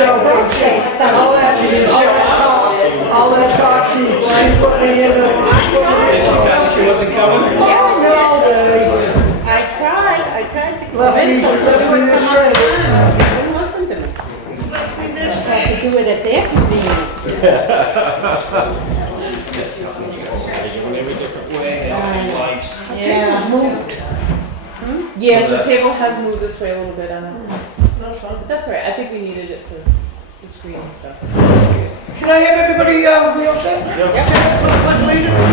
Michelle, all that talk, she put me in the, Did she tell you she wasn't coming? yeah, no, I tried to. left me this straight. Didn't listen to me. Left me this I had to do it at their convenience. That's tough when you got started in every different way, Right. lives. Table's moved. Yes, the table has moved this way a little bit, I know. That's fine. But that's all right, I think we needed it for the screen and stuff. Can I have everybody, we all set? Stand up for the pledge of allegiance.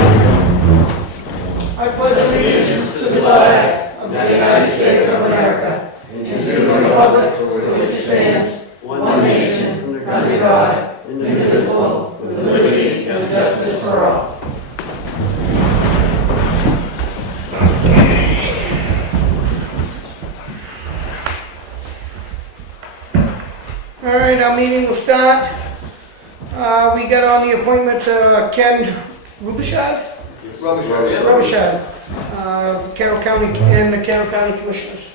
I pledge allegiance to the flag of the United States of America and to the republic for which it stands, one nation, under God, indivisible, with liberty and justice for all. All right, our meeting will start. We got on the appointment Ken Rubishad, Carroll County, and the Carroll County Commissioners.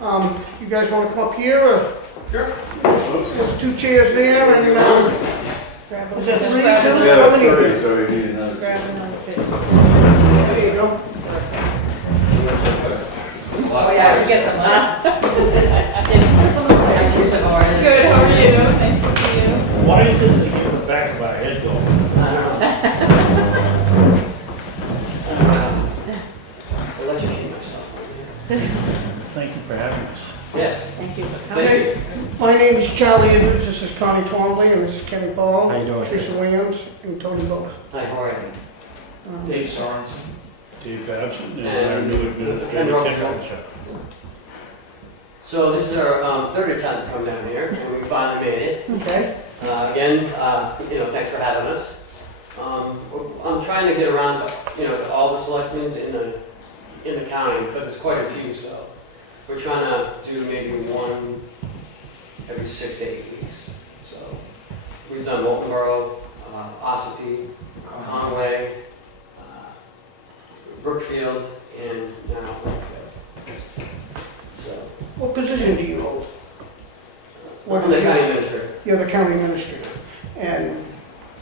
You guys want to come up here? Or? Sure. There's two chairs there, and Grab them. is that Just three, grab two? them. How many? Three, so we need another. Grab them on the fit. There you go. Oh, yeah, we get them, huh? I see some more. Good, how are you? Nice to see you. Why is this thing in the back of our head going? I'll educate myself. Thank you for having us. Yes, Thank you. thank you. My name is Charlie Edwards. This is Connie Twombley, and this is Kenny Paul. How you doing? Teresa Williams, and Toni Bodah. Hi, how are you? Dave Sorensen. Dave Babson, and our And new Ken administrator, Roach. Ken Roach. So this is our third attempt to come down here, and we finally made it. Okay. Again, thanks for having us. I'm trying to get around to, to all the selectmen in the county, but there's quite a few, so we're trying to do maybe one every 6 to 8 weeks. So we've done Waltonboro, Ossipee, Conway, Brookfield, and now Wakefield. So What position do you hold? I'm the county administrator. You're the county administrator. And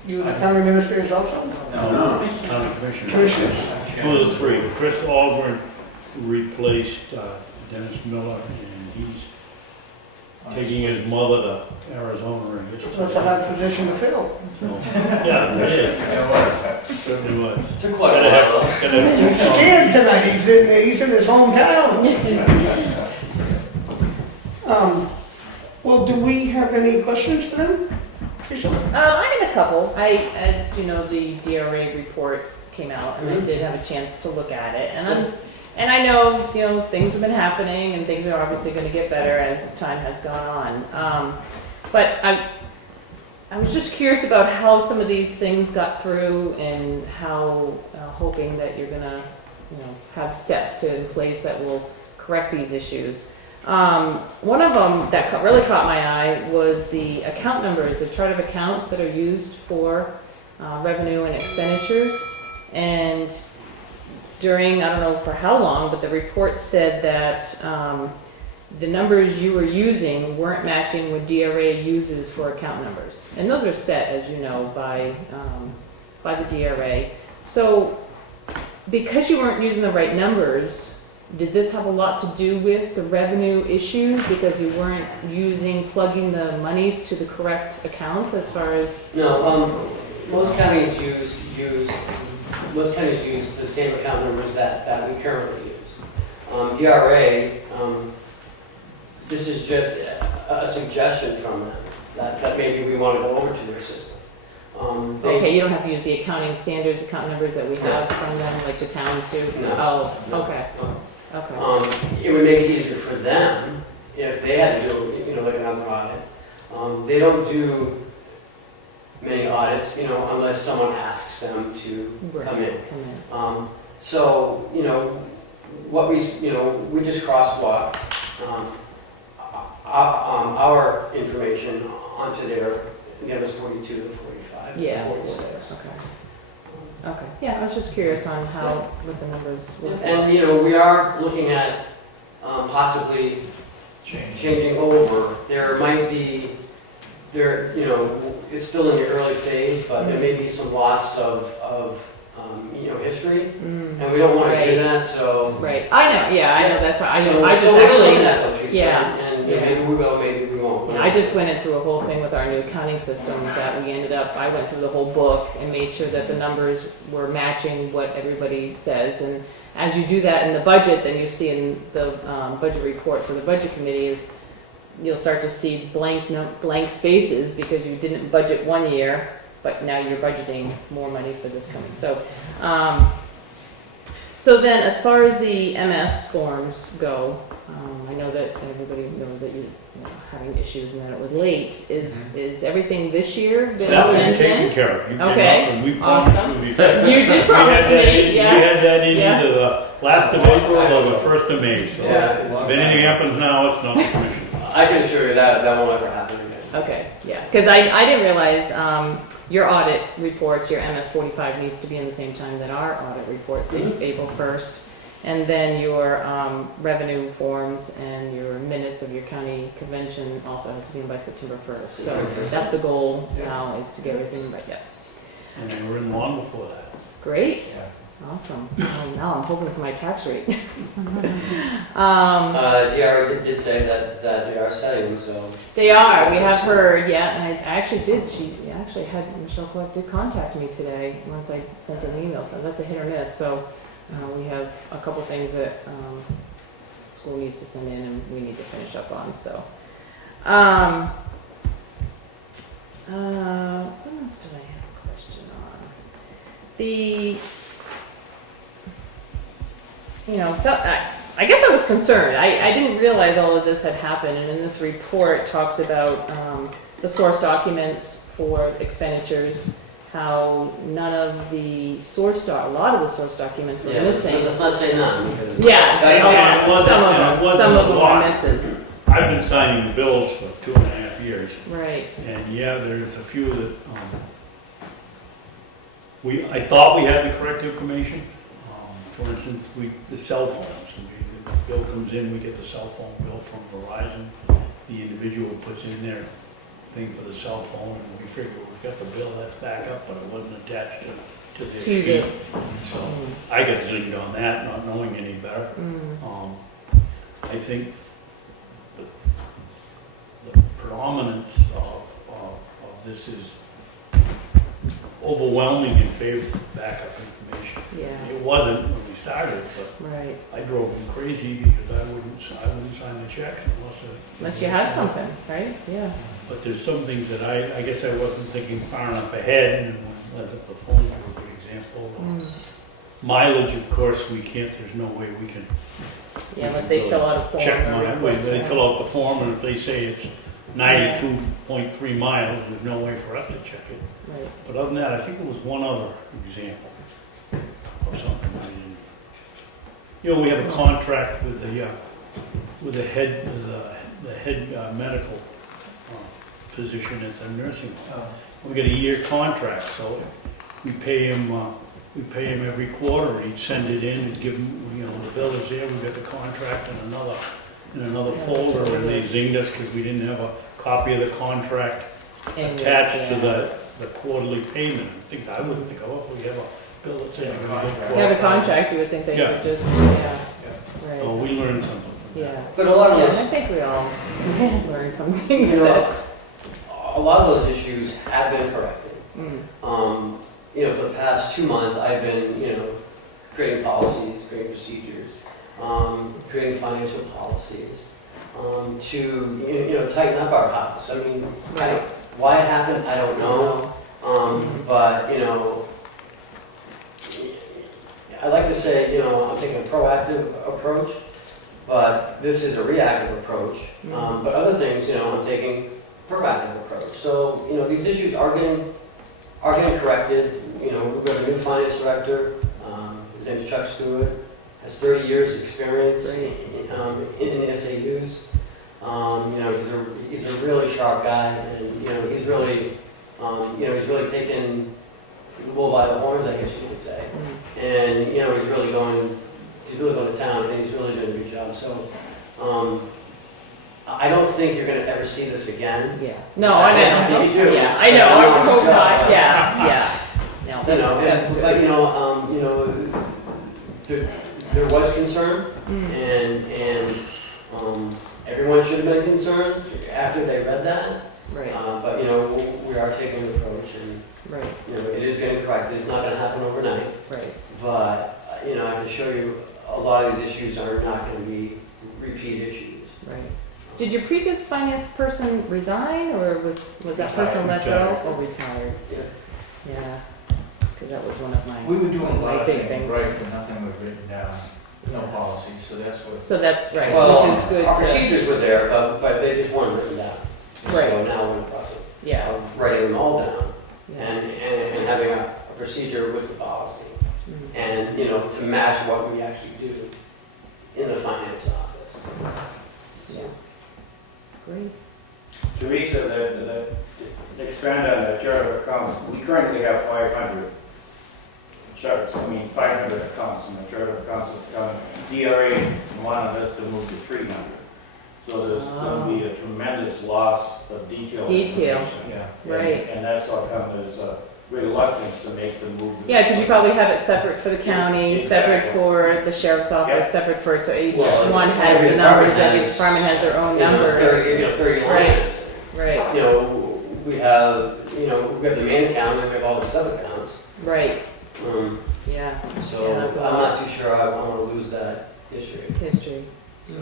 you the county administrators also? No, county commissioner. Commissioners. Two of the three. Chris Aldrin replaced Dennis Miller, and he's taking his mother to Arizona. I guess. That's a hard position to fill. Yeah, it is. Certainly was. Took quite a while. He's scared tonight. He's in his hometown. Well, do we have any questions for them? Teresa? I had a couple. As you know, the DRA report came out, and I did have a chance to look at it. And I know, things have been happening, and things are obviously going to get better as time has gone on. But I was just curious about how some of these things got through, and how hoping that you're going to, have steps in place that will correct these issues. One of them that really caught my eye was the account numbers, the chart of accounts that are used for revenue and expenditures. And during, I don't know for how long, but the report said that the numbers you were using weren't matching what DRA uses for account numbers. And those are set, as you know, by the DRA. So because you weren't using the right numbers, did this have a lot to do with the revenue issues because you weren't plugging the monies to the correct accounts as far as? No, most counties use the same account numbers that we currently use. DRA, this is just a suggestion from them that maybe we want to go over to their system. Okay, you don't have to use the accounting standards, account numbers that we have from them, like the towns do? No. Oh, No. okay. Okay. It would make it easier for them if they had to do, like another audit. They don't do many audits, unless someone asks them to come in. So, what we just crosswalk our information onto their, again, it was 42 to 45. Yeah. 46. Okay. Yeah, I was just curious on what the numbers were. And, we are looking at possibly changing over. There might be there, you know, it's still in the early phase, but there may be some loss of you know, history, and we don't want to do Right. that, so. Right, I know, yeah, I know, that's why, I So- know, I just so we're looking actually, at those things, yeah, and yeah. maybe we will, maybe we won't. I just went through a whole thing with our new accounting system that we ended up, I went through the whole book and made sure that the numbers were matching what everybody says, and as you do that in the budget, then you see in the budget report for the budget committee is, you'll start to see blank spaces because you didn't budget one year, but now you're budgeting more money for this coming. So then, as far as the MS forms go, I know that everybody knows that you're having issues and that it was late. Is everything this year been That was sent taken in? care of. You came Okay. up and we promised Awesome. you before. You did promise We had that me, in- yes. We had that in yes. either the last of April or the 1st of May, so Yeah. if anything happens now, it's not the commission. I can assure you that that won't ever happen again. Okay, yeah, because I didn't realize your audit reports, your MS 45 needs to be in the same time that our audit reports, April 1st. And then your revenue forms and your minutes of your county convention also have to be in by September 1st. So that's the goal now, is to get everything right. Yeah. And they were in long before that. Great. Awesome. Now I'm hoping for my tax rate. DR did say that they are setting, so. They are. We have heard. Yeah, and I actually did. She actually had Michelle Clark did contact me today once I sent an email. So that's a hit or miss. So we have a couple things that school needs to send in, and we need to finish up on. So, what else did I have a question on? So I guess I was concerned. I didn't realize all of this had happened, and in this report talks about the source documents for expenditures, how none of the a lot of the source documents were Yeah, missing. let's not say none, because. Yeah, And it wasn't- some and it of them wasn't a were lot. missing. I've been signing the bills for 2.5 years, Right. and yeah, there's a few that, I thought we had the correct information. For instance, the cell phones, the bill comes in, we get the cell phone bill from Verizon. The individual puts in their thing for the cell phone, and we figure we've got the bill, that's back up, but it wasn't attached to their sheet. So I got zinged on that, not knowing any better. I think the predominance of this is overwhelming in favor of backup information. Yeah. It wasn't when we started, but Right. I drove them crazy because I wouldn't sign the check Unless you had something, right? Yeah. But there's some things that I guess I wasn't thinking far enough ahead, and as a performer, a good example. Mileage, of course, we can't, there's no way we can Yeah, unless they fill out a form. check or my, request, they yeah. fill out the form, and if they say it's 92.3 miles, there's no way for us to check it. Right. But other than that, I think it was one other example of something I didn't. You know, we have a contract with the head medical physician at the nursing home. We get a year contract, so we pay him every quarter. He'd send it in and give him, the bill is there. We got the contract in another folder, and they zinged us because we didn't have a copy of the contract And attached to yeah. the quarterly payment. I wouldn't think, if we have a bill that's in If you have a contract, you would think they Yeah. could just, yeah, Oh, right. we learned something from that. Yeah. But a lot of Yeah, those, I think we all learn from things you know, that. a lot of those issues have been corrected. Mm. For the past 2 months, I've been, creating policies, creating procedures, creating financial policies, to, tighten up our house. I mean, why it happened, I don't know. But, I like to say, I'm taking a proactive approach, but this is a reactive approach. But other things, I'm taking a proactive approach. So, these issues are getting corrected. We've got a new finance director, his name's Chuck Stewart, has 30 years experience in SAUs. He's a really sharp guy, and he's really taken the bull by the horns, I guess you could say. And he's really going to town, and he's really doing a good job. So I don't think you're gonna ever see this again. Yeah. No, I know. If you do, Yeah, I know. I you're hope on not. job. Yeah. No, You that's, know, that's and, good. but there was concern, and everyone should have been concerned after they read that. Right, But we are taking an approach, and right, it is getting corrected. It's not going to happen overnight, right. but I can show you a lot of these issues are not going to be repeat issues. Right. Did your previous finance person resign, or was that person let go? Retired. Oh, retired. Yeah. Yeah, because that was one of my. We were doing a lot of big things right, but nothing was written down, no policy, so that's what. So that's right, Well, which is good our to, procedures were there, but they just weren't written down. Right. So now we're in the process yeah, of writing them all down yeah. and having a procedure with the policy. Mhm. And, to match what we actually do in the finance office. Yeah. Great. Teresa, to expand on the chart of accounts, we currently have 500 charts, 500 accounts in the chart of accounts of the county. DRA wanted us to move to 300. So there's going to be a tremendous loss of detail. Detail. information. Yeah. Right. And that's how come there's a reluctance to make the move. Yeah, because you probably have it separate for the county, separate Exactly. for the sheriff's office, Yep. separate for, so each Well, one has every the numbers, department every has, department has their own 30 numbers. 30 Right. lines. Right, We have, we have the main account and we have all the sub accounts. right, Um, yeah, So Yeah, that's a I'm lot. not too sure I want to lose that history. history. So,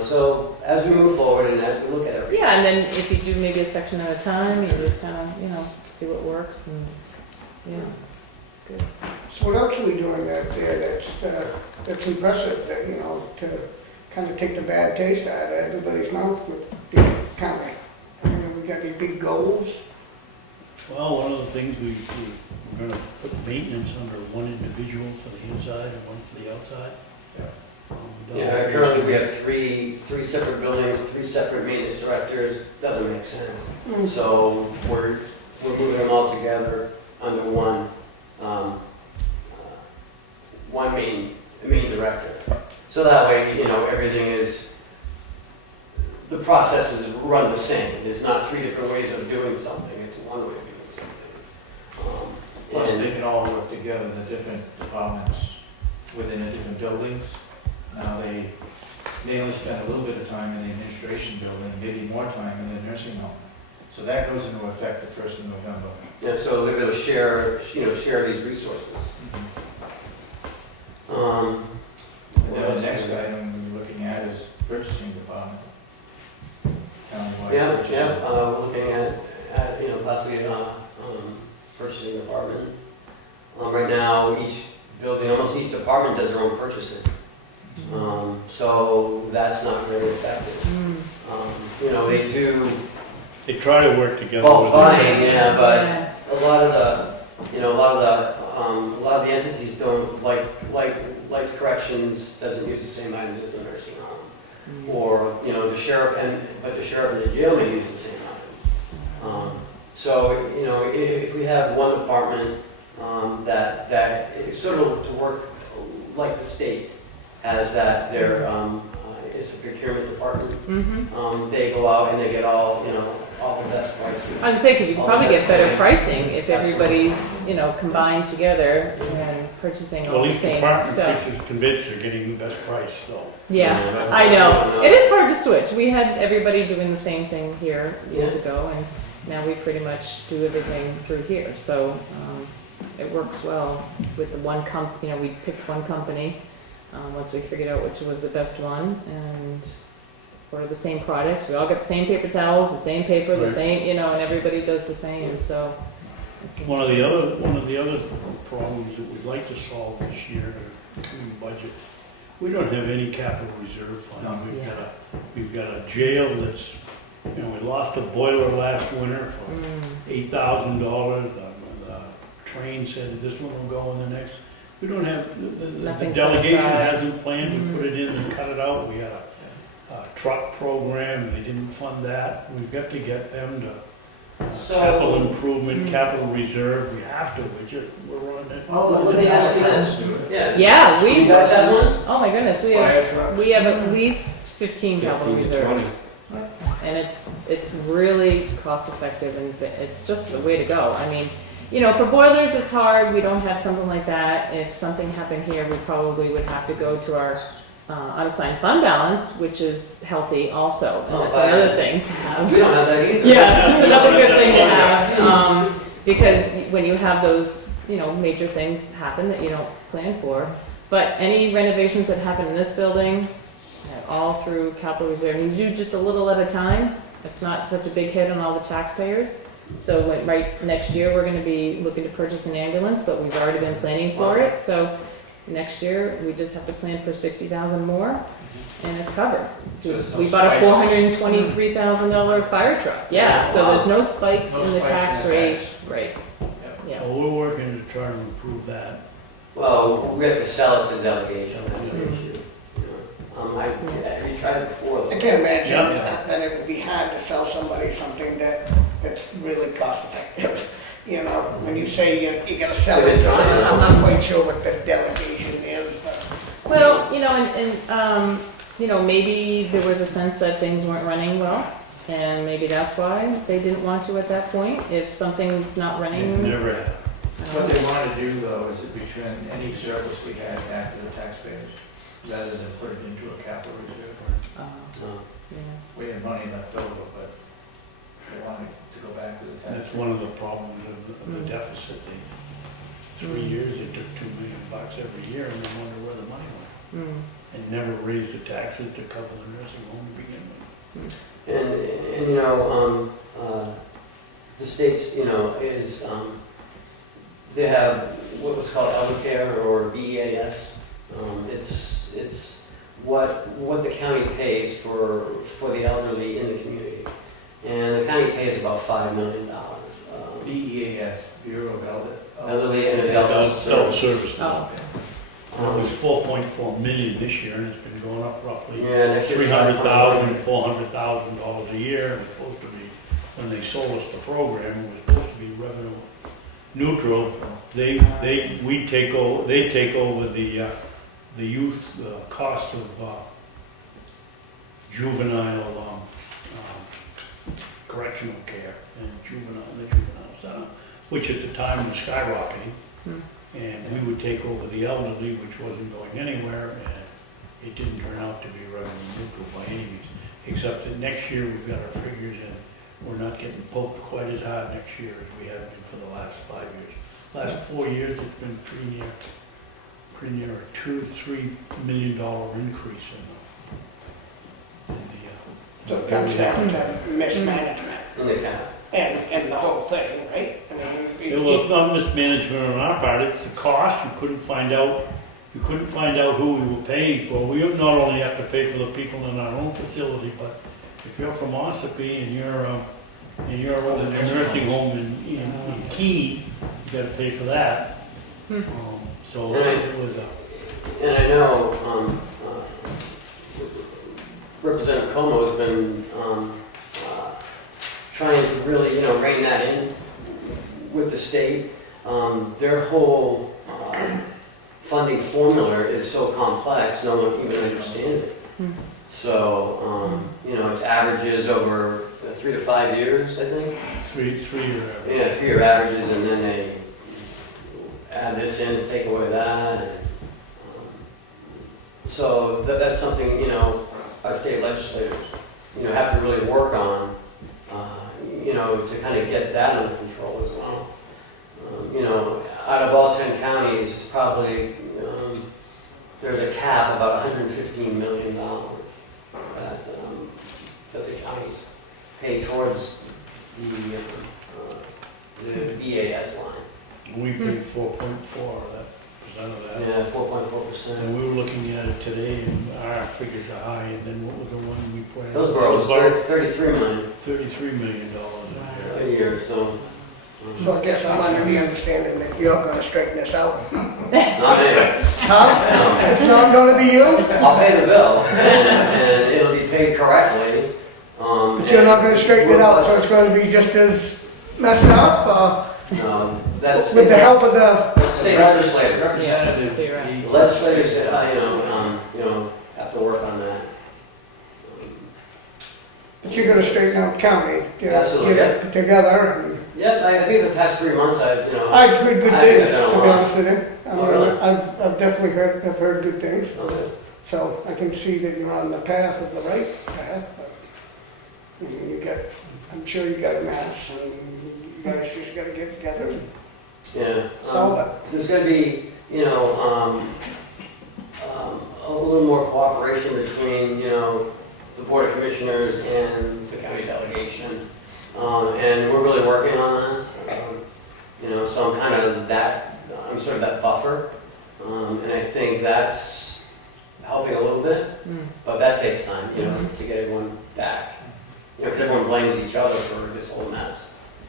so as we move forward and as we look at everything. Yeah, and then if you do maybe a section at a time, you just kind of, see what works and, yeah, good. So what else are we doing there that's impressive, that, to kind of take the bad taste out of everybody's mouth with the county? We got any big goals? Well, one of the things we're gonna put maintenance under one individual for the inside and one for the outside. Yeah, currently we have three separate buildings, 3 separate maintenance directors, doesn't make sense. So we're moving them all together under one main director. So that way, everything is, the processes run the same. It's not 3 different ways of doing something, it's one way of doing something. Plus, And- they can all work together, the different departments within the different buildings. Now, they only spend a little bit of time in the administration building, maybe more time in the nursing home. So that goes into effect the 1st of November. Yeah, so they're able to share these resources. And then the next item we're looking at is purchasing department. Countywide Yeah, purchasing. we're looking at possibly purchasing department. Right now, almost each department does their own purchasing. So that's not very effective. They do They try to work together. bulk with buying, Yeah. but a lot of the entities don't like corrections doesn't use the same items as the nursing home. Or, the sheriff and the jail may use the same items. So, if we have one department that is sort of to work like the state has that, it's a procurement department. They go out and they get all the best prices. I was gonna say, because you can probably get better pricing if Absolutely. everybody's, combined together and purchasing Well, all the each same department stuff. is convinced they're getting the best price, so. Yeah, I know. It is hard to switch. We had everybody doing the same thing here years Yeah. ago, and now we pretty much do everything through here. So it works well with the one we picked one company once we figured out which was the best one, and ordered the same products. We all got the same paper towels, the same paper, the Right. same, and everybody does the same. So it seems One of the other problems that we'd like to solve this year in the budget, we don't have any capital reserve fund. No. We've got a jail that's, we lost a boiler last winter for $8,000. The train said this one will go in the next. We don't have, the Nothing set delegation aside. hasn't planned to put it in and cut it out. We had a truck program, and they didn't fund that. We've got to get them to capital improvement, capital reserve. We have to, we're on it. Well, Let me ask you this. do it. Yeah, You guys have one? oh my goodness, Fire trucks. we have at least 15 capital reserves. And it's really cost effective and it's just the way to go. I mean, you know, for boilers, it's hard. We don't have something like that. If something happened here, we probably would have to go to our unassigned fund balance, which is healthy also. And that's another thing to have. We don't have that either. Yeah, it's another good thing to have, because when you have those, you know, major things happen that you don't plan for. But any renovations that happen in this building, all through capital reserve, you do just a little at a time. It's not such a big hit on all the taxpayers. So right next year, we're gonna be looking to purchase an ambulance, but we've already been planning for it. So next year, we just have to plan for 60,000 more, and it's covered. So there's no We bought a spikes. $423,000 fire truck. Yeah, so there's no spikes No in the spikes tax in the rate. tax. Right, Yep. yeah. So we're working to try to improve that. Well, we have to sell it to delegation, that's the Mhm. issue. We tried it before. I can't imagine Yeah. that it would be hard to sell somebody something that's really cost effective. You know, when you say you gotta sell it, I'm not quite sure what the delegation is, but. Well, you know, you know, maybe there was a sense that things weren't running well, and maybe that's why they didn't want to at that point. If something's not running. Never had. What they want to do though is to return any surplus we had back to the taxpayers, rather than put it into a capital reserve. Yeah. We had money left over, but they wanted to go back to the That's taxpayers. one of the problems of the deficit. 3 years, they took $2 million every year and they wonder where the money went. Mm. And never raised the taxes to cover the nursing home to begin with. And you know, the state's, you know, is, they have what was called elder care or BEAS. It's what the county pays for the elderly in the community. And the county pays about $5 million. BEAS, Bureau of Elderly and Adult Adult Services. services. Oh, It was 4.4 million this year and it's been going up roughly Yeah, next year's $300,000, $400,000 a year. It was supposed to be, when they sold us the program, it was supposed to be revenue neutral. They take over the youth, cost of juvenile correctional care and the juvenile center, which at the time was skyrocketing. And we would take over the elderly, which wasn't going anywhere, and it didn't turn out to be revenue neutral by any means. Except that next year we've got our figures in, we're not getting poked quite as hard next year as we have been for the last 5 years. Last 4 years, it's been pretty near a $2-3 million increase in the So it comes down to mismanagement In the county. and the whole thing, right? I mean, It was not mismanagement on our part, it's the cost, you couldn't find out who we were paying for. We would not only have to pay for the people in our own facility, but if you're from Ossipee and you're over in a nursing home in Key, you gotta pay for that. So it was And I know Representative Comeau has been trying to really, you know, rein that in with the state. Their whole funding formula is so complex, no one even understands it. So, you know, it's averages over 3 to 5 years, I think. 3-year average. Yeah, 3-year averages, and then they add this in and take away that. And, so that's something, you know, our state legislators, you know, have to really work on, you know, to kind of get that under control as well. You know, out of all 10 counties, it's probably, there's a cap about $115 million that the counties pay towards the BAS line. We paid 4.4% of that. Yeah, 4.4%. And we were looking at it today, and our figures are high, and then what was the one we put in? Hillsborough was About $33 million $33 million a year, so. So I guess I'm under the understanding that you're gonna straighten this out. Not me. Huh? It's not gonna be you? I'll pay the bill, and it'll be paid correctly. But you're not gonna straighten it out, so it's gonna be just as messed up, That's with the help of the, state legislators. Representative, Yeah, right. he- The legislators, you know, have to work on that. But you're gonna straighten out county, Absolutely. get it together, and Yeah, I think the past 3 months I've. I've heard good I think things, I've to done be a lot. honest with you. Oh, really? I've definitely heard good things, Okay. so I can see that you're on the path of the right path, but, I mean, I'm sure you got a mess, and you guys just gotta get together and Yeah. solve it. There's gonna be, a little more cooperation between, the Board of Commissioners and the county delegation. And we're really working on that. So I'm kind of I'm sort of that buffer. And I think that's helping a little bit, but that takes time, to get everyone back. Because everyone blames each other for this whole mess.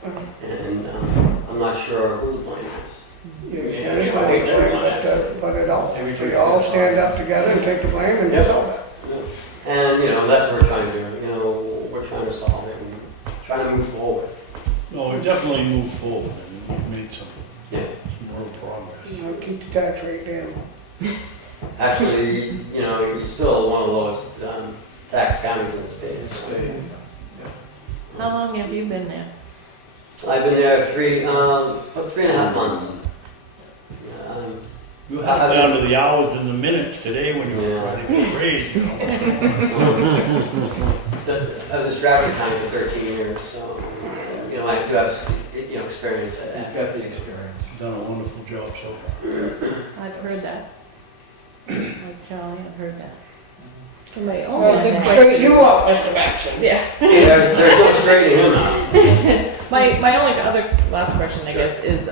And I'm not sure who the blame is. Yeah, just want to blame, but it all, so you all stand up together and take the blame and Yep. solve it. And, that's what we're trying to do. We're trying to solve it and trying to move forward. No, we definitely moved forward and we've made some Yeah. real progress. Keep the tax rate down. Actually, you're still one of the lowest tax counties in the state. So. How long have you been there? I've been there about 3.5 months. You had down to the hours and the minutes today when you were Yeah. trying to get raised, As a Stratford County for 13 years, so, I do have, experience at He's that. got the experience. Done a wonderful job so far. I've heard that. Like Charlie, I've heard that. Somebody, Well, I think straighten you up, Mr. Maxon. Yeah. There's no straightening him out. My only other last question, I guess, is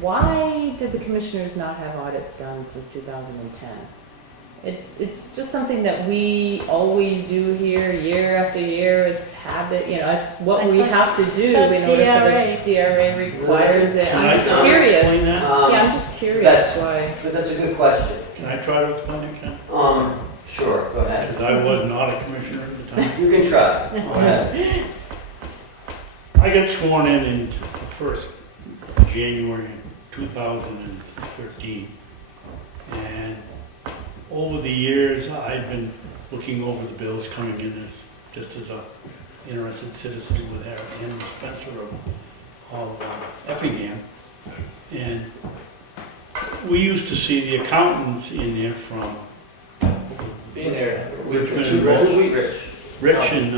why did the commissioners not have audits done since 2010? It's just something that we always do here, year after year. It's habit, it's what we have to do in order for the DRA requires it. Can I I'm just explain curious. that? Yeah, I'm just curious That's- why. But that's a good question. Can I try to explain it, Ken? Sure, go ahead. Because I was not a commissioner at the time. You can try. Go ahead. I got sworn in the first January 2013. And over the years, I've been looking over the bills coming in just as a interested citizen with Ann Spencer of Effingham. And we used to see the accountants in there from Being there. Richmond two and weeks. Rich and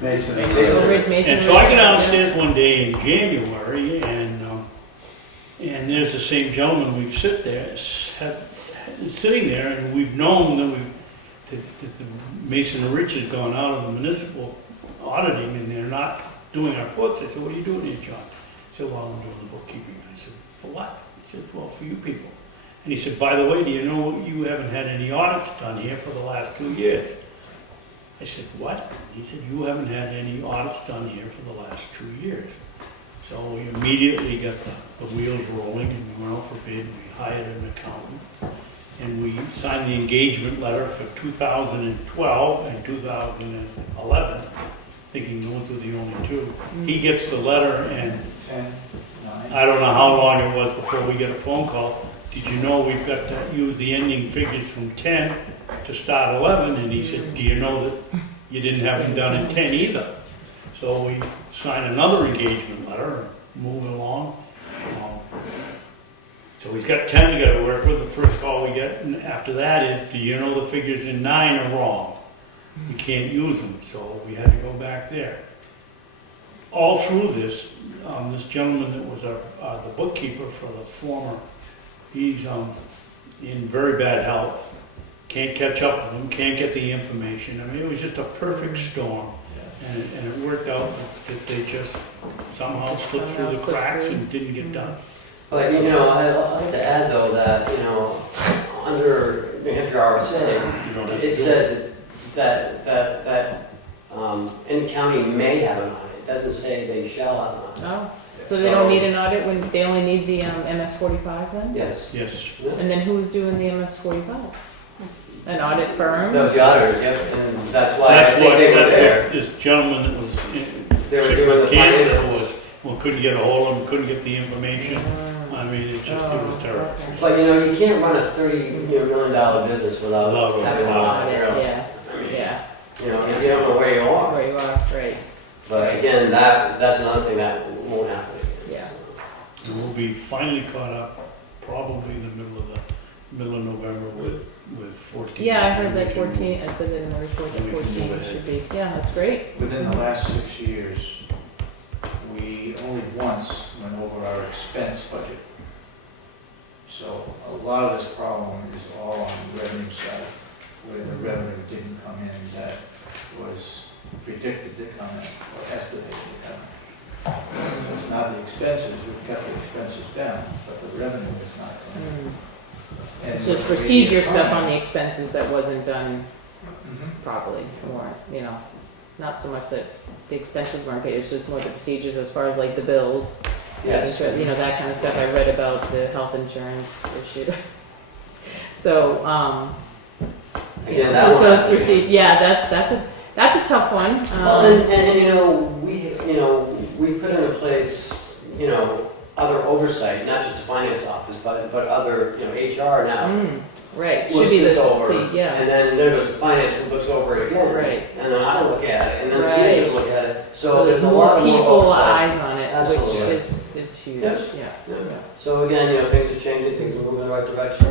Mason. Ridge Mason. and so I go downstairs one day in January, and there's the same gentleman we've sitting there, and we've known that the Mason and Rich has gone out of the municipal auditing, and they're not doing our books. I said, "What are you doing here, John?" He said, "Well, I'm doing the bookkeeping." I said, "For what?" He said, "Well, for you people." And he said, "By the way, do you know you haven't had any audits done here for the last 2 years?" I said, "What?" He said, "You haven't had any audits done here for the last 2 years." So we immediately got the wheels rolling, and we went out for bid. We hired an accountant, and we signed the engagement letter for 2012 and 2011, thinking those were the only two. He gets the letter, and 10, 9. I don't know how long it was before we get a phone call. "Did you know we've got to use the ending figures from 10 to start 11? And he said, "Do you know that you didn't have them done in 10 either?" So we signed another engagement letter and moving along. So he's got 10 to go to work with. The first call we get and after that is, "Do you know the figures in 9 are wrong? You can't use them." So we had to go back there. All through this, this gentleman that was the bookkeeper for the former, he's in very bad health. Can't catch up with him, can't get the information. I mean, it was just a perfect storm. And it worked out that they just somehow slipped through the cracks and didn't get done. But, I'd like to add, though, that, under New Hampshire RSA, it says that any county may have an audit. It doesn't say they shall have an audit. Oh, so they don't need an audit when they only need the MS-45 then? Yes. Yes. And then who's doing the MS-45? An audit firm? Those the auditors, yep, and that's why I That's think what, they were that's there. what this gentleman that was They were sick doing with the cancer financials. was, couldn't get a hold of him, couldn't get the information. I mean, it was terrible. But, you can't run a $30 million business without having an audit. Yeah, yeah. You know, you don't know where you are. Where you are, right, But again, that's another thing that won't happen again. yeah. And we'll be finally caught up, probably in the middle of November with 14. Yeah, I heard that We can 14, I said that in the report, that We can 14 move ahead. should be, yeah, that's great. Within the last 6 years, we only once went over our expense budget. So a lot of this problem is all on the revenue side, where the revenue didn't come in that was predicted to come in or estimated to come in. So it's not the expenses, we've cut the expenses down, but the revenue is not coming in. And It's just with the procedure stuff on economy- the expenses that wasn't done Mhm. properly, or, you know, not so much that the expenses weren't paid, it's just more the procedures as far as like the bills. making Yes. sure, you know, that kind of stuff. I read about the health insurance issue. So, Again, that just won't those happen again. procedures, yeah, that's a tough one. Well, and you know, we put into place, you know, other oversight, not just the finance office, but other, you know, HR now. Right, should Looks be this the, over, see, yeah, and then there goes the finance who looks over it again. right. And then I look at it, and then the Right. commission look at it. So So there's there's a lot more more people, oversight. eyes on it, Absolutely. which is huge, Yeah. yeah. Yeah. So again, you know, things are changing, things are moving in the right direction.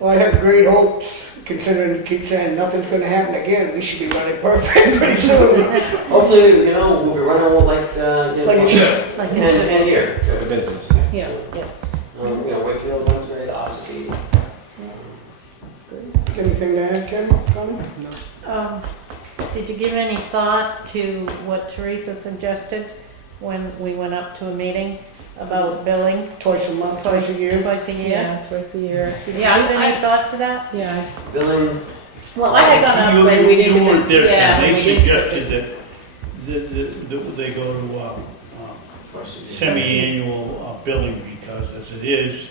Well, I have great hopes, considering you keep saying nothing's gonna happen again, we should be running perfect pretty soon. Hopefully, you know, we'll be running all like, you know, Like it should. Like, and here. The business. Yeah, You know, Wakefield runs great, Ossipee. Anything to add, Ken, Connie? did you give any thought to what Teresa suggested when we went up to a meeting about billing Twice a month, twice a year? twice a year? yeah, twice a year. Did you Yeah, give any thought to that? Yeah, Billing, well, I had gone up You- when we didn't. You weren't there, Yeah, and when they we didn't- suggested that they go to semi-annual billing, because as it is,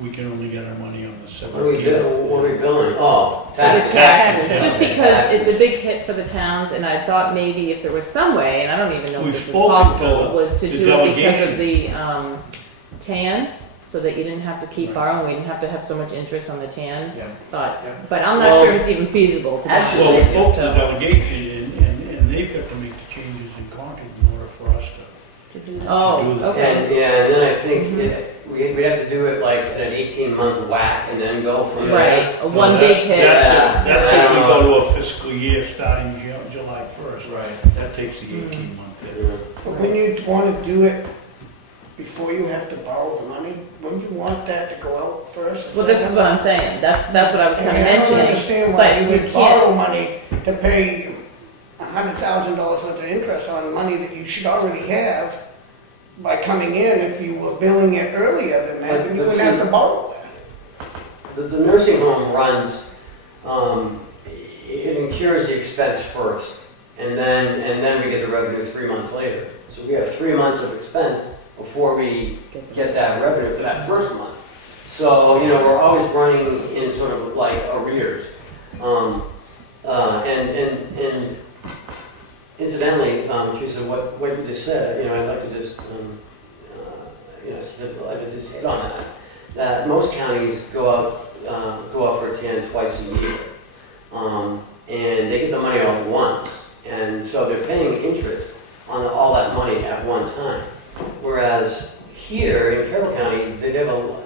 we can only get our money on the what are we doing, 17th. what are we billing? Oh, For the taxes. taxes, just because Taxes. it's a big hit for the towns, and I thought maybe if there was some way, and I don't even know if We've this is spoken possible, to was to the do it because of delegation. the, TAN, so that you didn't have to keep Right. borrowing, we didn't have to have so much interest on the TAN, Yeah. but, Yeah. but I'm not Well, sure if it's even feasible to. do actually, Well, we it, spoke to the so- delegation, and they've got to make the changes in Concord in order for us to. To do that? Oh, do that. okay. And, yeah, and then I think Mhm. we'd have to do it like at an 18-month whack and then go from there. Right, a one No, big that's- hit. That's if we go to a fiscal year starting July 1st. Right. That takes the Mm. 18-month hit. Yeah. But when you wanna do it before you have to borrow the money, wouldn't you want that to go out first? Well, this is what I'm saying, that's what I was kind of I don't mentioning. understand but why you you would can't- borrow money to pay $100,000 worth of interest on money that you should already have by coming in. If you were billing it earlier than that, then you But wouldn't have see- to borrow that. The nursing home runs, it incurs the expense first, and then we get the revenue 3 months later. So we have 3 months of expense before we get that revenue for that first month. So, you know, we're always running in sort of like arrears. And incidentally, Teresa, what you just said, you know, I'd like to just, you know, I'd like to just hit on that most counties go out for a TAN twice a year. And they get the money all at once. And so they're paying interest on all that money at one time. Whereas here in Carroll County, they have an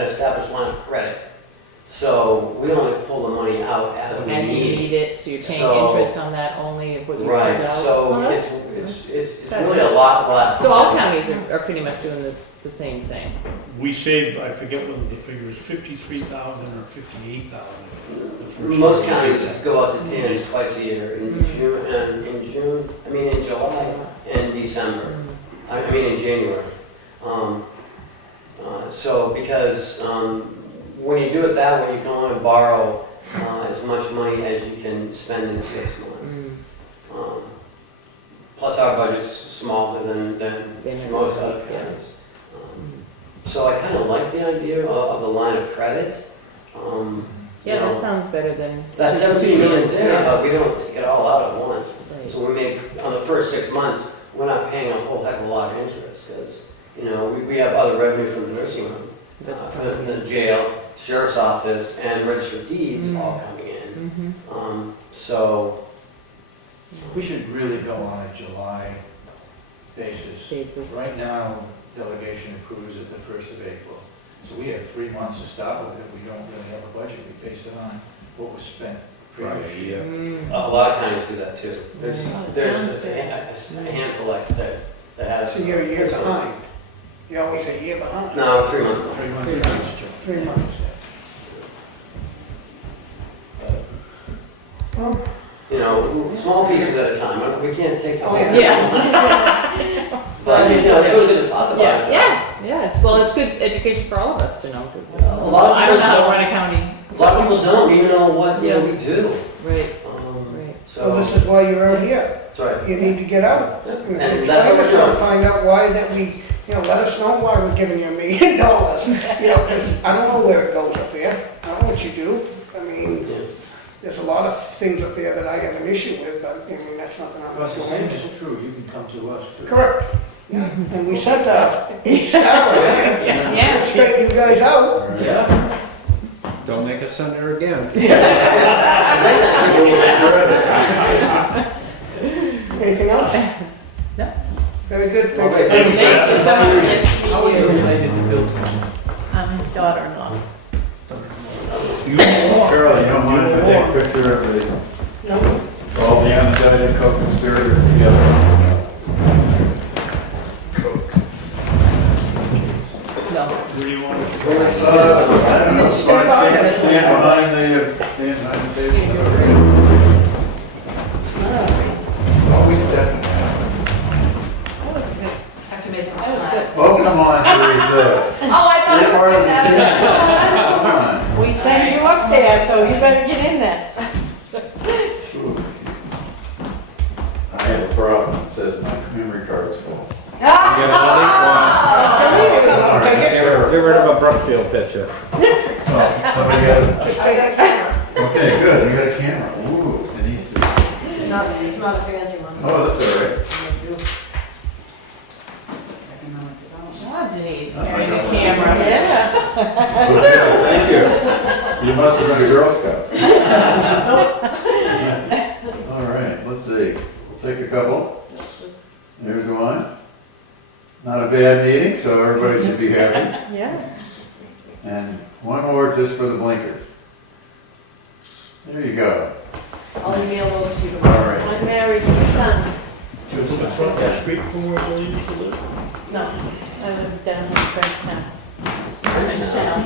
established line of credit. So we only pull the money out as we As you need. need it, so you're paying So- interest on that only if what you put out. Right, so Oh, that's- it's really a lot less. So all counties are pretty much doing the same thing. We saved, I forget whether the figure is 53,000 or 58,000. the first Most year. counties go out to TANs twice a year, in in July and December, I mean in January. So because when you do it that way, you can only borrow as much money as you can spend in 6 months. Plus our budget's smaller than most other counties. So I kind of like the idea of the line of credit. Yeah, you know, that sounds better than. That 17 million's there, Yeah. but we don't take it all out at once. Right. So we make, on the first 6 months, we're not paying a whole heck of a lot of interest, because, you know, we have other revenue from the nursing home, That's from the jail, sheriff's office, and registered deeds all coming in. in. So, We should really go on a July basis. Jesus. Right now, delegation approves it the 1st of April. So we have 3 months to start with it. We don't really have a budget. We base it on what was spent previous year. a lot of counties do that too. There's a handful like that has. So you're a year behind. You're always a year behind. No, 3 months behind. 3 months ago. 3 months. Well, You know, small pieces at a time. We can't take the whole Oh, thing. Yeah. But, you know, it's really good to talk about Yeah, it. yeah. Well, it's good education for all of us to know, because A lot of I don't know people how to don't- run a county. A lot of people don't even know what, you know, we do. Right. Right. well, this is why you're out here. That's right. You need to get out. Yeah. And And explain that's what we're yourself, doing. find out why that we, let us know why we're giving you $1 million. Because I don't know where it goes up there. I don't know what you do. I mean, Yeah. there's a lot of things up there that I have an issue with, but that's nothing I'm Plus, the same doing. is true. You can come to us too. Correct. Yeah. And we sent each hour, Yeah. straighten you guys out. Yeah. Don't make us send her again. Nice actually when you have. Anything else? No. Very good. Well, Thanks. thank you, sir. Thank you so much. Nice to How are meet you you. related to Milton? I'm his daughter-in-law. Charlie, you don't mind if I take a picture of No? all the unindicted co-conspirators together? No. Where do you want to? I don't know, Stand behind it. stand behind the table. Always stepping. That was good. Have to make them That was smile. good. Oh, come on, Teresa. Oh, I thought You're it part of was the gonna team. happen. Come on. We sent you up there, so you better get in this. I have a problem. It says my memory card's full. You get Delete it. All right, Take it. sure. Get rid of a Brookfield picture. Oh, somebody got it. Just take it. Okay, good, you got a camera. Ooh, Denise is, It's not a fancy one. oh, that's all right. Job, Denise, Oh, I carrying know. a camera. Yeah. Okay, thank you. You must have been a Girl Scout. All right, let's see. We'll take a couple. There's one. Not a bad meeting, so everybody should be happy. Yeah. And one more just for the blinkers. There you go. I'll email those to you All tomorrow. right. I'm Mary's son. Just across the street from where Billy used to live? No, I live down in Frenchtown. Frenchtown.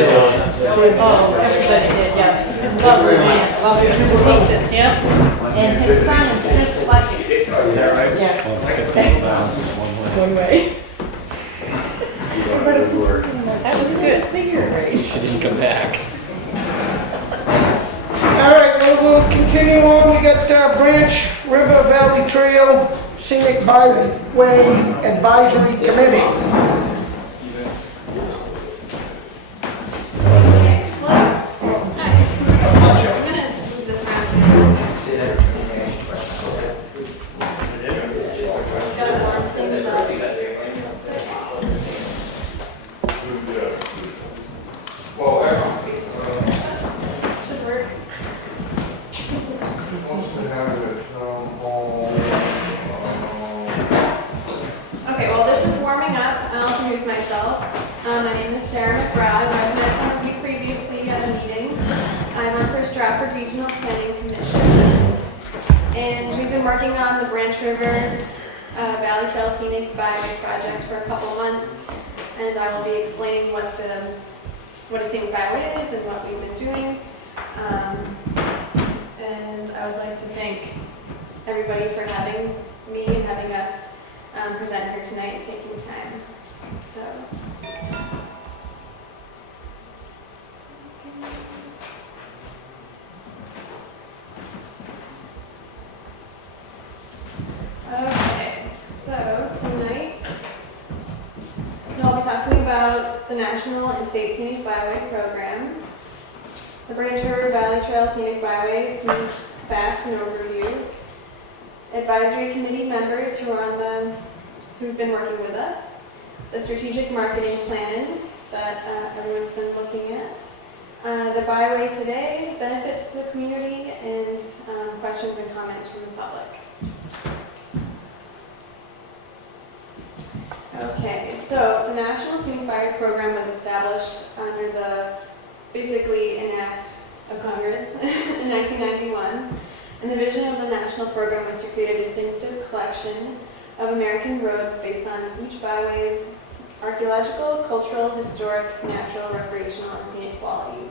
Oh, everybody did, yeah. Lovely man, lovely pieces, yeah. And his son is just like you. Is that right? Yeah. One way. Good work. That was good. Figure eight. She didn't come back. All right, we'll continue on. We got Branch River Valley Trail Scenic Byway Advisory Committee. Okay, well, this is warming up. I'll introduce myself. My name is Sarah McBride. I've met some of you previously at a meeting. I work for Stratford Regional Planning Commission. And we've been working on the Branch River Valley Trail Scenic Byway project for a couple months. And I will be explaining what a scenic byway is and what we've been doing. And I would like to thank everybody for having me and having us present here tonight and taking time. So. Okay, so tonight, I'll be talking about the National and State Scenic Byway Program, the Branch River Valley Trail Scenic Byway, some facts and overview, advisory committee members who've been working with us, the strategic marketing plan that everyone's been looking at, the byway today, benefits to the community, and questions and comments from the public. Okay, so the National Scenic Byway Program was established under the, basically an act of Congress in 1991. And the vision of the national program was to create a distinctive collection of American roads based on each byway's archaeological, cultural, historic, natural, recreational, and scenic qualities.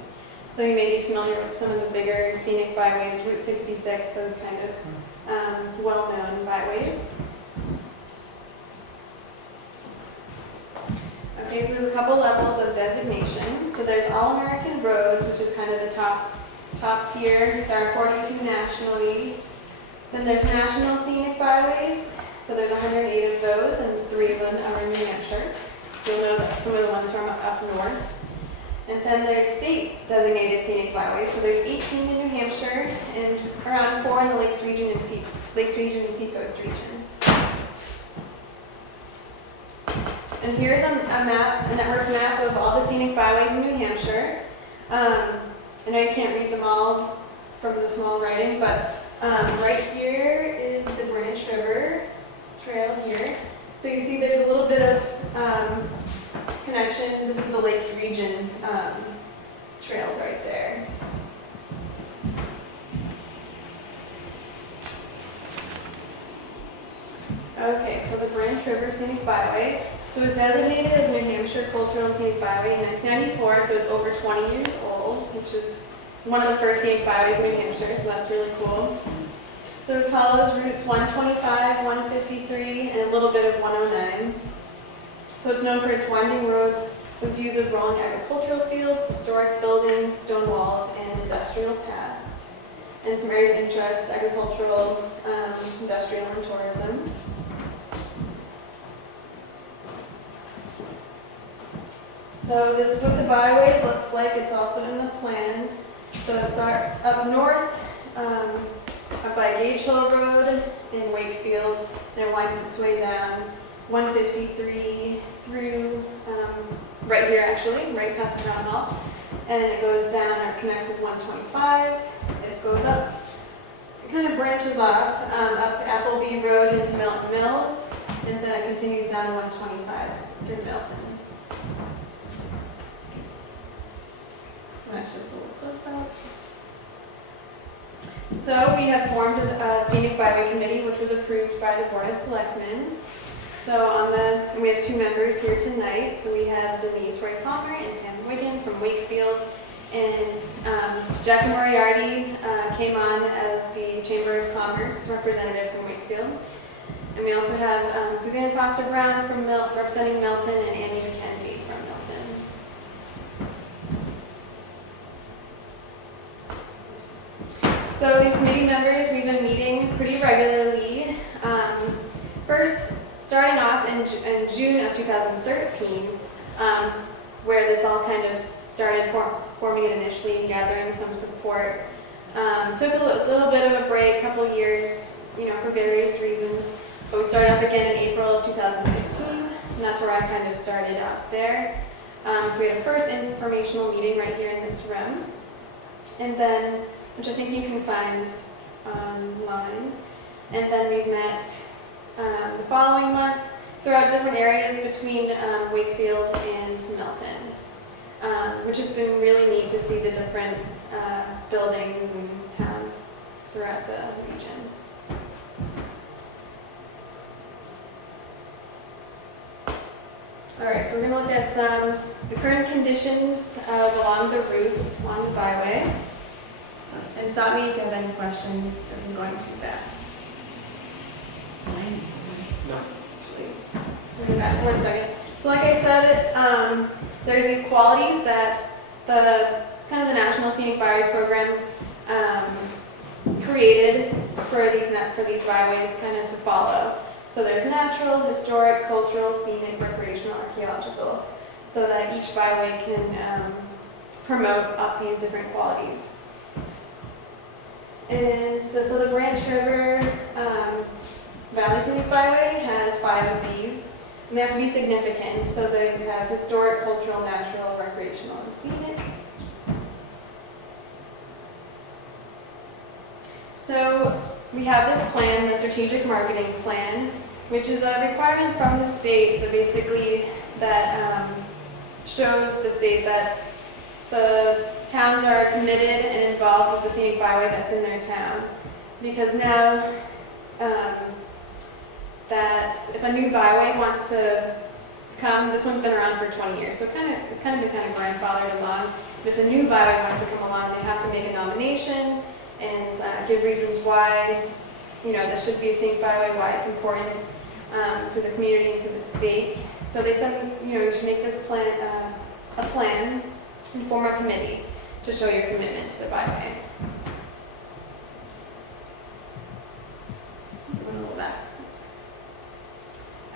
So you may be familiar with some of the bigger scenic byways, Route 66, those kind of well-known byways. Okay, so there's a couple levels of designation. So there's All-American Roads, which is kind of the top tier. There are 42 nationally. Then there's National Scenic Byways. So there's 108 of those, and 3 of them are in New Hampshire. So you'll know some of the ones from up north. And then there's state designated scenic byways. So there's 18 in New Hampshire and around 4 in the Lakes region and Seacoast regions. And here's a map, a network map of all the scenic byways in New Hampshire. I know you can't read them all from the small writing, but right here is the Branch River Trail here. So you see there's a little bit of connection. This is the Lakes Region trail right there. Okay, so the Branch River Scenic Byway. So it was designated as New Hampshire Cultural and Scenic Byway in 1994, so it's over 20 years old, which is one of the first scenic byways in New Hampshire, so that's really cool. So it follows routes 125, 153, and a little bit of 109. So it's known for its winding roads with views of rolling agricultural fields, historic buildings, stone walls, and industrial paths. And some areas of interest, agricultural, industrial, and tourism. So this is what the byway looks like. It's also in the plan. So it starts up north, up by Gage Hill Road in Wakefield, and it winds its way down 153 through, right here actually, right past the Town Hall. And it goes down or connects with 125. It goes up, it kind of branches off up Appleby Road into Milton Mills, and then it continues down 125 through Milton. That's just a little close up. So we have formed a scenic byway committee, which was approved by the Board of Selectmen. So and we have 2 members here tonight. So we have Denise Roy Palmer and Pam Wiggin from Wakefield, and Jackie Moriarty came on as the Chamber of Commerce representative from Wakefield. And we also have Suzanne Foster Brown from representing Milton, and Annie McKenzie from Milton. So these committee members, we've been meeting pretty regularly. First, starting off in June of 2013, where this all kind of started forming it initially and gathering some support. Took a little bit of a break, a couple years, for various reasons. But we started up again in April of 2015, and that's where I kind of started out there. So we had a first informational meeting right here in this room, and then, which I think you can find online. And then we've met the following months throughout different areas between Wakefield and Milton, which has been really neat to see the different buildings and towns throughout the region. All right, so we're going to look at the current conditions along the route, along the byway. And stop me if you have any questions if I'm going too fast. No. Moving back for 1 second. So like I said, there's these qualities that the National Scenic Byway Program created for these byways kind of to follow. So there's natural, historic, cultural, scenic, recreational, archaeological, so that each byway can promote up these different qualities. And so the Branch River Valley Scenic Byway has 5 of these, and they have to be significant. So they have historic, cultural, natural, recreational, and scenic. we have this plan, the strategic marketing plan, which is a requirement from the state that basically shows the state that the towns are committed and involved with the scenic byway that's in their town. Because now, that if a new byway wants to come, this one's been around for 20 years, so it's kind of been grandfathered along. But if a new byway wants to come along, they have to make a nomination and give reasons why, this should be a scenic byway, why it's important to the community and to the state. So they said, you should make this plan, a plan and form a committee to show your commitment to the byway. I'm gonna go back.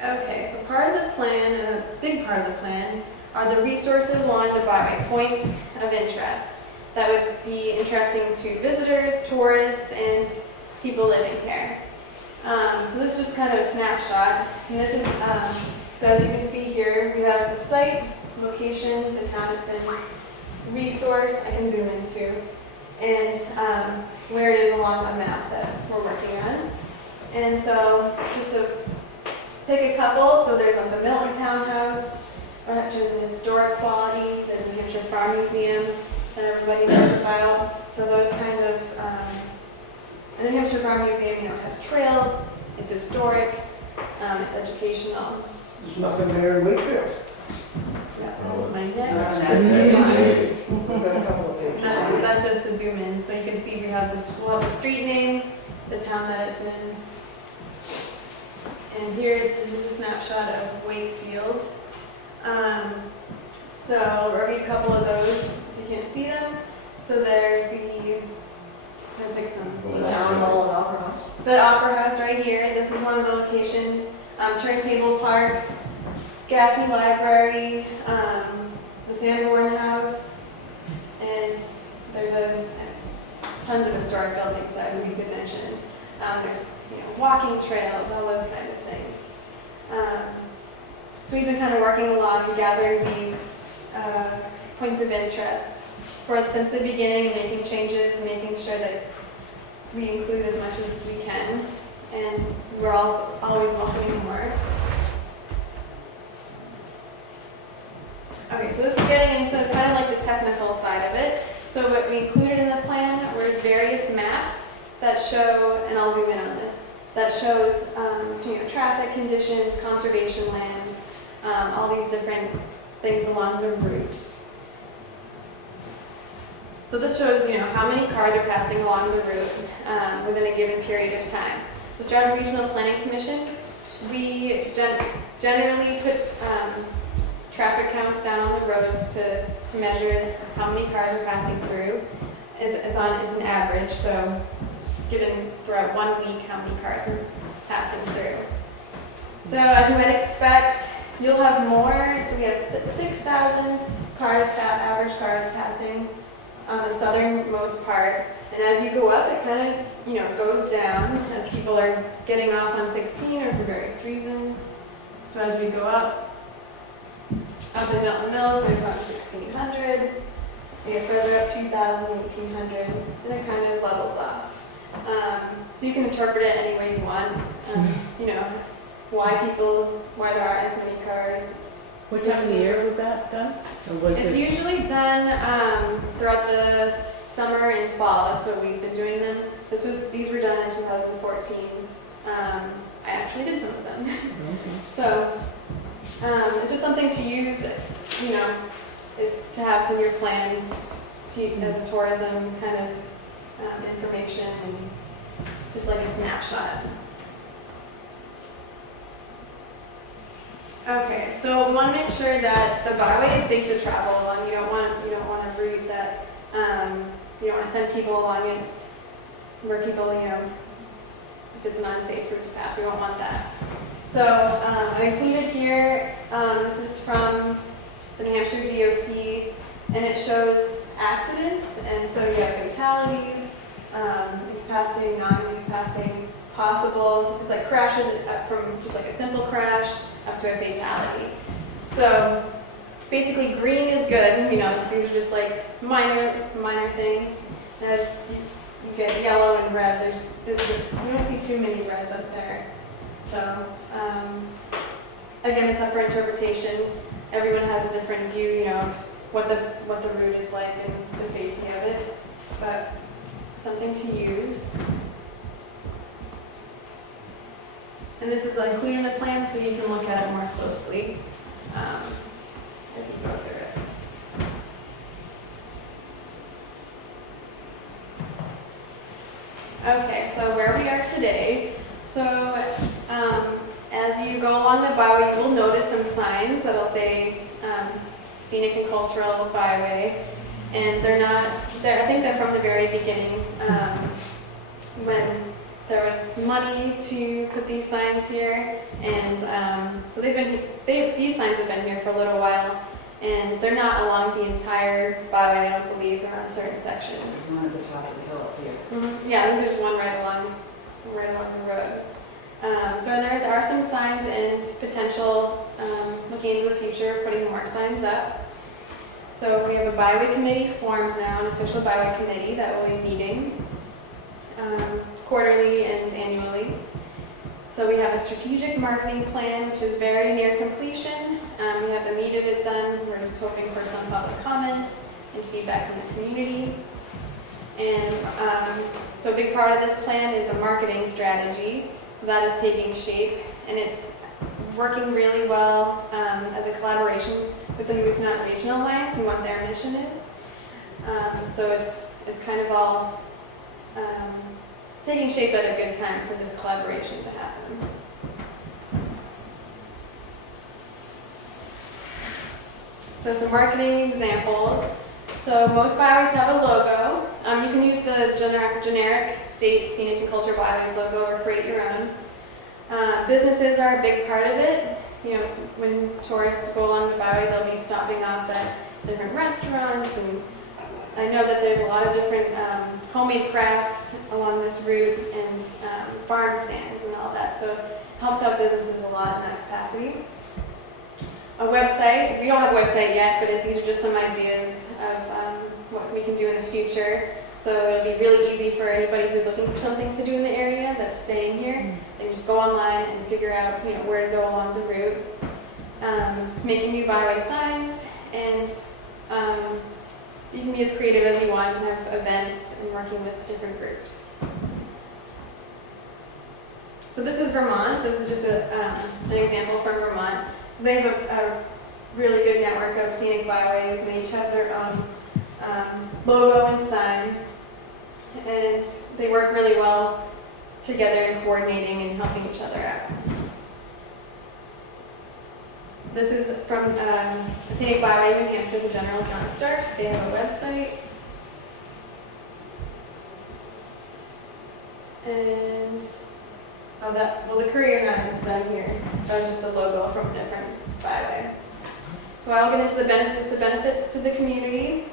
Okay, so part of the plan, and a big part of the plan, are the resources along the byway, points of interest that would be interesting to visitors, tourists, and people living here. So this is just kind of a snapshot. And this is, so as you can see here, we have the site, location, the town it's in, resource I can zoom into, and where it is along the map that we're working on. And so just to pick a couple, so there's the Milton Townhouse, which is an historic quality. There's the New Hampshire Farm Museum that everybody knows about. So those kind of, and the New Hampshire Farm Museum, has trails, it's historic, it's educational. There's nothing there in Wakefield. Yeah, that was my guess. That's just to zoom in, so you can see we have the street names, the town that it's in. And here is a snapshot of Wakefield. So I'll read a couple of those if you can't see them. So there's I'll pick some. The Town Hall and Opera House. The Opera House right here. This is one of the locations. Turntable Park, Gaffney Library, the Sanborn House, and there's tons of historic buildings that we could mention. There's walking trails, all those kind of things. So we've been kind of working along and gathering these points of interest since the beginning, and making changes, and making sure that we include as much as we can. And we're also always welcoming more. Okay, so this is getting into kind of like the technical side of it. So what we included in the plan was various maps that show, and I'll zoom in on this, that shows traffic conditions, conservation lands, all these different things along the routes. So this shows how many cars are passing along the route within a given period of time. So Stratford Regional Planning Commission, we generally put traffic counts down on the roads to measure how many cars are passing through. It's an average, so given throughout 1 week how many cars are passing through. So as you might expect, you'll have more. So we have 6,000 cars, average cars passing on the southernmost part. And as you go up, it kind of goes down as people are getting off on 16 or for various reasons. So as we go up in Milton Mills, there's about 1,600. We get further up, 2,000, 1,800, and it kind of levels off. So you can interpret it any way you want. Why there are as many cars. What time of the year was that done? Or was It's it? usually done throughout the summer and fall. That's what we've been doing them. These were done in 2014. I actually did some of them. So it's just something to use. It's to have in your plan as a tourism kind of information, and just like a snapshot. Okay, so we want to make sure that the byway is safe to travel along. You don't want a route that you don't want to send people along it where people, if it's an unsafe route to pass, we don't want that. So I included here, this is from the New Hampshire DOT, and it shows accidents, and so you have fatalities, incapacitating, non-incapacitating, possible. It's like crashes from just like a simple crash up to a fatality. So basically green is good, these are just like minor things. As you get the yellow and red, we don't see too many reds up there. So, again, it's up for interpretation. Everyone has a different view, you know, of what the route is like and the safety of it, but something to use. And this is included in the plan, so you can look at it more closely as you go through it. Okay, so where we are today. So as you go along the byway, you will notice some signs that'll say scenic and cultural byway. And I think they're from the very beginning when there was money to put these signs here. And so these signs have been here for a little while. And they're not along the entire byway, I don't believe. They're on certain sections. There's one at the top of the hill up here. Yeah, I think there's one right along the road. So there are some signs and potential, looking into the future, putting more signs up. So we have a byway committee formed now, an official byway committee that will be meeting quarterly and annually. So we have a strategic marketing plan, which is very near completion. We have the meat of it done. We're just hoping for some public comments and feedback from the community. And so a big part of this plan is the marketing strategy. So that is taking shape, and it's working really well as a collaboration with the Moose Mountain Regional Alliance and what their mission is. So it's kind of all taking shape at a good time for this collaboration to happen. So some marketing examples. So most byways have a logo. You can use the generic state scenic and culture byways logo or create your own. Businesses are a big part of it. You know, when tourists go along the byway, they'll be stopping off at different restaurants, and I know that there's a lot of different homemade crafts along this route and farm stands and all that. So it helps out businesses a lot in that capacity. A website. We don't have a website yet, but these are just some ideas of what we can do in the future. So it'll be really easy for anybody who's looking for something to do in the area that's staying here. They just go online and figure out, you know, where to go along the route. Making new byway signs, and you can be as creative as you want and have events and working with different groups. So this is Vermont. This is just an example from Vermont. So they have a really good network of scenic byways, and they each have their own logo and sign, and they work really well together in coordinating and helping each other out. This is from Scenic Byway New Hampshire, the General John Stark. They have a website. And the courier map is done here. That was just a logo from a different byway. So I'll get into the benefits to the community.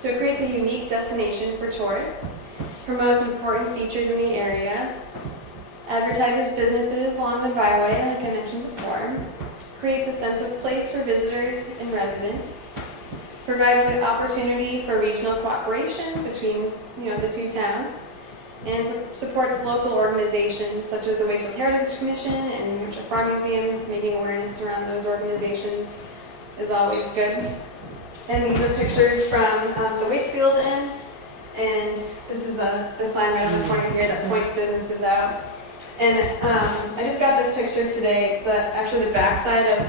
So it creates a unique destination for tourists, promotes important features in the area, advertises businesses along the byway, like I mentioned before, creates a sense of place for visitors and residents, provides the opportunity for regional cooperation between the two towns, and supports local organizations such as the Wakefield Heritage Commission and New Hampshire Farm Museum. Making awareness around those organizations is always good. And these are pictures from the Wakefield Inn, and this is the sign right on the corner here that points businesses out. And I just got this picture today. It's actually the backside of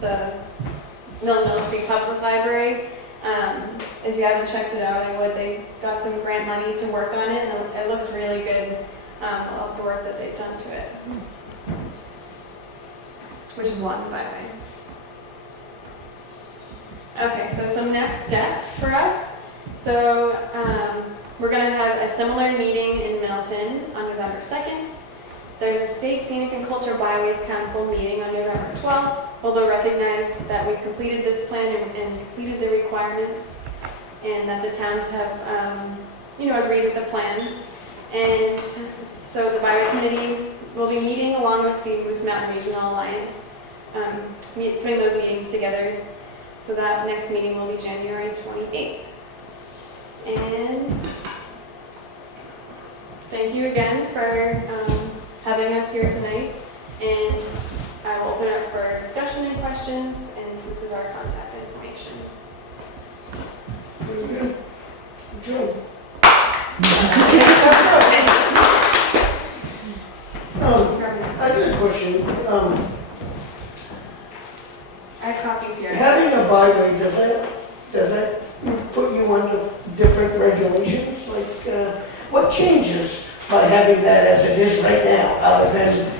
the Mill Creek Public Library. If you haven't checked it out, I would. They got some grant money to work on it, and it looks really good, all the work that they've done to it, which is along the byway. Okay, so some next steps for us. So we're going to have a similar meeting in Milton on November 2nd. There's a State Scenic and Cultural Byways Council meeting on November 12th. Although recognize that we've completed this plan and completed the requirements, and that the towns have, agreed with the plan. And so the Byway Committee will be meeting along with the Moose Mountain Regional Alliance, putting those meetings together. So that next meeting will be January 28th. And thank you again for having us here tonight. And I will open up for discussion and questions, and this is our contact information. Very good. Joe? I got a question. I have copies here. Having a byway, does that put you under different regulations? Like, what changes by having that as it is right now, other than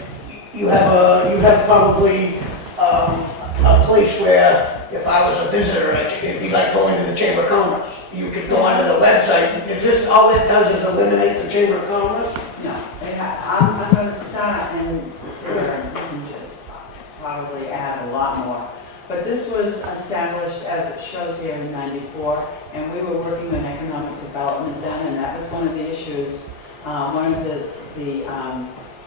you have probably a place where if I was a visitor, it'd be like going to the Chamber of Commerce. You could go onto the website. Is this all it does is eliminate the Chamber of Commerce? No, I'm gonna start and sit there and just probably add a lot more. But this was established, as it shows here, in '94, and we were working on economic development then, and that was one of the issues. One of the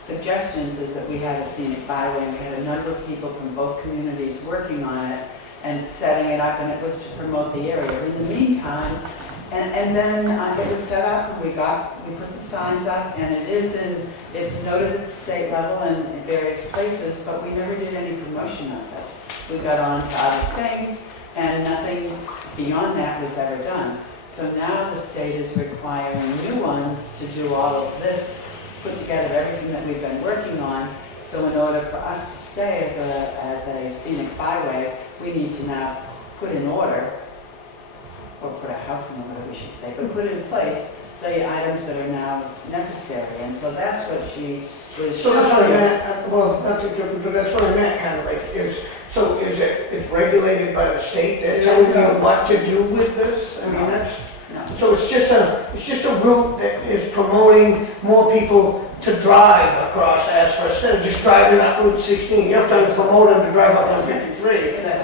suggestions is that we had a scenic byway, and we had a number of people from both communities working on it and setting it up, and it was to promote the area. In the meantime, and then it was set up, and we put the signs up, and it's noted at the state level and in various places, but we never did any promotion of it. We got on to other things, and nothing beyond that was ever done. So now the state is requiring new ones to do all of this, put together everything that we've been working on. So in order for us to stay as a scenic byway, we need to now put in order, or put a house in order, we should say, but put in place the items that are now necessary. And so that's what she was So that's what I showing. meant, well, not to interrupt, but that's what I meant, kind of like, it's regulated by the state, they're It telling is, you what to do with this? I mean, that's, No. so it's just a route that is promoting more people to drive across Asper, instead of just driving up Route 16, you're trying to promote them to drive up on 53,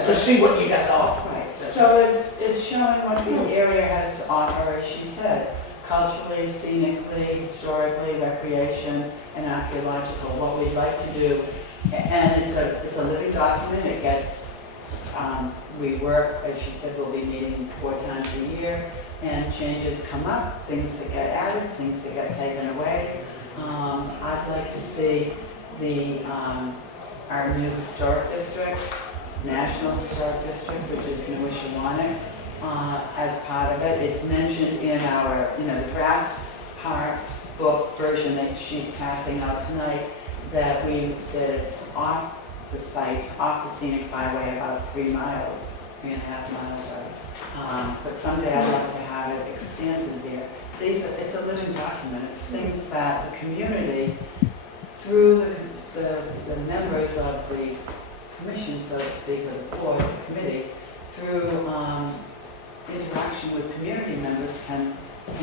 to see what you got to offer. Right. So it's showing what the area has to offer, as she said, culturally, scenically, historically, recreation, and archaeological, what we'd like to do. And it's a living document. It gets, we work, as she said, we'll be meeting 4 times a year, and changes come up, things that get added, things that get taken away. I'd like to see our new historic district, National Historic District, which is New Ishawanic, as part of it. It's mentioned in our, the draft part book version that she's passing out tonight, that it's off the site, off the scenic byway, about 3 miles, 3.5 miles. But someday I'd like to have it extended there. It's a living document. It's things that the community, through the members of the commission, so to speak, or the board, the committee, through interaction with community members can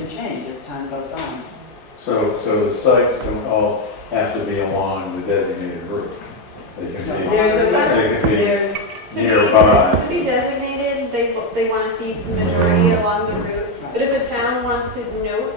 change as time goes on. So the sites don't all have to be along the designated route. They can be, There's nearby. To be designated, they want to see the majority along the route. But if a town wants to note,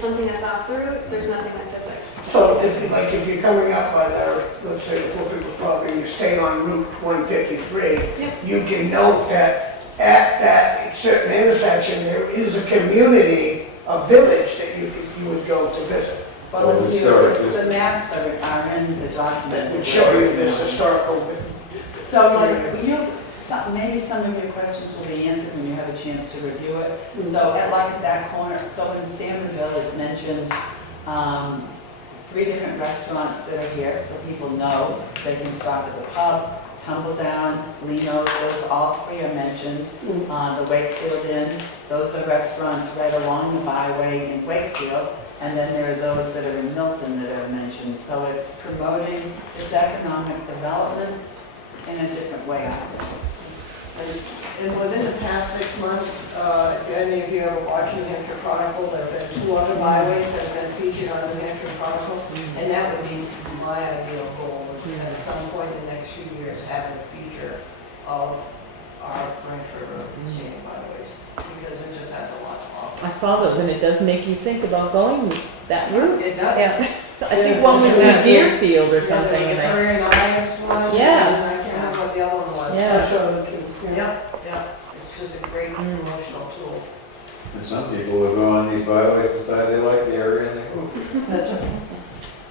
something that's off the route, there's nothing that says like. So if you're coming up by there, let's say the Poor People's Club, and you stay on Route 153, Yep. you can note that at that certain intersection, there is a community, a village that you would go to visit. Well, Well, historic. the maps are in the That document. would show you this historical. So maybe some of your questions will be answered when you have a chance to review it. So at that corner, so in Sangerville, it mentions 3 different restaurants that are here, so people know they can stop at the pub, Tumbledown, Lino's, those all 3 are mentioned. The Wakefield Inn, those are restaurants right along the byway in Wakefield. And then there are those that are in Milton that are mentioned. So it's promoting its economic development in a different way. And within the past 6 months, if any of you are watching the Hampshire Chronicle, there have been 2 other byways that have been featured on the Hampshire Chronicle. And that would be my ideal goal, is at some point in the next few years, having a feature of our French River scenic byways, because it just has a lot to offer. I saw those, and it does make you think about going that route. It does. Yeah. I think one was in Deerfield or something. The and I- Prairie Lions one. Yeah. And I can't remember what the other one was. Yeah. So, Yeah, it's just a great promotional tool. And some people will go on these byways, decide they like the area and they go. That's right.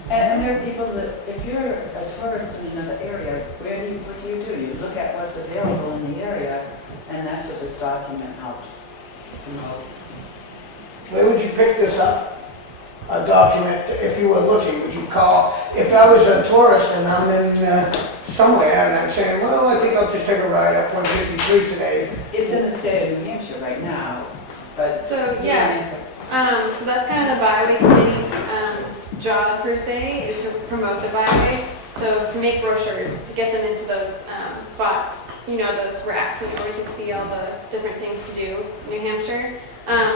And there are people that, if you're a tourist in another area, what do? You look at what's available in the area, and that's what this document helps promote. Where would you pick this up? A document, if you were looking, would you call, if I was a tourist and I'm in somewhere and I'm saying, well, I think I'll just take a ride up 153 today. It's in the state of New Hampshire right now, but. So, yeah. So that's kind of the byway committee's job per se, is to promote the byway. So to make brochures, to get them into those spots, you know, those racks, you know, where you can see all the different things to do in New Hampshire.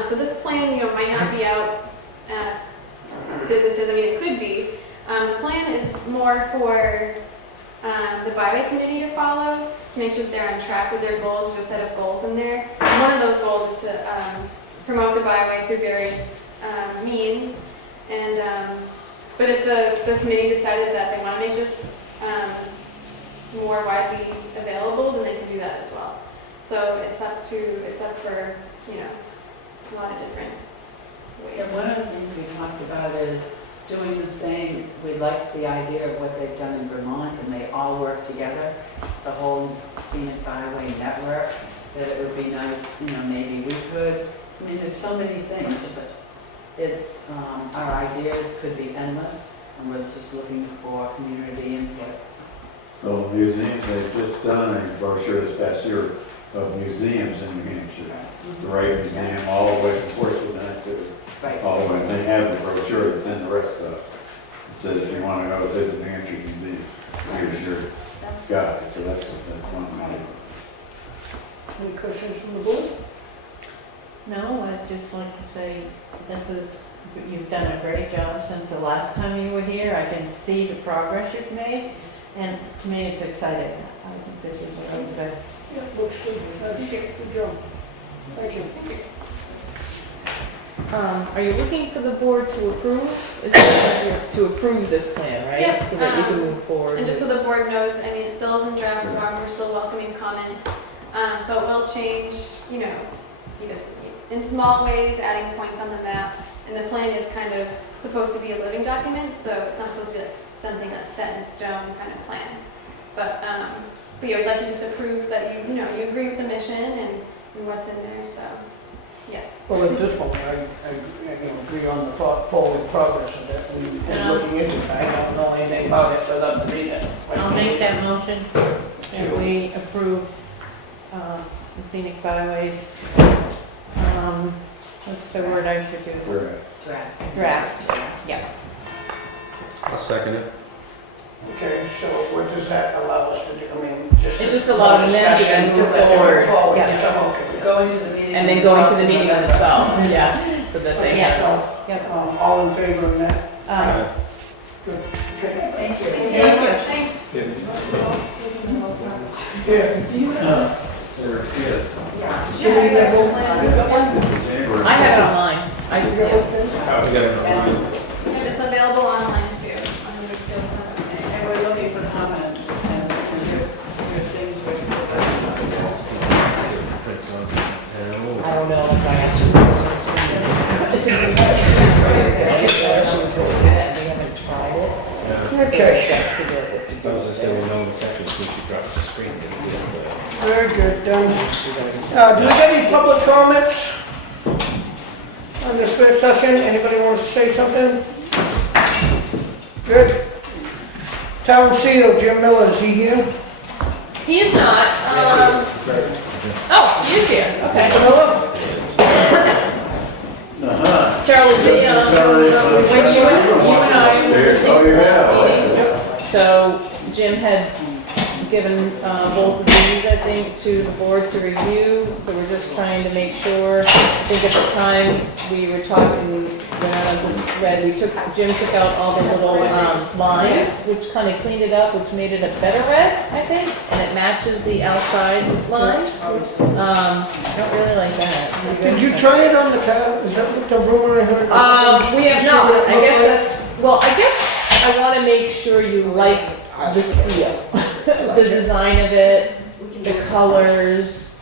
So this plan, you know, might not be out businesses. I mean, it could be. The plan is more for the byway committee to follow, to make sure that they're on track with their goals. There's a set of goals in there. And one of those goals is to promote the byway through various means. And but if the committee decided that they want to make this more widely available, then they can do that as well. So it's up for, you know, a lot of different ways. And one of the things we talked about is doing the same. We liked the idea of what they've done in Vermont, and they all work together, the whole scenic byway network, that it would be nice, you know, maybe we could. I mean, there's so many things, but it's, our ideas could be endless, and we're just looking for community input. Well, museums, they've just done a brochure this past year of museums in New Hampshire. The Wright Museum, all the way to Portsmouth, and that's it. Right. All the way, they have the brochure that's in the rest of it. It says if you want to go visit New Hampshire Museum, here's your guide, so that's what that one might be. Any questions from the board? No, I'd just like to say, you've done a great job since the last time you were here. I can see the progress you've made, and to me, it's exciting. I think this is really good. Yeah, looks good. Nice. Good job. Thank you. Are you looking for the board to approve? To approve this plan, right? Yep, So that you can move forward. And just so the board knows, I mean, it still is in draft form, we're still welcoming comments. So it will change, you know, either in small ways, adding points on the map. And the plan is kind of supposed to be a living document, so it's not supposed to be like something that's set in stone kind of plan. But yeah, we'd like you to just approve that you agree with the mission and what's in there, so, yes. Well, at this point, I agree on the forward progress of that. We've been looking into it. I don't know anything about it, so I'd love to read it. I'll make that motion, and we approve the scenic byways. What's the word I should use? Draft. Yeah. I'll second it. Okay, so what does that allow us to do? I mean, just. It's just allowing them to then move forward. Yeah. Yeah. Okay. Go into the meeting. And then go into the meeting on itself, yeah, so that they have. So, Yep. all in favor of that? Good. Okay. Thank you. Thanks. Yeah. Do you have? There it is. I have it online. Oh, we got it online. And it's available online too, on the Wakefield website. And we're looking for comments, and there's things we're still. I don't know if I asked you questions. We haven't tried it. Okay. As I said, we know the section, since she dropped the screen. Very good. Do we have any public comments on this first session? Anybody wants to say something? Good. Town seal, Jim Miller, is he here? He is not, oh, he is here, Mr. okay. Miller? Charlie, when you and I were listening Oh, you to have? this meeting, so Jim had given both of these, I think, to the board to review, so we're just trying to make sure. I think at the time we were talking, when I was read, Jim took out all the little lines, which kind of cleaned it up, which made it a better red, I think, and it matches the outside line. I don't really like that. Did you try it on the town? Is that what the rumor I heard? We have not, I guess that's, well, I guess I want to make sure you like the seal. The design of it, the colors,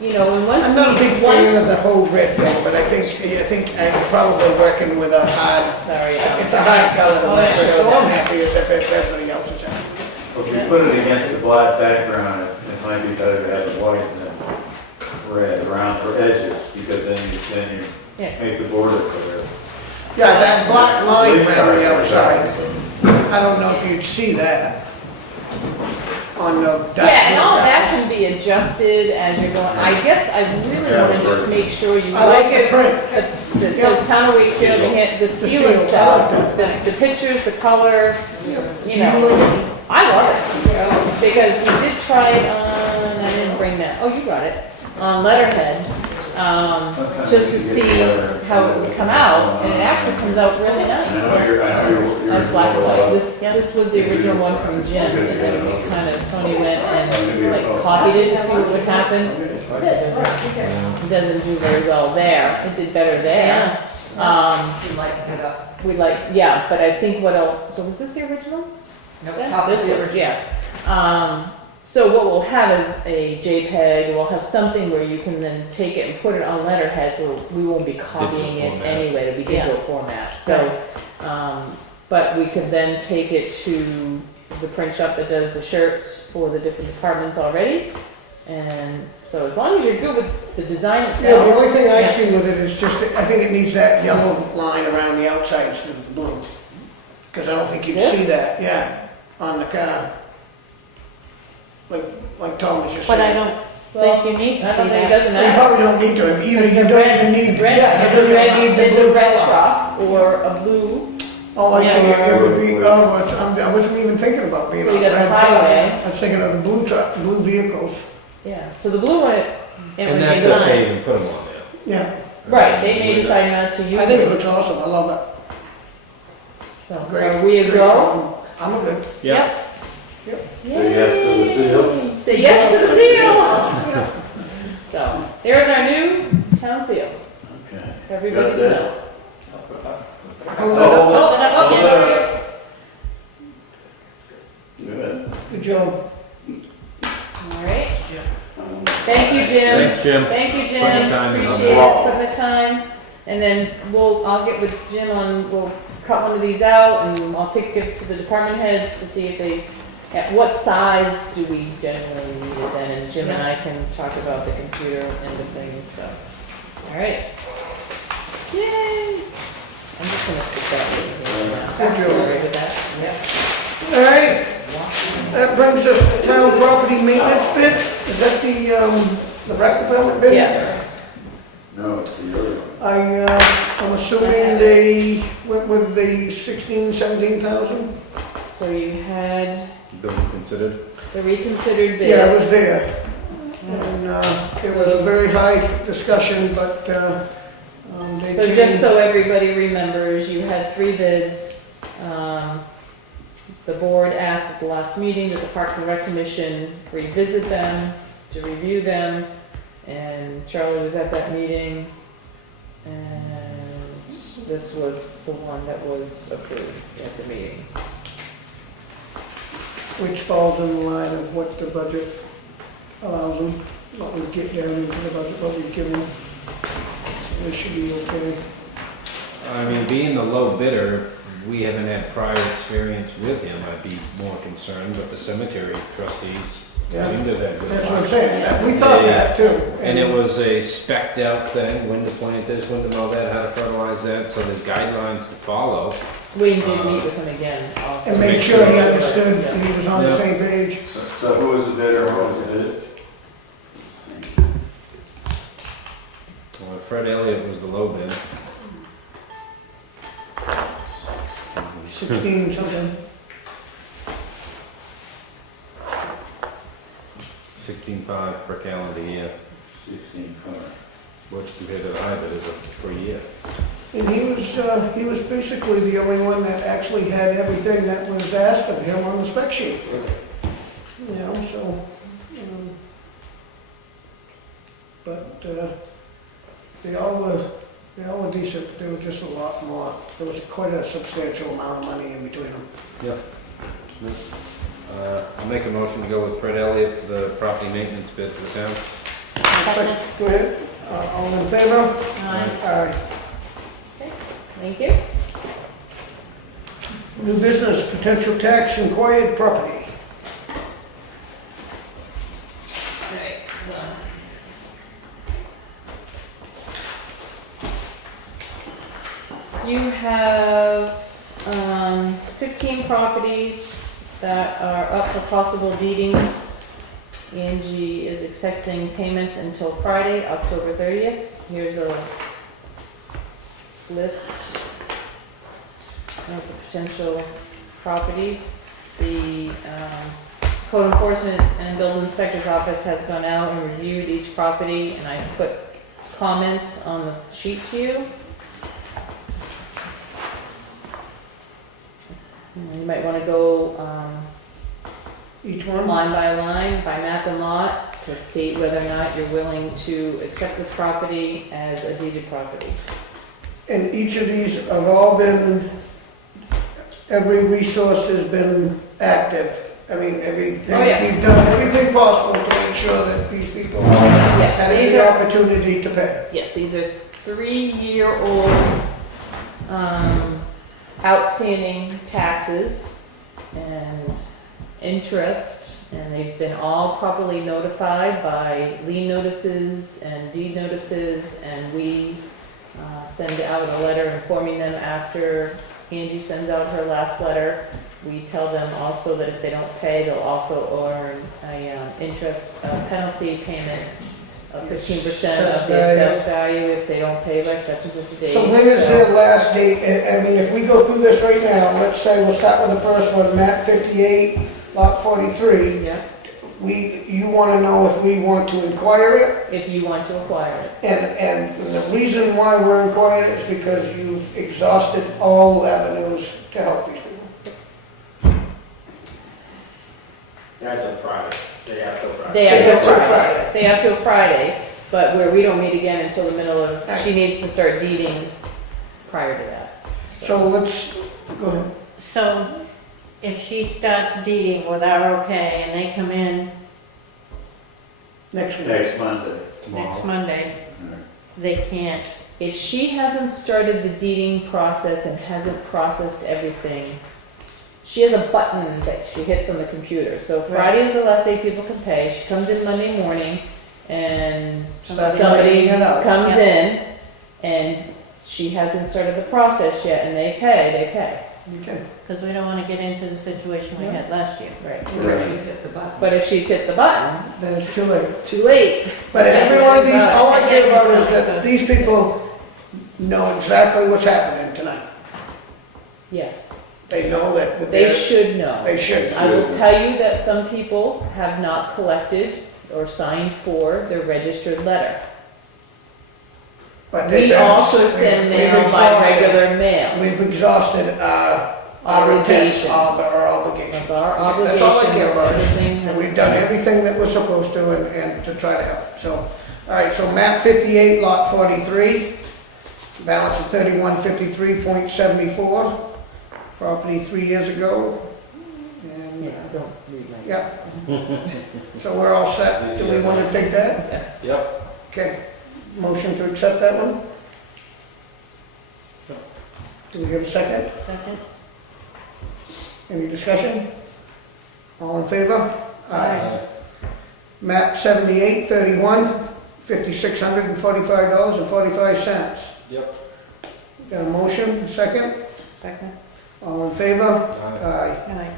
you know, and once I'm not a big fan of once, the whole red thing, but I think I'm probably working with a hard, sorry, it's a hard color to Oh, work yeah, with, sure. so I'm happy as if everybody else is happy. If you put it against the black background, it might be better to have the white than red around the edges, because then you Yeah. make the border clear. Yeah, that black line around the outside, I don't know if you'd see that on the. yeah, and all that can be adjusted as you're going. I guess I really Yeah, want to just make sure you I like the it. print. That says Town of Wakefield, the seal seal, I itself, like the pictures, the color, you know. I love it, because we did try it on, I didn't bring that, oh, you got it, on letterhead, just to see how it would come out, and it actually comes out really I know nice. you're. As black and white. This was the original one from Jim, and then we kind of, Tony went and like copied it to see what would happen. It doesn't do very well there, it did better there. We like, yeah, but I think what else, so was this the original? Yeah, this was, yeah. So what we'll have is a JPEG, we'll have something where you can then take it and put it on letterhead, so we won't be copying Digital it format. anyway, it'll be digital format. So, but we could then take it to the print shop that does the shirts for the different departments already. And so as long as you're good with the design Yeah, itself. the only thing I Yeah. see with it is just, I think it needs that yellow line around the outside instead of the blue. Because I don't think you'd This? see that, yeah, on the car. Like Tom was just But I saying. don't think you need to I see don't think it that. doesn't Well, you matter. probably don't need to, even, you The don't even need, red, yeah, you it's don't a even red, need the it's a blue red color. truck or a blue. Oh, I see, Yeah. it would be, I wasn't even thinking about being So on you the got the red truck. highway. I was thinking of the blue truck, blue vehicles, Yeah, so the blue one, It And would be that's if fine. they even put them on there. yeah. right, they may decide not to use I think it it. looks awesome, I love it. So, Great. are we a great go? problem. I'm a good. Yeah. Say yes to the seal. Yay! Say yes to the seal! So, there's our new town seal. Okay. Everybody Got can that? know. Hold it up. Hold it up, okay, there we go. Good. Good job. All right. Thank you, Jim. Thanks, Jim. Thank you, Jim. Putting the time in on Appreciate that. it, putting the time. And then I'll get with Jim on, we'll cut one of these out and I'll give it to the department heads to see if they, at what size do we generally need it then? And Jim and I can talk about the computer end of things, so. All right. Yay. I'm just gonna stick that in here now. Good job. All right with that? All right, that brings us to town property maintenance bid. Is that the rec department bid? Yes. No, it's the other one. I'm assuming they went with the 17,000? So you had Building considered. the reconsidered bid. Yeah, I was there. And it was a very high discussion, but they So just so everybody remembers, you had 3 bids. The board asked at the last meeting that the Parks and Rec Commission revisit them, to review them, and Charlie was at that meeting. And this was the one that was approved at the meeting. which falls in line of what the budget allows them, what we get down into the budget, what we give them. It should be okay. I mean, being the low bidder, if we haven't had prior experience with him, I'd be more concerned, but the cemetery trustees Yeah. seem to have had good That's what I'm luck. saying, we thought that too. And it was a spec'd out thing, when to plant this, when to mow that, how to fertilize that, so there's guidelines to follow. We did meet with him again also. And make sure he understood, that he was on the Yeah. same page. So who was the bidder, what was the bid? Well, Fred Elliott was the low bid. 16 something. 16.5 per calendar year, 16,500. which compared to the high bid is a per year. And he was basically the only one that actually had everything that was asked of him on the spec sheet. You know, so, but, they all were decent, there was just a lot more, there was quite a substantial amount of money in between them. Yep. I'll make a motion to go with Fred Elliott for the property maintenance bid to the town. Go ahead. All in favor? Aye. Aye. Thank you. New business, potential tax acquired property. You have 15 properties that are up for possible deeding. Angie is accepting payments until Friday, October 30th. Here's a list of the potential properties. The Code Enforcement and Building Inspector's Office has gone out and reviewed each property, and I put comments on the sheet to you. You might want to go Each one? line by line, by map and lot, to state whether or not you're willing to accept this property as a deeded property. And each of these have all been, every resource has been active. I mean, everything, Oh, yeah. we've done everything possible to make sure that these people Yes, had these the are, opportunity to pay. yes, these are 3-year-old outstanding taxes and interest, and they've been all properly notified by lien notices and deed notices, and we send out a letter informing them after Angie sends out her last letter. We tell them also that if they don't pay, they'll also earn a interest penalty payment of 15% of the assessed value if they don't pay by such and such a date. So when is their last date? I mean, if we go through this right now, let's say we'll start with the first one, map 58, lot 43. Yeah, You want to know if we want to inquire it? if you want to acquire it. And the reason why we're inquiring it is because you've exhausted all avenues to help these people. That's on Friday, day after Friday. Day Day after after Friday. Day after Friday, but where we don't meet again until the middle of, she needs to start deeding prior to that. So let's, go ahead. So if she starts deeding with our okay and they come in Next week. Next Monday, next tomorrow. Monday, they can't. If she hasn't started the deeding process and hasn't processed everything, she has a button that she hits on the computer. So Friday is the last day people can pay. She comes in Monday morning and Starts somebody writing it out. comes Yeah. in and she hasn't started the process yet and they pay. Okay. Because we don't want to get into the situation we had last year. Right. Right. But if she's hit the button, Then it's too late. too late. But every one of these, all I care about is Okay. that these people know exactly what's happening tonight. Yes, They know that with they their, should know. they should. I will tell you that some people have not collected or signed for their registered letter. But they've We been- also we've send mail by exhausted- regular mail. We've exhausted our Obligations. intent, our obligations. Of our That's all I care obligations, about. is- everything And has we've done been- everything that we're supposed to and to try to help. So, all right, so map 58, lot 43, balance of 3153.74, property 3 years ago. And, Yeah, don't read my. yeah. So we're all set. Do we want to take that? Yep. Okay. Motion to accept that one? Do we have a second? Second? Any discussion? All in favor? Aye. Map 78, 31, $5,645.45. Yep. Got a motion, second? Second? All in favor? Aye. Aye.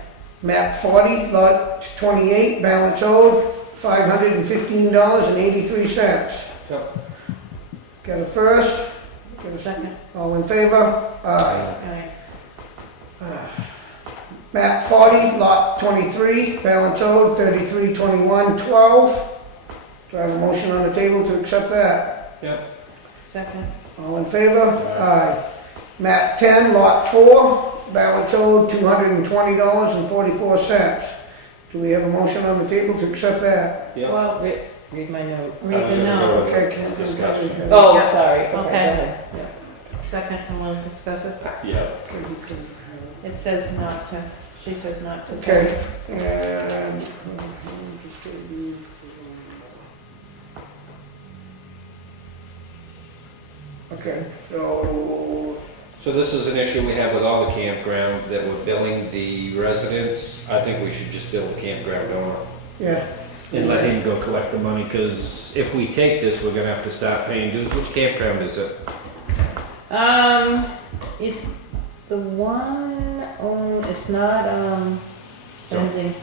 Map 40, lot 28, balance owed, $515.83. Yep. Got a first? Got a Second? All in favor? Aye. Aye. Map 40, lot 23, balance owed, $3321.12. Do I have a motion on the table to accept that? Yep. Second? All in favor? Aye. Map 10, lot 4, balance owed, $220.44. Do we have a motion on the table to accept that? Yep. Well, Read my note. read the Sure. note. Okay, can't do Discussion. that. Oh, Yeah. sorry. Okay, go Okay. ahead. Yeah. Second, and we'll discuss it. Yep. It says not to, she says not to. Okay, and Okay, so, So this is an issue we have with all the campgrounds that we're billing the residents. I think we should just bill the campground owner yeah, and let him go collect the money, because if we take this, we're gonna have to start paying dues. Which campground is it? It's the one, it's not, Benzing's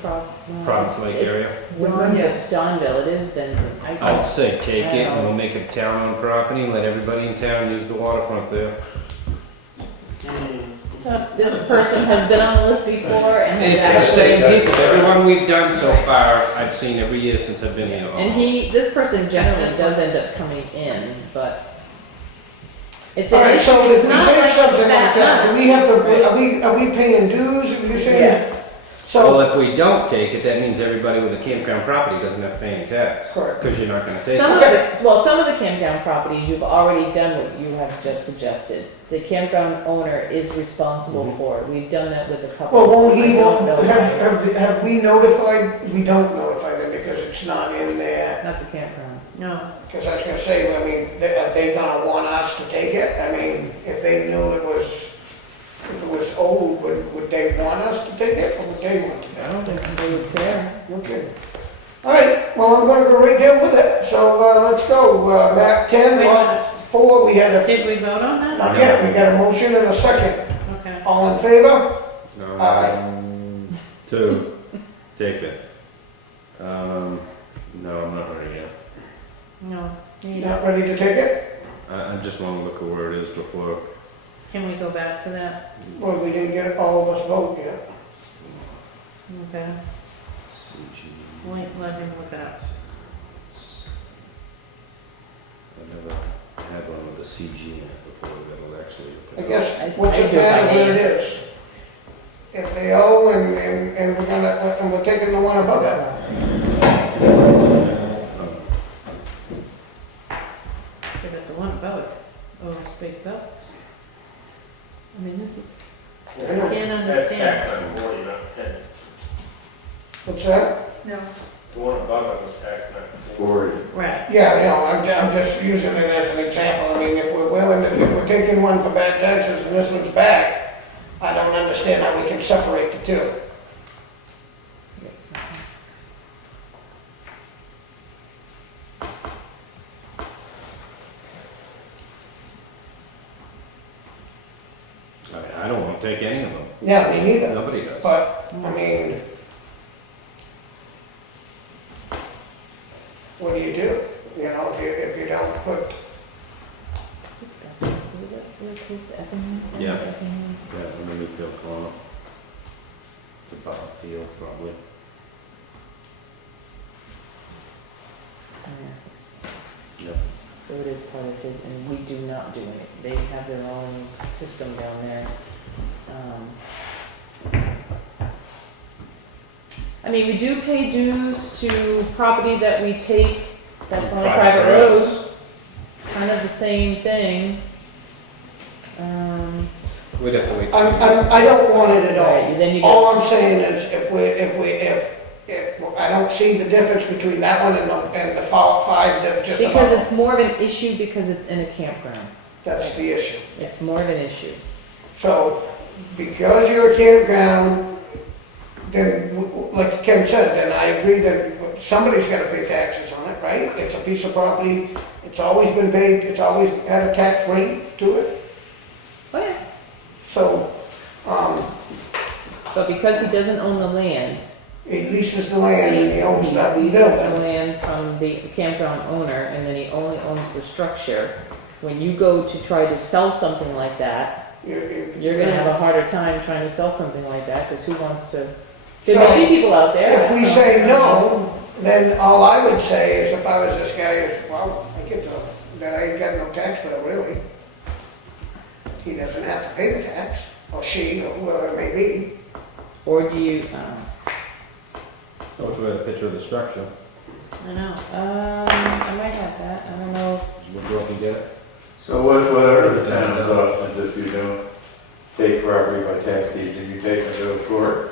Province Lake area? Donville, it is Benzing. I'd say take I it know. and we'll make it town-owned property and let everybody in town use the waterfront there. This person has been on the list before and has It's the actually. same people. Everyone we've done so far, I've seen every year since I've been here. And this person generally does end up coming in, but it's all an right, issue. so if It's we not take like something it's like that, do we have to, are we paying dues, are you saying? Yes. Well, So, if we don't take it, that means everybody with a campground property doesn't have to pay any tax. Correct. Because you're not gonna take Some it. of some of the campground properties, you've already done what you have just suggested. The campground owner is responsible for it. We've done that with a couple. well, won't he, I don't know. have we notified, we don't notify them because it's not in there? Not the campground. No, Because I was gonna say, I mean, are they gonna want us to take it? I mean, if they knew if it was old, would they want us to take it, or would they want to? I don't think they would care. Okay. All right, well, I'm gonna go right down with it, so, let's go, map 10, Wait, lot 4, we had did we vote on that? not yet, we got a motion and a second. Okay. All in favor? To take it. No, I'm not ready yet. No, You not ready to take it? I just wanna look at where it is before. can we go back to that? Well, we didn't get all of us vote yet. Okay, let him look it up. I never had one with a CG in it before that'll actually. I guess, I- what's I it do it by matter where it name. is? If they owe and we're taking the one above it. We got the one above it. Oh, it's big bucks. I mean, this is, I I know. can't That's understand. tax on 40, not 10. What's that? No. The one above it was tax on 40. Or, Right. Yeah, you know, I'm just using it as an example. I mean, if we're willing to, if we're taking one for back taxes and this one's back, I don't understand how we can separate the two. I don't wanna take any of them. Yeah, me neither. Nobody does. But, I mean, what do? You know, if you don't put, Yeah. Yeah, underneath Bill Corner. The bottom field, probably. Yep. So it is part of his, and we do not do it. They have their own system down there. I mean, we do pay dues to property that we take that's on a private road. It's kind of the same thing. We'd have to wait. I don't want it at Right, all. then you All I'm saying is if I don't see the difference between that one and the five that just above. Because it's more of an issue because it's in a campground. That's the issue. It's more of an issue. So, because you're a campground, then, like Ken said, then I agree that somebody's gotta pay taxes on it, right? It's a piece of property, it's always been paid, it's always had a tax rate to it. Oh, yeah. So, But because he doesn't own the land, he leases the land and he owns that He leases building. the land from the campground owner, and then he only owns the structure. When you go to try to sell something like that, you're gonna have a harder time trying to sell something like that, because who wants to? There So, may be people out there. If we say no, then all I would say is if I was this guy, is, well, I get to, that I ain't got no tax bill, really. He doesn't have to pay the tax, or she, or whoever it may be. Or do you, I wish we had a picture of the structure. I know. I might have that, I don't know. Would you go up and get it? so what are the town's options if you don't take property by tax deed? Do you take it to a court?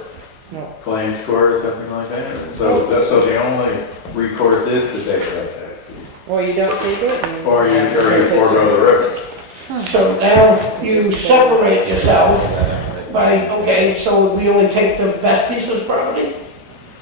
No. Claims court or something like that? So the only recourse is to take it by tax deed? Or you don't take it? and- Or you forego the river? So now you separate yourself by, okay, so we only take the best pieces of property?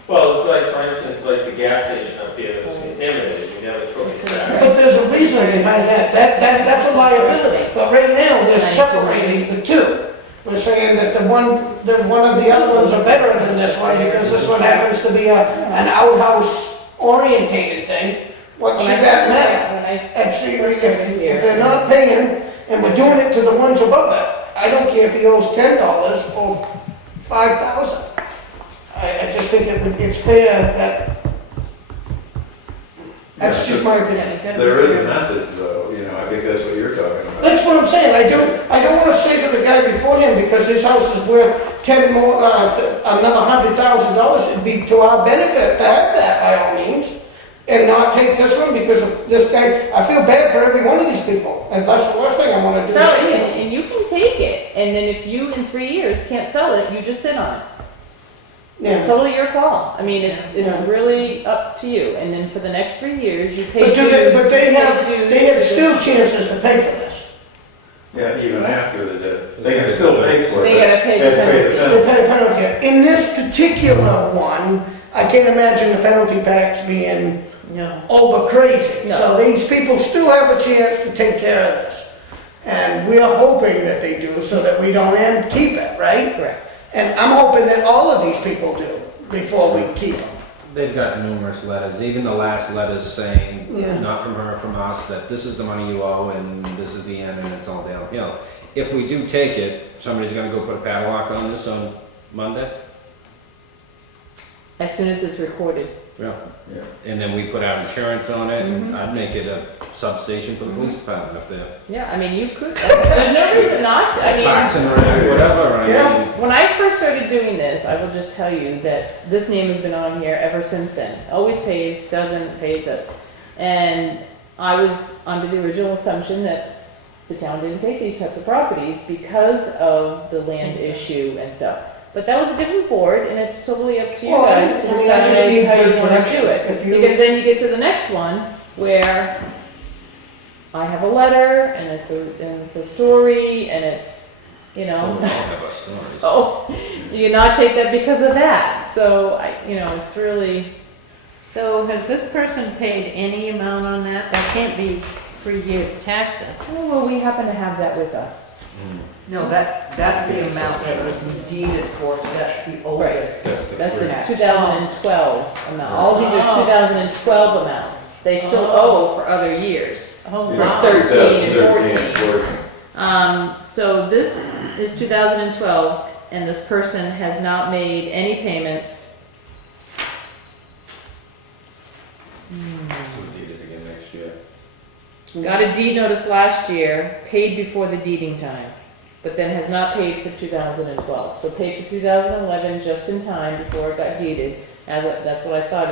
Well, it's like, for instance, like the gas station up here that was contaminated, we never took it back. But there's a reason behind that. That's a liability. But right now, they're separating the two. We're saying that one of the other ones are better than this one because this one happens to be an outhouse orientated thing. What should that matter? And see, if they're not paying and we're doing it to the ones above it, I don't care if he owes $10 or $5,000. I just think it's fair that, that's just my opinion. There is a message though, you know, I think that's what you're talking about. That's what I'm saying, I don't wanna say to the guy before him, because his house is worth another $100,000, it'd be to our benefit to have that by all means, and not take this one because of this guy. I feel bad for every one of these people, and that's the worst thing I wanna do. Charlie, and you can take it, and then if you in 3 years can't sell it, you just sit on it. Yeah. Totally your call. I mean, it's Yeah. really up to you. And then for the next 3 years, you pay But dues. they have dues. still chances to pay for this. Yeah, even after the debt, they can still pay for it. They gotta pay the They have to penalty. They pay a penalty. In this particular one, I can't imagine the penalty packs being No. over crazy. No. So these people still have a chance to take care of this. And we're hoping that they do so that we don't keep it, right? Correct. And I'm hoping that all of these people do before we keep them. They've got numerous letters, even the last letters saying, Yeah. not from her, from us, that this is the money you owe and this is the end and it's all downhill. If we do take it, somebody's gonna go put a padlock on this on Monday? As soon as it's recorded. Yeah. And then we put our insurance on it, and I'd make it a substation for the police department up there. Yeah, I mean, you could. There's no reason not to. I mean, Parks and Rec, whatever, I Yeah. mean. when I first started doing this, I will just tell you that this name has been on here ever since then. Always pays, doesn't, pays, doesn't. And I was under the original assumption that the town didn't take these types of properties because of the land issue and stuff. But that was a different board, and it's totally up to you Well, guys to I mean, I just decide need how you good want to direction. do If it. you- Because then you get to the next one where I have a letter, and it's a story, and it's, you Oh, know. we all have our stories. So, do you not take that because of that? So, it's really, So has this person paid any amount on that? That can't be 3 years taxes. oh, well, we happen to have that with us. No, that's the amount that was deeded for, that's the oldest. That's the That's the free. 2012 amount. All these are 2012 amounts. They still owe for other years. Oh, For wow. 13 and 14. So this is 2012, and this person has not made any payments. We'll need it again next year. Got a deed notice last year, paid before the deeding time, but then has not paid for 2012. So paid for 2011 just in time before it got deeded, that's what I thought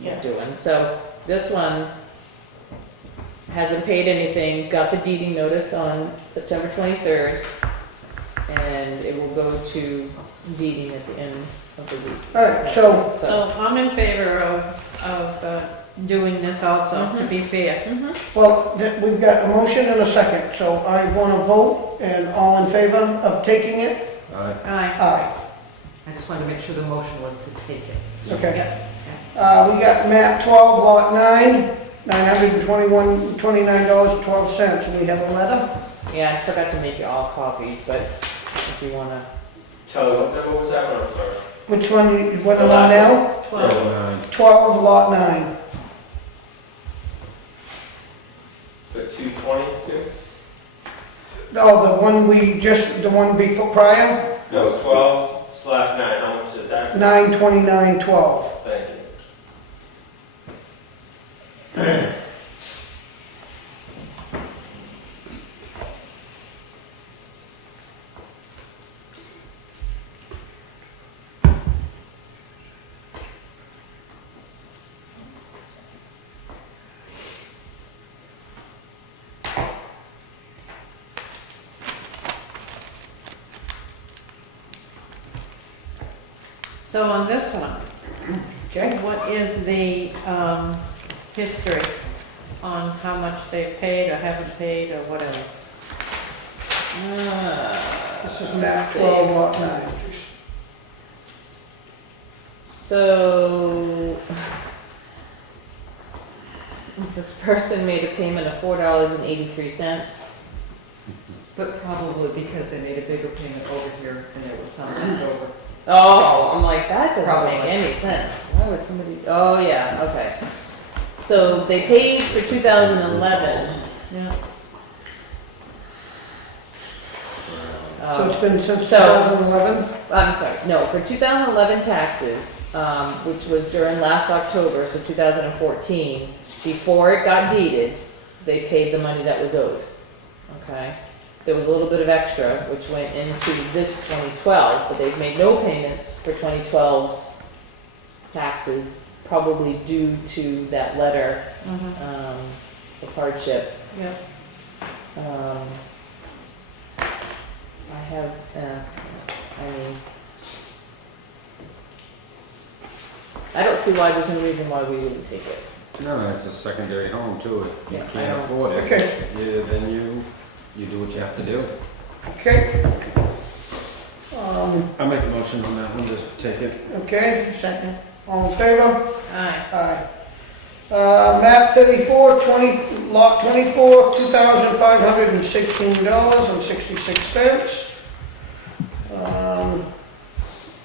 he was doing. So this one hasn't paid anything, got the deeding notice on September 23rd, and it will go to deeding at the end of the week. All right, so So I'm in favor of doing this also, to be fair. Well, we've got a motion and a second, so I want to vote, and all in favor of taking it? Aye. Aye. Aye. I just wanted to make sure the motion was to take it. Okay. We got map 12, lot 9, $929.12, and we have a letter. Yeah, I forgot to make you all copies, but if you wanna. Charlie, what was that one, I'm sorry? Which one you want to know now? 12. 12, lot 9. The 222? Oh, the one before prior? No, 12/9, how much is that? 929.12. Thank you. So on this one, Okay? what is the history on how much they've paid or haven't paid or whatever? This is map 12, lot 9. So, this person made a payment of $4.83. But probably because they made a bigger payment over here and there was some left over. Oh, I'm like, that doesn't Probably. make any sense. Why would somebody, oh, yeah, okay. So they paid for 2011. Yeah. So it's been since So- 2011? I'm sorry, no, for 2011 taxes, which was during last October, so 2014, before it got deeded, they paid the money that was owed, okay? There was a little bit of extra, which went into this 2012, but they've made no payments for 2012's taxes, probably due to that letter of hardship. Yeah. I have, I mean, I don't see why, there's no reason why we wouldn't take it. No, it's a secondary home too. If you Yeah, I can't know. afford it, Okay. then you do what you have to do. Okay. I make a motion on that one, just take it. Okay, Second. all in favor? Aye. Aye. Map 34, lot 24, $2,516.66.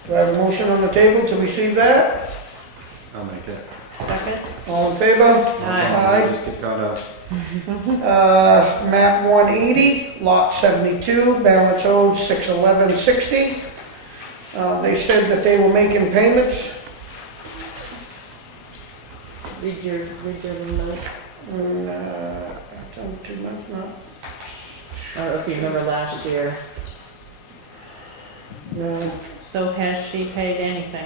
Do I have a motion on the table to receive that? I'll make it. Second. All in favor? Aye. Just get caught up. Map 180, lot 72, balance owed $611.60. They said that they were making payments. Read your note. After 2 months now. I don't know if you remember last year. No. So has she paid anything?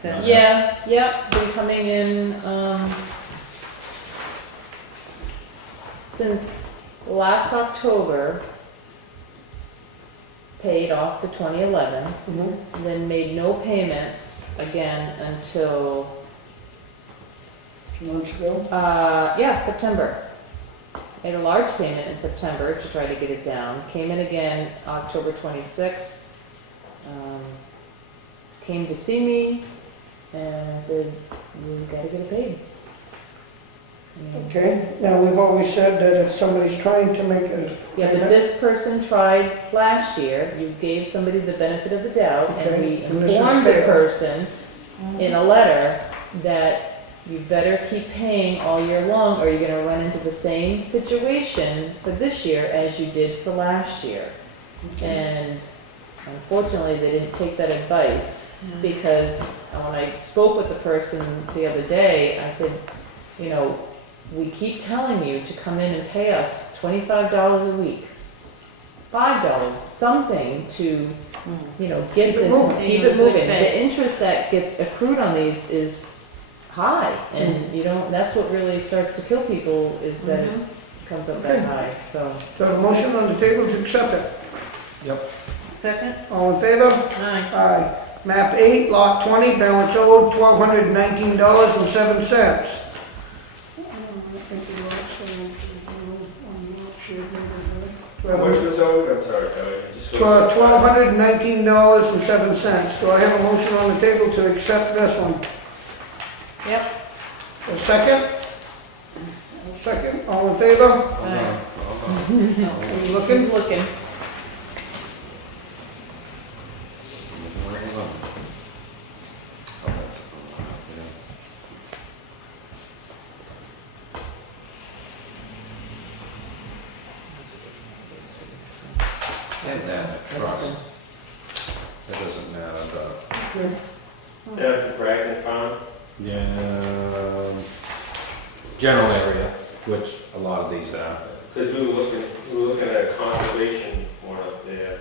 Since- Yeah, yep, been coming in, since last October, paid off the 2011, Mhm. then made no payments again until, 2 months ago. September. Made a large payment in September to try to get it down, came in again October 26th. Came to see me, and I said, you gotta get it paid. And- Okay, now we've always said that if somebody's trying to make a. Yeah, but this person tried last year, you gave somebody the benefit of the doubt, and Okay, we and this is informed the fair. person in a letter that you better keep paying all year long, or you're gonna run into the same situation for this year as you did for last year. And unfortunately, they didn't take that advice, because when I spoke with the person the other day, I said, you know, we keep telling you to come in and pay us $25 a week, $5, something to, you know, get Keep it this, moving. keep it moving. The interest that gets accrued on these is high, and you don't, that's what really starts to kill people, is that it comes up that Okay. high, so. Do I have a motion on the table to accept it? Second. All in favor? Aye. Aye. Map 8, lot 20, balance owed $1,219.07. How much was owed? I'm sorry, Kelly. $1,219.07. Do I have a motion on the table to accept this one? Yep. A second? Second, all in favor? Aye. Are you looking? He's looking. And then a trust. That doesn't matter, but, Down to Bragg Farm. yeah, general area, which a lot of these are. Because we were looking at a conservation one up there.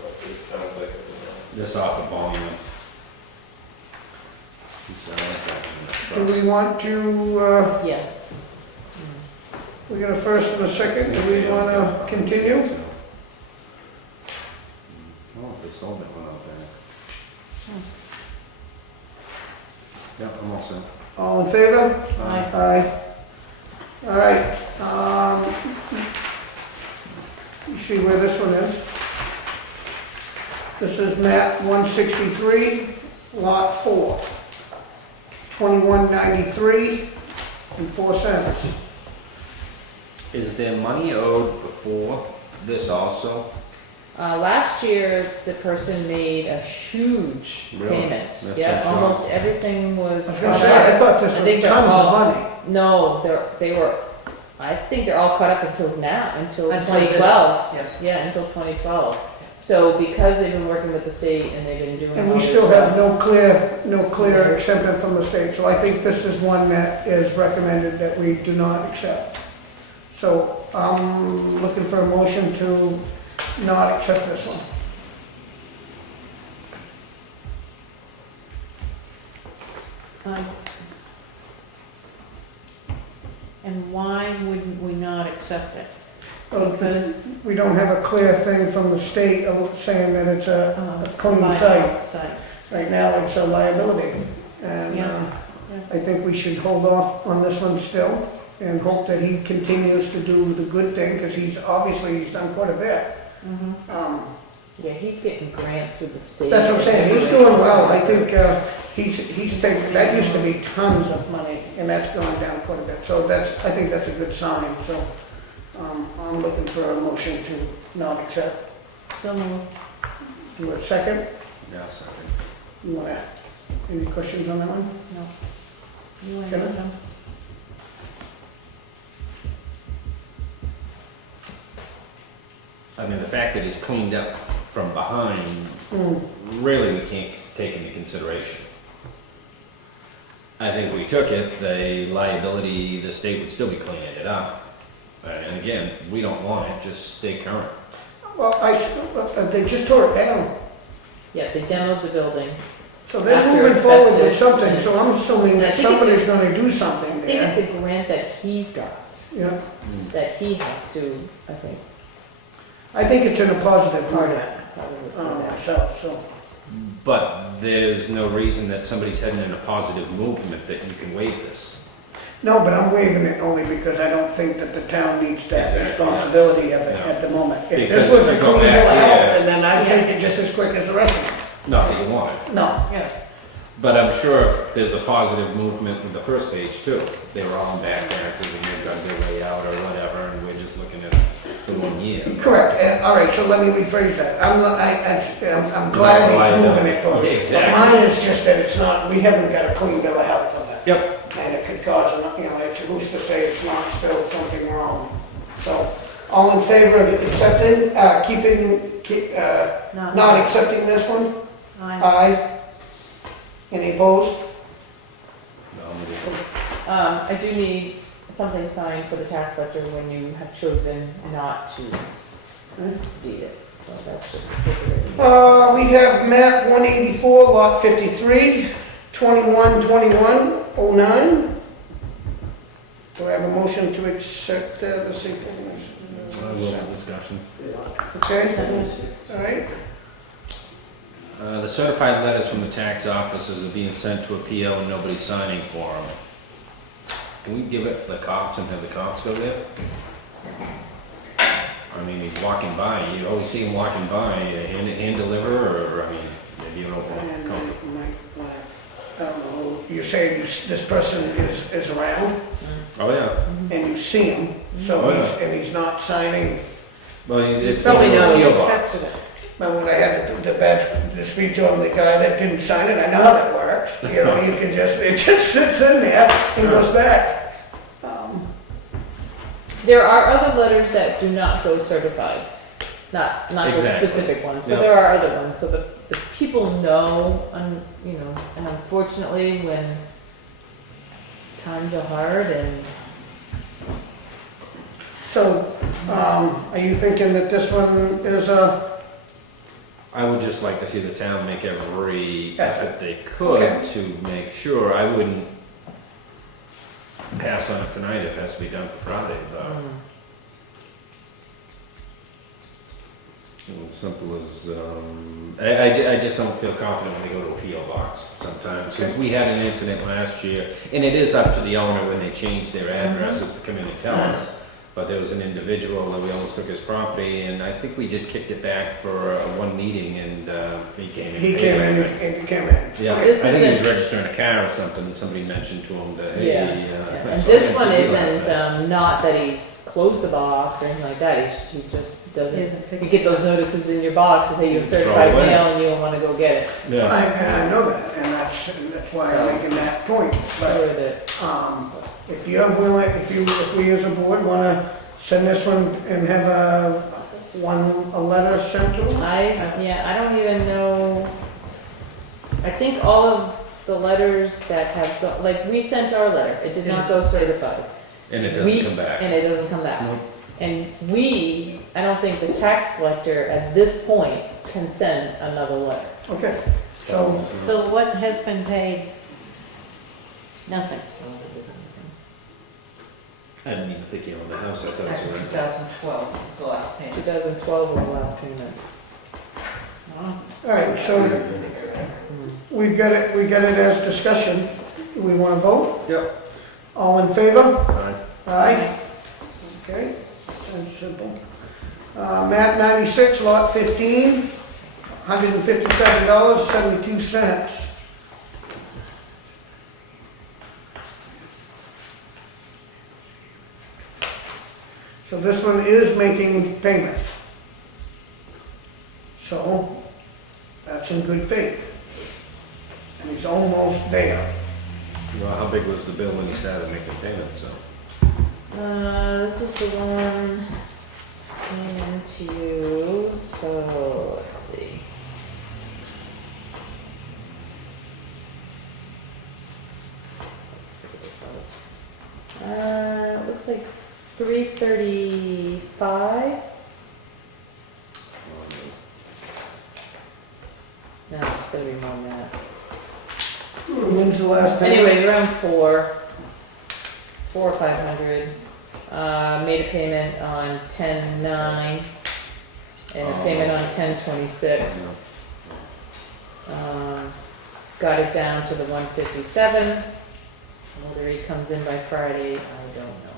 What this sounds like it was. This off of volume. Do we want to, Yes. we got a first and a second, do we want to continue? Oh, they sold that one out there. Yeah, I'm all set. All in favor? Aye. Aye. All right, see where this one is? This is map 163, lot 4. 2193 and 4 cents. Is there money owed before this also? Last year, the person made a huge Really? payment. That's Yeah, a shock. almost everything was. I was gonna caught say, up. I thought this I was think they're tons of all- money. No, they were, I think they're all caught up until now, until Until this- 2012. yeah. Yeah, until 2012. So because they've been working with the state and they've been doing. And all we this still have stuff- no clear acceptance from the state. So I think this is one that is recommended that we do not accept. So I'm looking for a motion to not accept this one. And why wouldn't we not accept it? Because we don't have a clear thing from the state of saying that it's a clean By site. site. Right now, it's a liability. And Yeah. I think we should hold off on this one still and hope that he continues to do the good thing, because he's done quite a bit. Mhm. Yeah, he's getting grants with the state. That's what I'm saying, he's doing well. I think he's taken, that used to be tons of money, and that's gone down quite a bit. So I think that's a good sign. So I'm looking for a motion to not accept. So moved. Do a second? Yeah, second. You wanna- Any questions on that one? No. You want to Kenneth? do them? I mean, the fact that he's cleaned up from behind, Hmm. really we can't take into consideration. I think if we took it, the liability, the state would still be cleaning it up. And again, we don't want it, just stay current. Well, they just tore it down. Yeah, they demoed the building. So they're After moving forward with asbestos something, and- so I'm assuming I that think somebody's gonna do something I think there. it's a grant that he's got, Yeah, that he has to, I think, I think it's in a positive part part of it. Probably for that. myself, so. But there's no reason that somebody's heading in a positive movement that you can waive this. No, but I'm waiving it only because I don't think that the town needs that Exactly, yeah. responsibility of it No. at the moment. If Because this was if a you go clean bill of back health, there- and then I'd Yeah. take it just as quick as the rest of them. Not that you want it. No, Yeah. But I'm sure there's a positive movement with the first page too. They were all in back taxes and they've got their way out or whatever, and we're just looking at the 1 year. correct. All right, so let me rephrase that. I'm glad he's moving it forward. But Exactly. mine is just that it's not, we haven't got a clean bill of health on it. Yep. And it could cause, who's to say it's not still something wrong? So, all in favor of accepting, not accepting this one? Aye. Aye. Any opposed? I do need something signed for the tax collector when you have chosen not to deed it, so that's just a paper. We have map 184, lot 53, 212109. Do I have a motion to accept the Discussion. Okay, all right. The certified letters from the tax officers are being sent to a PO and nobody's signing for them. Can we give it the cops and have the cops go there? I mean, he's walking by, you always see him walking by, hand deliver, or, I mean, maybe you don't want And to come. I don't know, you're saying this person is around Oh, yeah. and you see him, so Oh, yeah. he's not signing. Well, it's Probably going to no, the PO except box. for that. But when I had to speak to him, the guy that didn't sign it, I know how that works. You know, you can just, it just sits in there and goes back. There are other letters that do not go certified, not the Exactly. specific ones, but Yep. there are other ones, so the people know, and unfortunately, when times are hard and So, are you thinking that this one is I would just like to see the town make every Effort. effort they could Okay. to make sure. I wouldn't pass on it tonight, it has to be done for Friday, though. As simple as, I just don't feel confident when they go to a PO box sometimes, because we had an incident last year, and it is up to the owner when they change their addresses to come in and tell us. but there was an individual that we almost took his property, and I think we just kicked it back for one meeting, and he came in. He came in, he came in. Yeah, I This think he was isn't- registering a car or something, and somebody mentioned to him that, Yeah, hey, yeah. I And saw this him one on TV last isn't, night." not that he's closed the box or anything like that, he just doesn't, Isn't you get those notices in your box that say you have Throw it certified away. mail and you don't wanna go get it. Yeah, I know that, and that's why I'm making that point. But, Sure that, if you're willing, if we as a board wanna send this one and have a letter sent to them? I don't even know, I think all of the letters that have, like, we sent our letter, it did not go certified. and it We- doesn't come back. And it doesn't come back. Nope. And I don't think the tax collector at this point can send another letter. Okay, so, So what has been paid? Nothing. I didn't even think he owned the house, I thought it was a rental. 2012 was the last payment. 2012 was the last payment. all right, so we got it as discussion. Do we wanna vote? Yep. All in favor? Alright. Aye. Okay, sounds simple. Map 96, lot 15, $157.72. So this one is making payments. So that's in good faith. And he's almost there. Well, how big was the bill when he started making payments, so? This was the one into you, so let's see. It looks like 335. No, it's gonna be more than that. When's the last payment? Anyways, around 4 or 500. Made a payment on 10/9 and a payment on 10/26. Got it down to the 157. Whether he comes in by Friday, I don't know.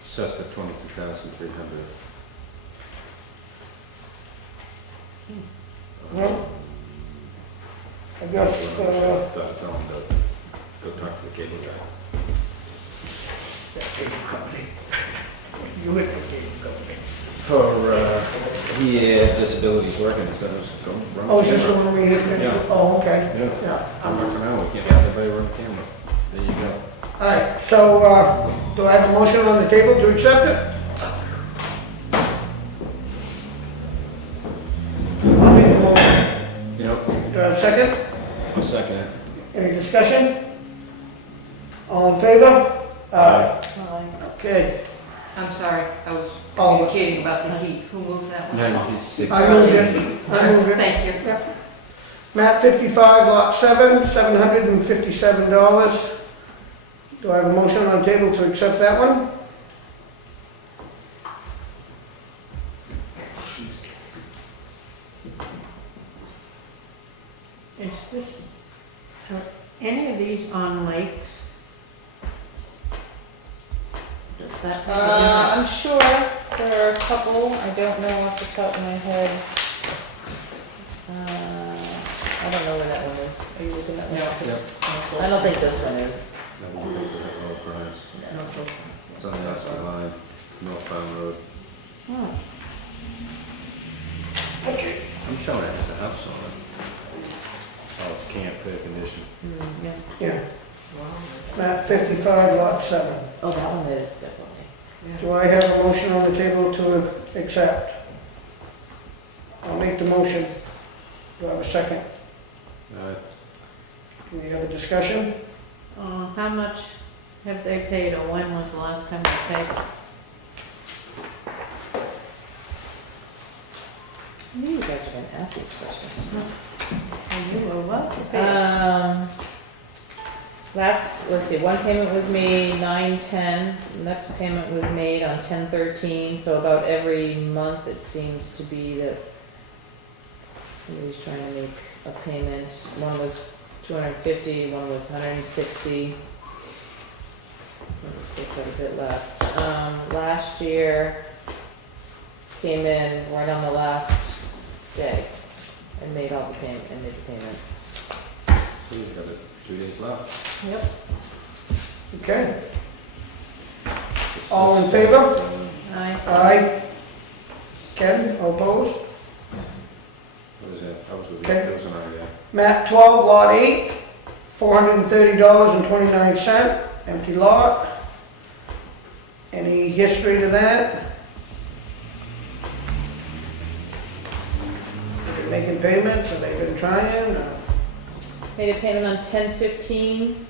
Assessed at 22,300. Well, I guess, Tell him to go talk to the cable guy. that cable company. You would think cable company. For, he had disabilities working, so I was going, run. Oh, is this the one we hit? Yeah. Oh, okay. Yeah. Yeah. I'm not around, we can't have everybody run camera. There you go. All right, so, do I have a motion on the table to accept it? I'll make the motion. Yep, Do I have a second? I'll second it. Any discussion? All in favor? Aye. Okay, I'm sorry, I was all of us. communicating about the heat. Who moved that one? 96. I moved it. I moved it. Thank you. Map 55, lot 7, $757. Do I have a motion on the table to accept that one? Is this, are any of these on lakes? Does that make a difference? I'm sure there are a couple, I don't know off the top of my head. I don't know where that one is. Are you looking at that? Yep. I don't think this one is. That one goes to that low price. It's on the Estes line, North Farm Road. Oh. Okay. I'm showing it has a house on it. Oh, it's camp, fair condition. Yeah. Yeah. Map 55, lot 7. Oh, that one is definitely. Do I have a motion on the table to accept? I'll make the motion. Do I have a second? Do we have a discussion? How much have they paid, or when was the last time they paid? I knew you guys were gonna ask these questions. And you were what to pay? Let's see, one payment was made 9/10, next payment was made on 10/13, so about every month it seems to be that somebody's trying to make a payment. One was 250, one was 160. Still quite a bit left. Last year came in right on the last day and made all the payment, and made the payment. So he's got 2 days left. Yep. Okay. All in favor? Aye. Aye. Ken, all opposed? What is that? That was with Okay. that was an idea. Map 12, lot 8, $430.29, empty lot. Any history to that? Have they been making payments, have they been trying? Made a payment on 10/15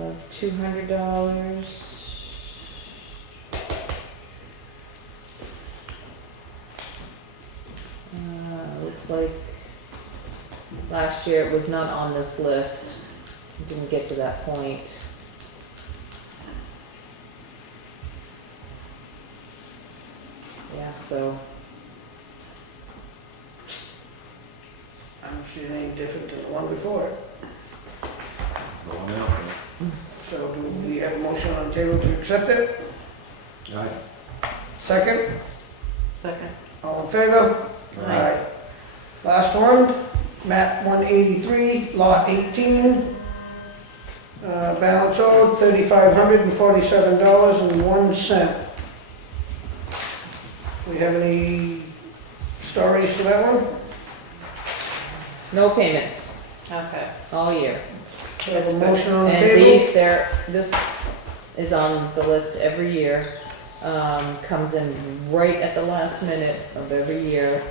of $200. Looks like last year it was not on this list. It didn't get to that point. Yeah, so I don't see anything different than the one before it. Go on now. So do we have a motion on the table to accept it? Aye. Second? Second. All in favor? Aye. Last one, map 183, lot 18. Balance owed $3,547.01. We have any stories to that one? no payments Okay. all year. We have a motion on the And table. this is on the list every year, comes in right at the last minute of every year.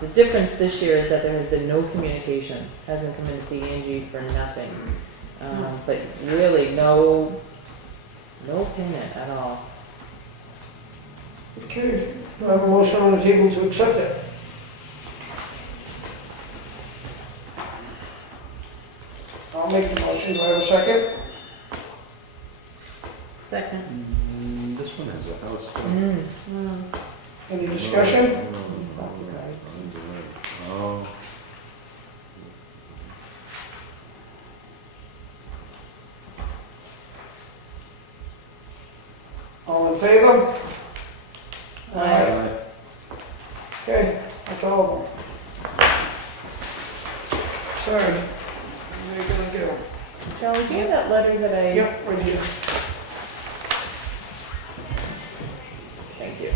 The difference this year is that there has been no communication, hasn't come in to see Angie for nothing. But really, no payment at all. Okay, we have a motion on the table to accept it. I'll make the motion, do I have a second? Second. This one has a house. Any discussion? Oh. All in favor? Aye. Okay, that's all of them. Sorry. Where are you gonna go? Charlie, do you have that letter that I? Yep, right here. Thank you.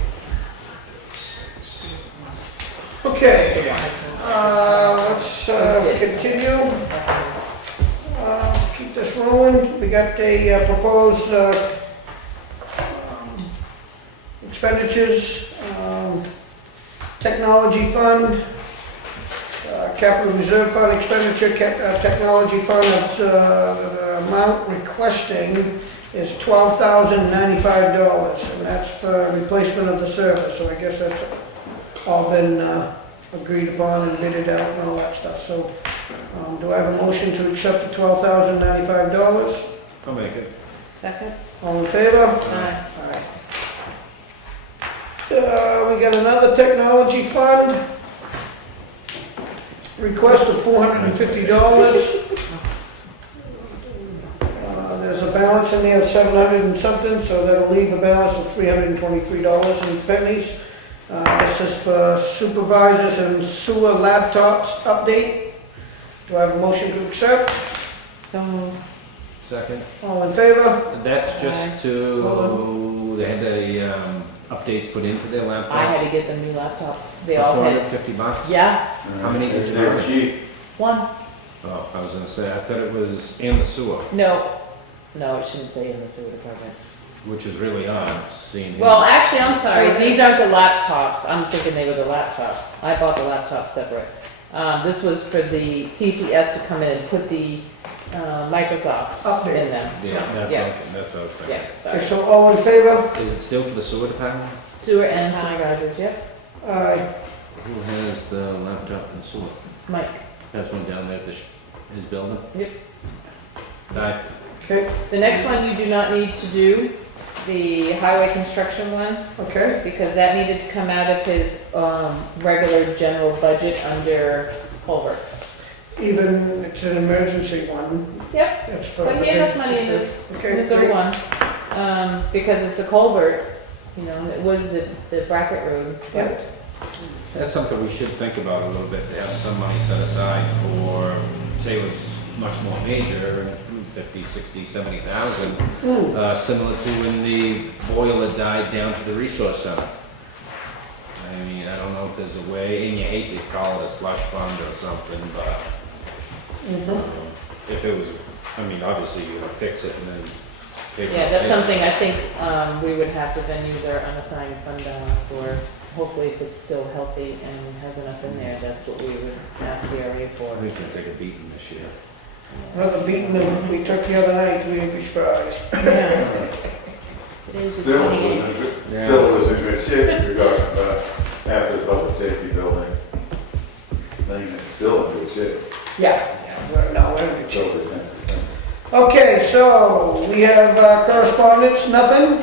Okay, let's continue. Keep this rolling. We got a proposed expenditures, technology fund, capital reserve fund expenditure, technology fund, the amount requesting is $12,095, and that's for replacement of the server, so I guess that's all been agreed upon and bidded out and all that stuff. So do I have a motion to accept the $12,095? I'll make it. Second. All in favor? Aye. Alright. We got another technology fund. Request of $450. There's a balance in there of 700 and something, so that'll leave a balance of $323 in pennies. This is for supervisors and sewer laptops update. Do I have a motion to accept? So moved. Second. All in favor? That's just Hold to, they had the updates put into their laptop. I had to get them new laptops. They all had. $450. Yeah, How many did you Very have? cheap. one. Oh, I was gonna say, I thought it was in the sewer, No, it shouldn't say in the sewer department. which is really odd, seeing. him. Well, actually, I'm sorry, these aren't the laptops, I'm thinking they were the laptops. I bought the laptops separate. This was for the CCS to come in and put the Microsoft Update. in them. Yeah, that's Yeah. okay, that's what I was thinking. Yeah, Okay, sorry. so all in favor? Is it still for the sewer department? Sewer and supervisors, yep. Aye. Who has the laptop in the sewer? Mike, Has one down there at his building? Yep. Aye. Okay, the next one you do not need to do, the highway construction one, okay. because that needed to come out of his regular general budget under culverts. even it's an emergency one, Yep, that's for. but he had enough money in this, Okay, in his great. own one, because it's a culvert, you know, it was the bracket road. Yep. That's something we should think about a little bit, to have some money set aside for, say it was much more major, 50, 60, 70,000, similar to when the boiler died down to the resource center. I mean, I don't know if there's a way, and you hate to call it a slush fund or something, but if it was, I mean, obviously you're gonna fix it and then. Yeah, that's something I think, we would have to then use our unassigned fund balance for. Hopefully, if it's still healthy and has enough in there, that's what we would ask DRA for. He's gonna take a beating this year. Well, the beating that we took the other night, we'd be surprised. Yeah. Today's the Still 28th. was in good, still was in good shape, you're talking about after the public safety building. Thing is still in good shape. Yeah, no, we're in good shape. Over 10%. Okay, so we have correspondence, nothing.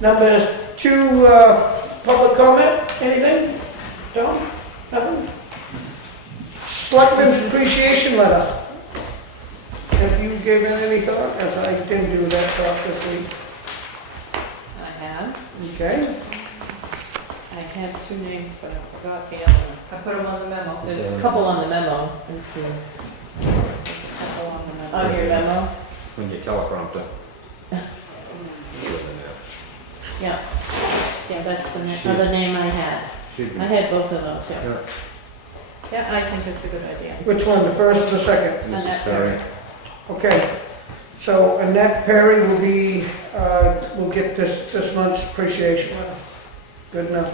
Number 2, public comment, anything? Don't? Nothing? Selectmen's appreciation letter. Have you given any thought? As I didn't do that thought this week. I have. Okay, I had 2 names, but I forgot the other one. I put them on the memo. There's a couple on the memo, Couple on the memo. on your memo. When you teleprompter. Yeah, yeah, that's the other name I had. Should be. I had both of those, yeah. Yeah. Yeah, I think it's a good idea. which one, the first or the second? Mrs. Perry. Okay, so Annette Perry will be, will get this month's appreciation letter. Good enough.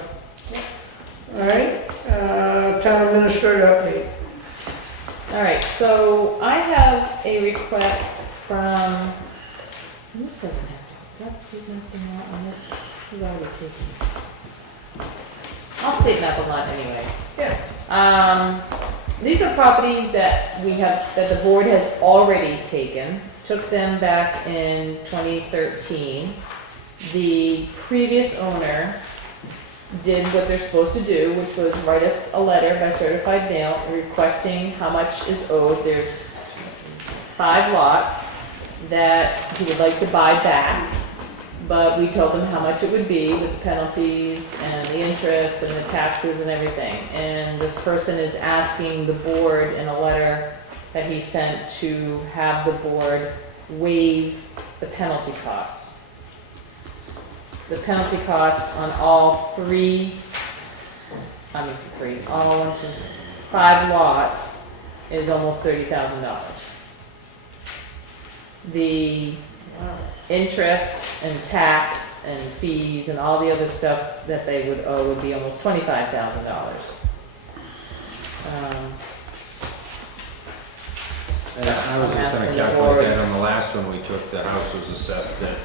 All right, town administrator update. All right, so I have a request from, and this doesn't have, there's nothing on this, this is already taken. I'll state that a lot anyway. Yeah. These are properties that we have, that the board has already taken, took them back in 2013. The previous owner did what they're supposed to do, which was write us a letter by certified mail requesting how much is owed. There's 5 lots that he would like to buy back, but we told him how much it would be with the penalties and the interest and the taxes and everything. And this person is asking the board in a letter that he sent to have the board waive the penalty costs. The penalty costs on all 5 lots is almost $30,000. The interest and tax and fees and all the other stuff that they would owe would be almost $25,000. And I was just gonna calculate that on the last one we took, the house was assessed at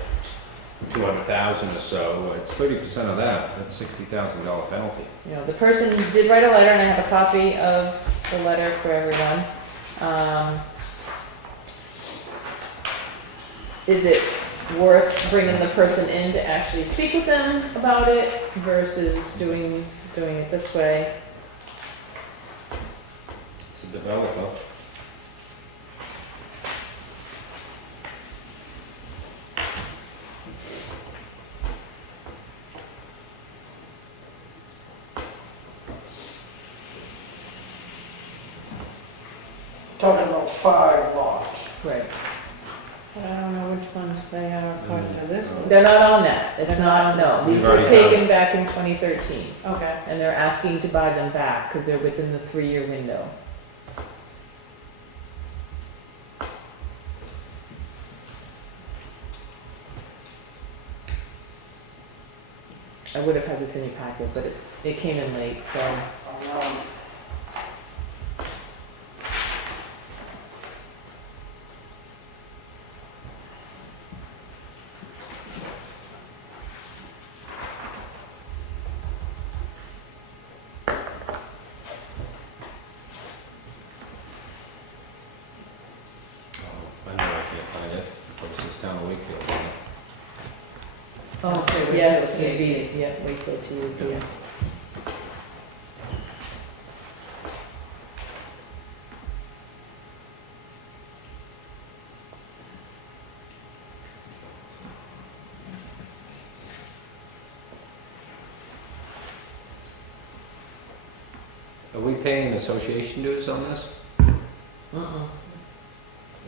200,000 or so, it's 30% of that, that's $60,000 penalty. You know, the person did write a letter, and I have a copy of the letter for everyone. Is it worth bringing the person in to actually speak with them about it versus doing it this way? It's a developer. Talking about 5 lots. Right. But I don't know which ones they are according to this one. They're not on that, it's not, no, these We've were already taken back in 2013, Okay. and they're asking to buy them back, because they're within the 3-year window. I would have had this in your packet, but it came in late, so. I know I can't find it, but it's town of Wakefield, isn't it? Oh, so yes, Wakefield maybe, yeah, Wakefield to you, paying association dues on this? Uh-uh.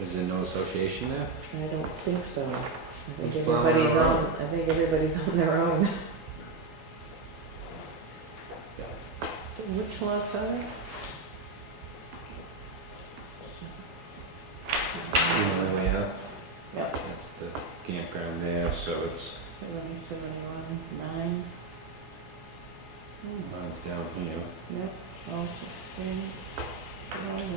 Is there no association there? I don't think so. I think Who's plowing everybody's our on, I think everybody's on their own. So which lot are On the way up? Yep. That's the campground there, so it's, 9. mine's down here. Yep. Oh,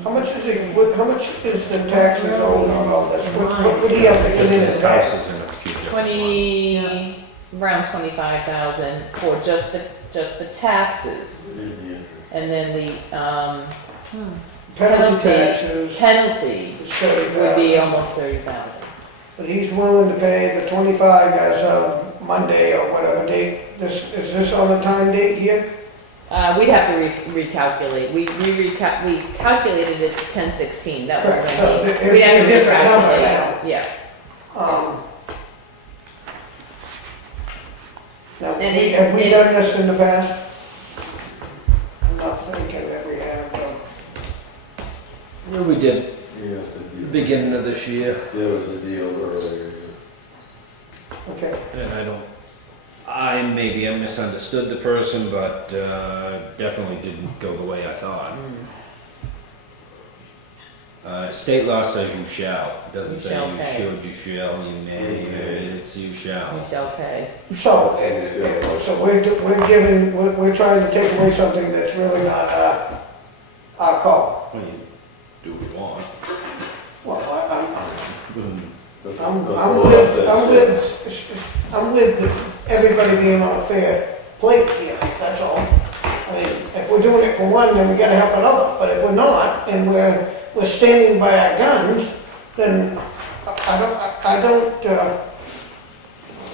How much is it, how much is the taxes owed on all this? What would he have to come Because in his and house pay? is in a few different lots. 20, around 25,000 for just the taxes. And then the, Penalty taxes penalty is 30,000. would be almost 30,000. But he's willing to pay the 25 as of Monday or whatever date. Is this on the time date here? We'd have to recalculate. We calculated it to 10/16. That was Correct, so when it'd we'd be have a to different number recalculate. now. Yeah. Now, And it- have we it- done this in the past? I'm not thinking that we have, though. Well, we did Yeah, beginning of this year. there was a deal earlier. Okay, And maybe I misunderstood the person, but definitely didn't go the way I thought. State law says you shall. It doesn't You say shall you pay. should, you shall, you may, it's you We shall. shall pay. so, so we're trying to take away something that's really not our call. Well, you do what you want. Well, But I'm the law with everybody being on a fair plate here, that's all. I mean, if we're doing it for one, then we gotta help another, but if we're not, and we're standing by our guns, then I don't,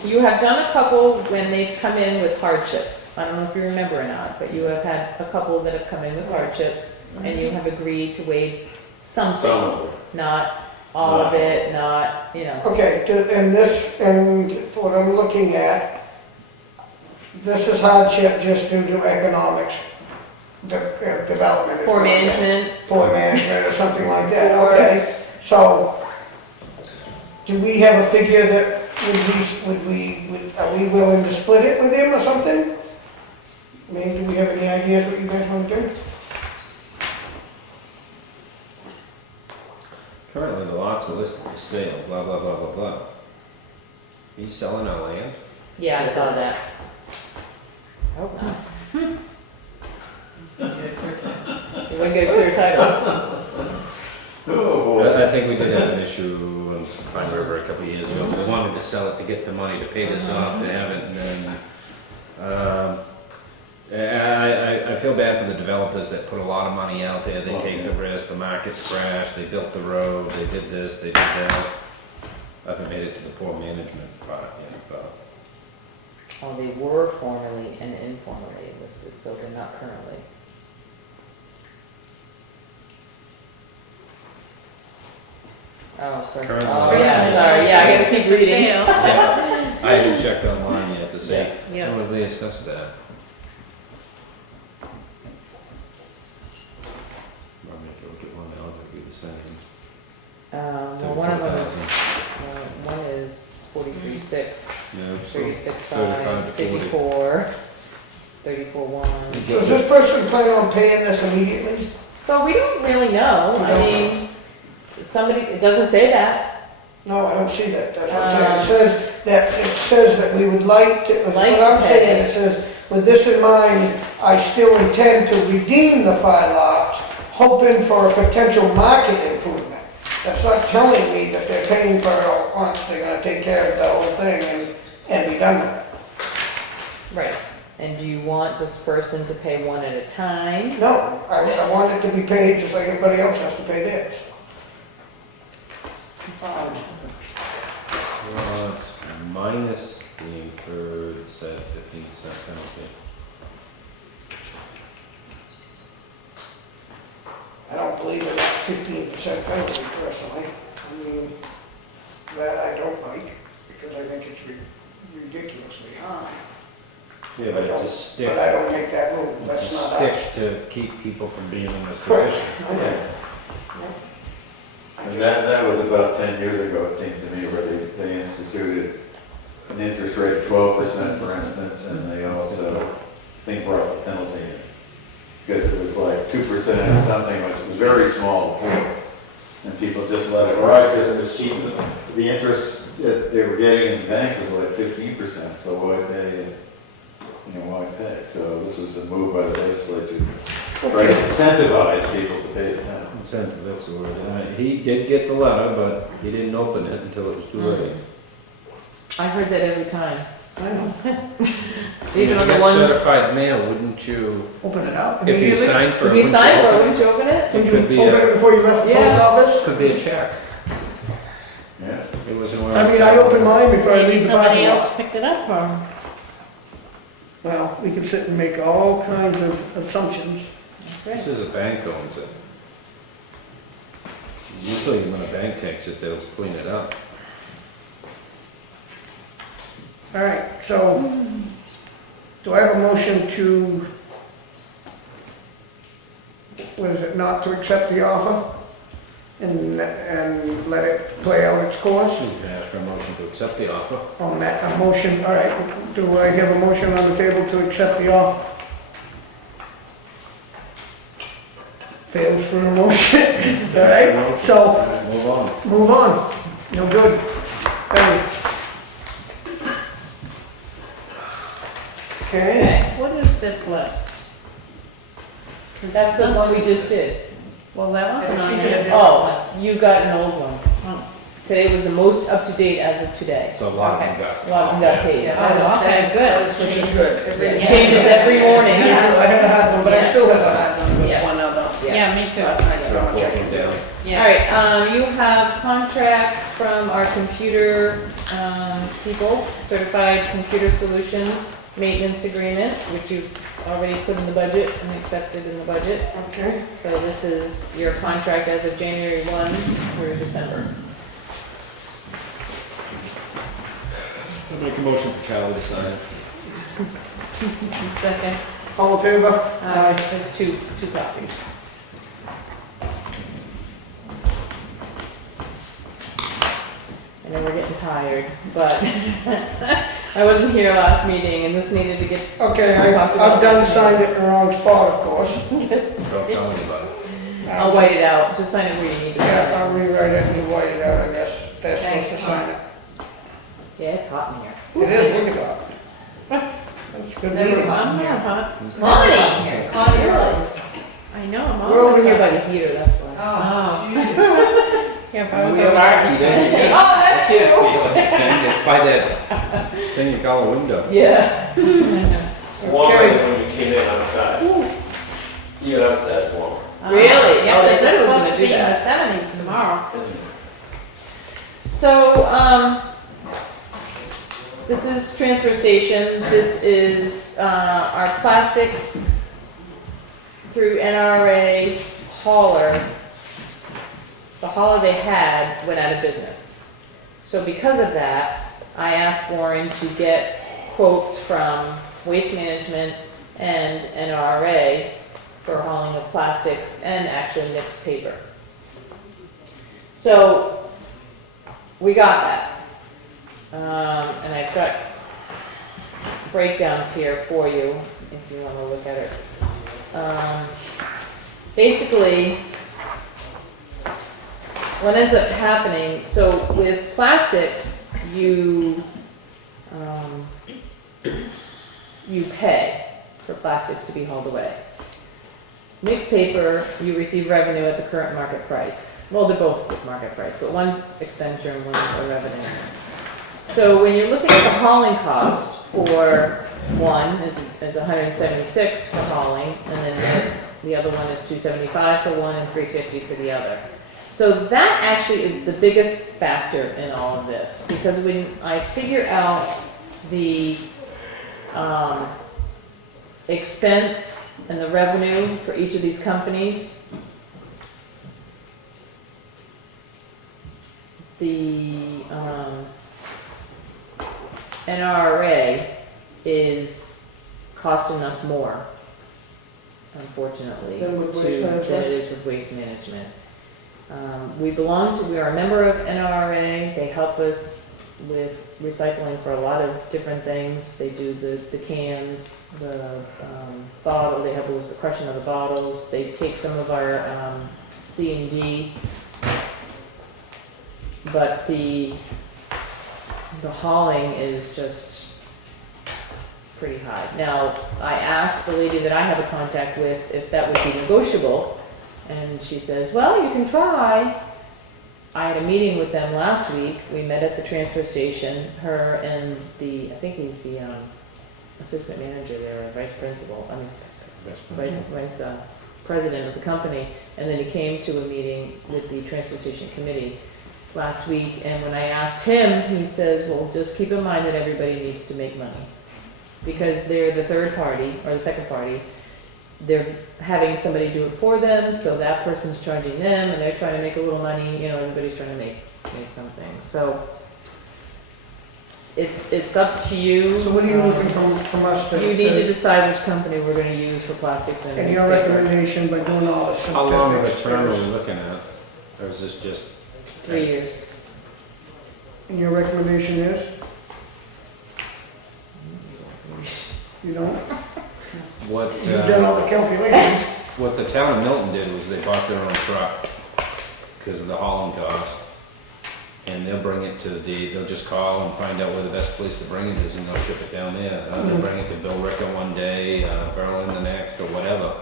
You have done a couple when they've come in with hardships. I don't know if you remember or not, but you have had a couple that have come in with hardships, and you have agreed to waive something, not all of it, not, you know. okay, and what I'm looking at, this is hardship just due to economics, development. is Poor what I'm at. management, Poor management or something like that, Or- okay? So, do we have a figure that are we willing to split it with him or something? I mean, do we have any ideas what you guys want to do? Currently, the lots are listed for sale, blah, blah, blah, blah, blah. He's selling our land? yeah, I saw that. I hope not. You wouldn't get a clear title. I think we did have an issue in Pine River a couple of years ago. We wanted to sell it to get the money to pay this off, they haven't, and then, I feel bad for the developers that put a lot of money out there, they take the risk, the market's crashed, they built the road, they did this, they did that. I haven't made it to the poor management part yet, but. Oh, they were formerly and informally listed, so they're not currently. Oh, sorry. Currently. Oh, yeah, sorry, yeah, I gotta keep reading. Yeah, I haven't checked online yet to see, Yeah. how would they assess that? I'll make it look at one, now it'll be the same. Well, one of them is, 34,000. one is 43.6, Yeah, so 36.5, 35 to 40. 54, 34.1. So is this person planning on paying this immediately? But we don't really know, I mean, somebody, it doesn't say that. No, I don't see that, that's what I'm saying. It says that we would like to, what Like I'm to saying, pay. it says, with this in mind, I still intend to redeem the 5 lots, hoping for a potential market improvement. That's not telling me that they're paying for it all at once, they're gonna take care of the whole thing and be done with it. Right. And do you want this person to pay one at a time? No, I want it to be paid just like everybody else has to pay theirs. Well, it's minus the incurred, it's at 15% penalty. I don't believe in that 15% penalty personally. I mean, that I don't like, because I think it's ridiculously high. Yeah, but it's a But stick. I don't make that rule, It's that's a not us. stick to keep people from being in this Correct. position. Okay. I And just- that was about 10 years ago, it seemed to me, where they instituted an interest rate of 12%, for instance, and they also, I think, brought the penalty in. Because it was like 2% or something, it was very small before. And people just let it ride because it was cheap. The interest that they were getting in the bank was like 15%, so why pay, why pay? So this was a move by the legislature to try to incentivize people to pay it down. Incentive, that's the word. He did get the letter, but he didn't open it until it was too late. I heard that every time. I know. Even on the If you get ones, certified mail, wouldn't you, Open it up if you immediately. signed for it, if you wouldn't sign for it, open wouldn't you open it? Would It could be you open it a, before you left the post Yeah. office? could be a check. Yeah. It was. I mean, I open mine before I leave Maybe the somebody parking else lot. picked it up for him. Well, we can sit and make all kinds of assumptions. This is a bank owns it. Usually when a bank takes it, they'll clean it up. All right, so do I have a motion to, what is it, not to accept the offer? And let it play out its course? You can ask for a motion to accept the offer. On that, a motion, all right, do I have a motion on the table to accept the offer? Fails for a motion, all right, so Move on. move on, no good. Hey. Okay, Okay, what is this list? That's the one we just did. Well, that wasn't on She's there. gonna do- Oh, you got an old one. Oh. Today was the most up to date as of today. So a lot of them Okay. got. A lot of them got paid. Oh, okay, good. which is good. It changes every morning. I had a hard one, but I still have a hard one with Yeah. one other. Yeah, me too. But I just want to check it. Down. All Yeah. right, you have contract from our computer people, Certified Computer Solutions Maintenance Agreement, which you've already put in the budget and accepted in the budget. Okay, So this is your contract as of January 1 through December. I'll make a motion for Charlie to sign. Second. all in favor? Aye. There's two copies. I know we're getting tired, but I wasn't here last meeting and this needed to get, Okay, We talked about I've done this. signed it in the wrong spot, of course. Don't tell anybody. I'll white it out, just sign it where you need to Yeah, sign I'll rewrite it and white it out, I guess. They're supposed to sign it. it. Yeah, it's hot in here. It is really hot. That's a good Never meeting. mind. I'm not hot. Connie! Connie, really? I know, I'm We're over always here hot. by the heater, that's why. Oh, Yeah, if I was We over are there. heated. Oh, that's I can't feel anything. It's by that thing you call a window. Yeah. It's warmer than when you came in outside. Even outside it's warmer. Really? Yeah, Oh, they it's said it was supposed gonna to do be in the that. 70s tomorrow. So, this is transfer station, this is, our plastics through NRA hauler. The hauler they had went out of business. So because of that, I asked Warren to get quotes from Waste Management and NRA for hauling of plastics and actually mixed paper. So, we got that. And I've got breakdowns here for you, if you want to look at it. Basically, what ends up happening, so with plastics, you pay for plastics to be hauled away. Mixed paper, you receive revenue at the current market price. Well, they're both at market price, but one's expenditure and one's a revenue. So when you're looking at the hauling cost for one is 176 for hauling, and then the other one is 275 for one and 350 for the other. So that actually is the biggest factor in all of this, because when I figure out the expense and the revenue for each of these companies, the NRA is costing us more, unfortunately, Than with waste than management? it is with waste management. We are a member of NRA, they help us with recycling for a lot of different things. They do the cans, the bottle, they help us with the crushing of the bottles, they take some of our C&D. But the hauling is just pretty high. Now, I asked the lady that I have a contact with if that would be negotiable, and she says, well, you can try. I had a meeting with them last week. We met at the transfer station, her and I think he's the assistant manager there, or vice principal, vice president of the company, and then he came to a meeting with the transfer station committee last week, and when I asked him, he says, well, just keep in mind that everybody needs to make money. Because they're the third party, or the second party, they're having somebody do it for them, so that person's charging them, and they're trying to make a little money, you know, everybody's trying to make something. So, it's up to you. So what are you looking from us to? You need to decide which company we're gonna use for plastics and And your newspaper. recommendation by doing all this? How long of a term are we looking at? Or is this just? 3 years. And your recommendation is? You don't? What, You've done all the calculations. what the town of Milton did was they bought their own truck because of the hauling cost. And they'll bring it to they'll just call and find out where the best place to bring it is, and they'll ship it down there. They'll bring it to Billerica one day, Berlin the next, or whatever.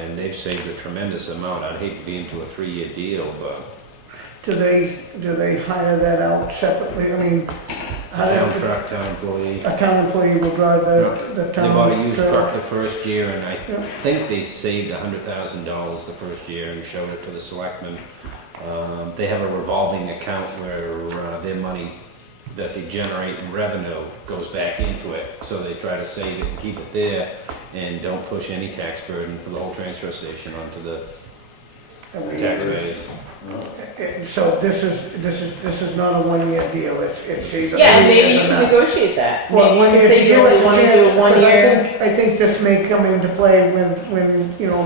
And they've saved a tremendous amount. I'd hate to be into a 3-year deal, but Do they hire that out separately? I mean, how town do- truck, town employee. a town employee will drive the They town bought a used trailer? truck the first year, and I Yeah. think they saved $100,000 the first year and showed it to the selectmen. They have a revolving account where their money that they generate in revenue goes back into it. So they try to save it and keep it there, and don't push any tax burden for the whole transfer station onto the taxpayers. So this is not a one-year deal, it's either. Yeah, and 3 maybe years you or can not. negotiate that. Well, Maybe you can if say you give us only a want to chance, do it 1 because year. I think this may come into play when, you know,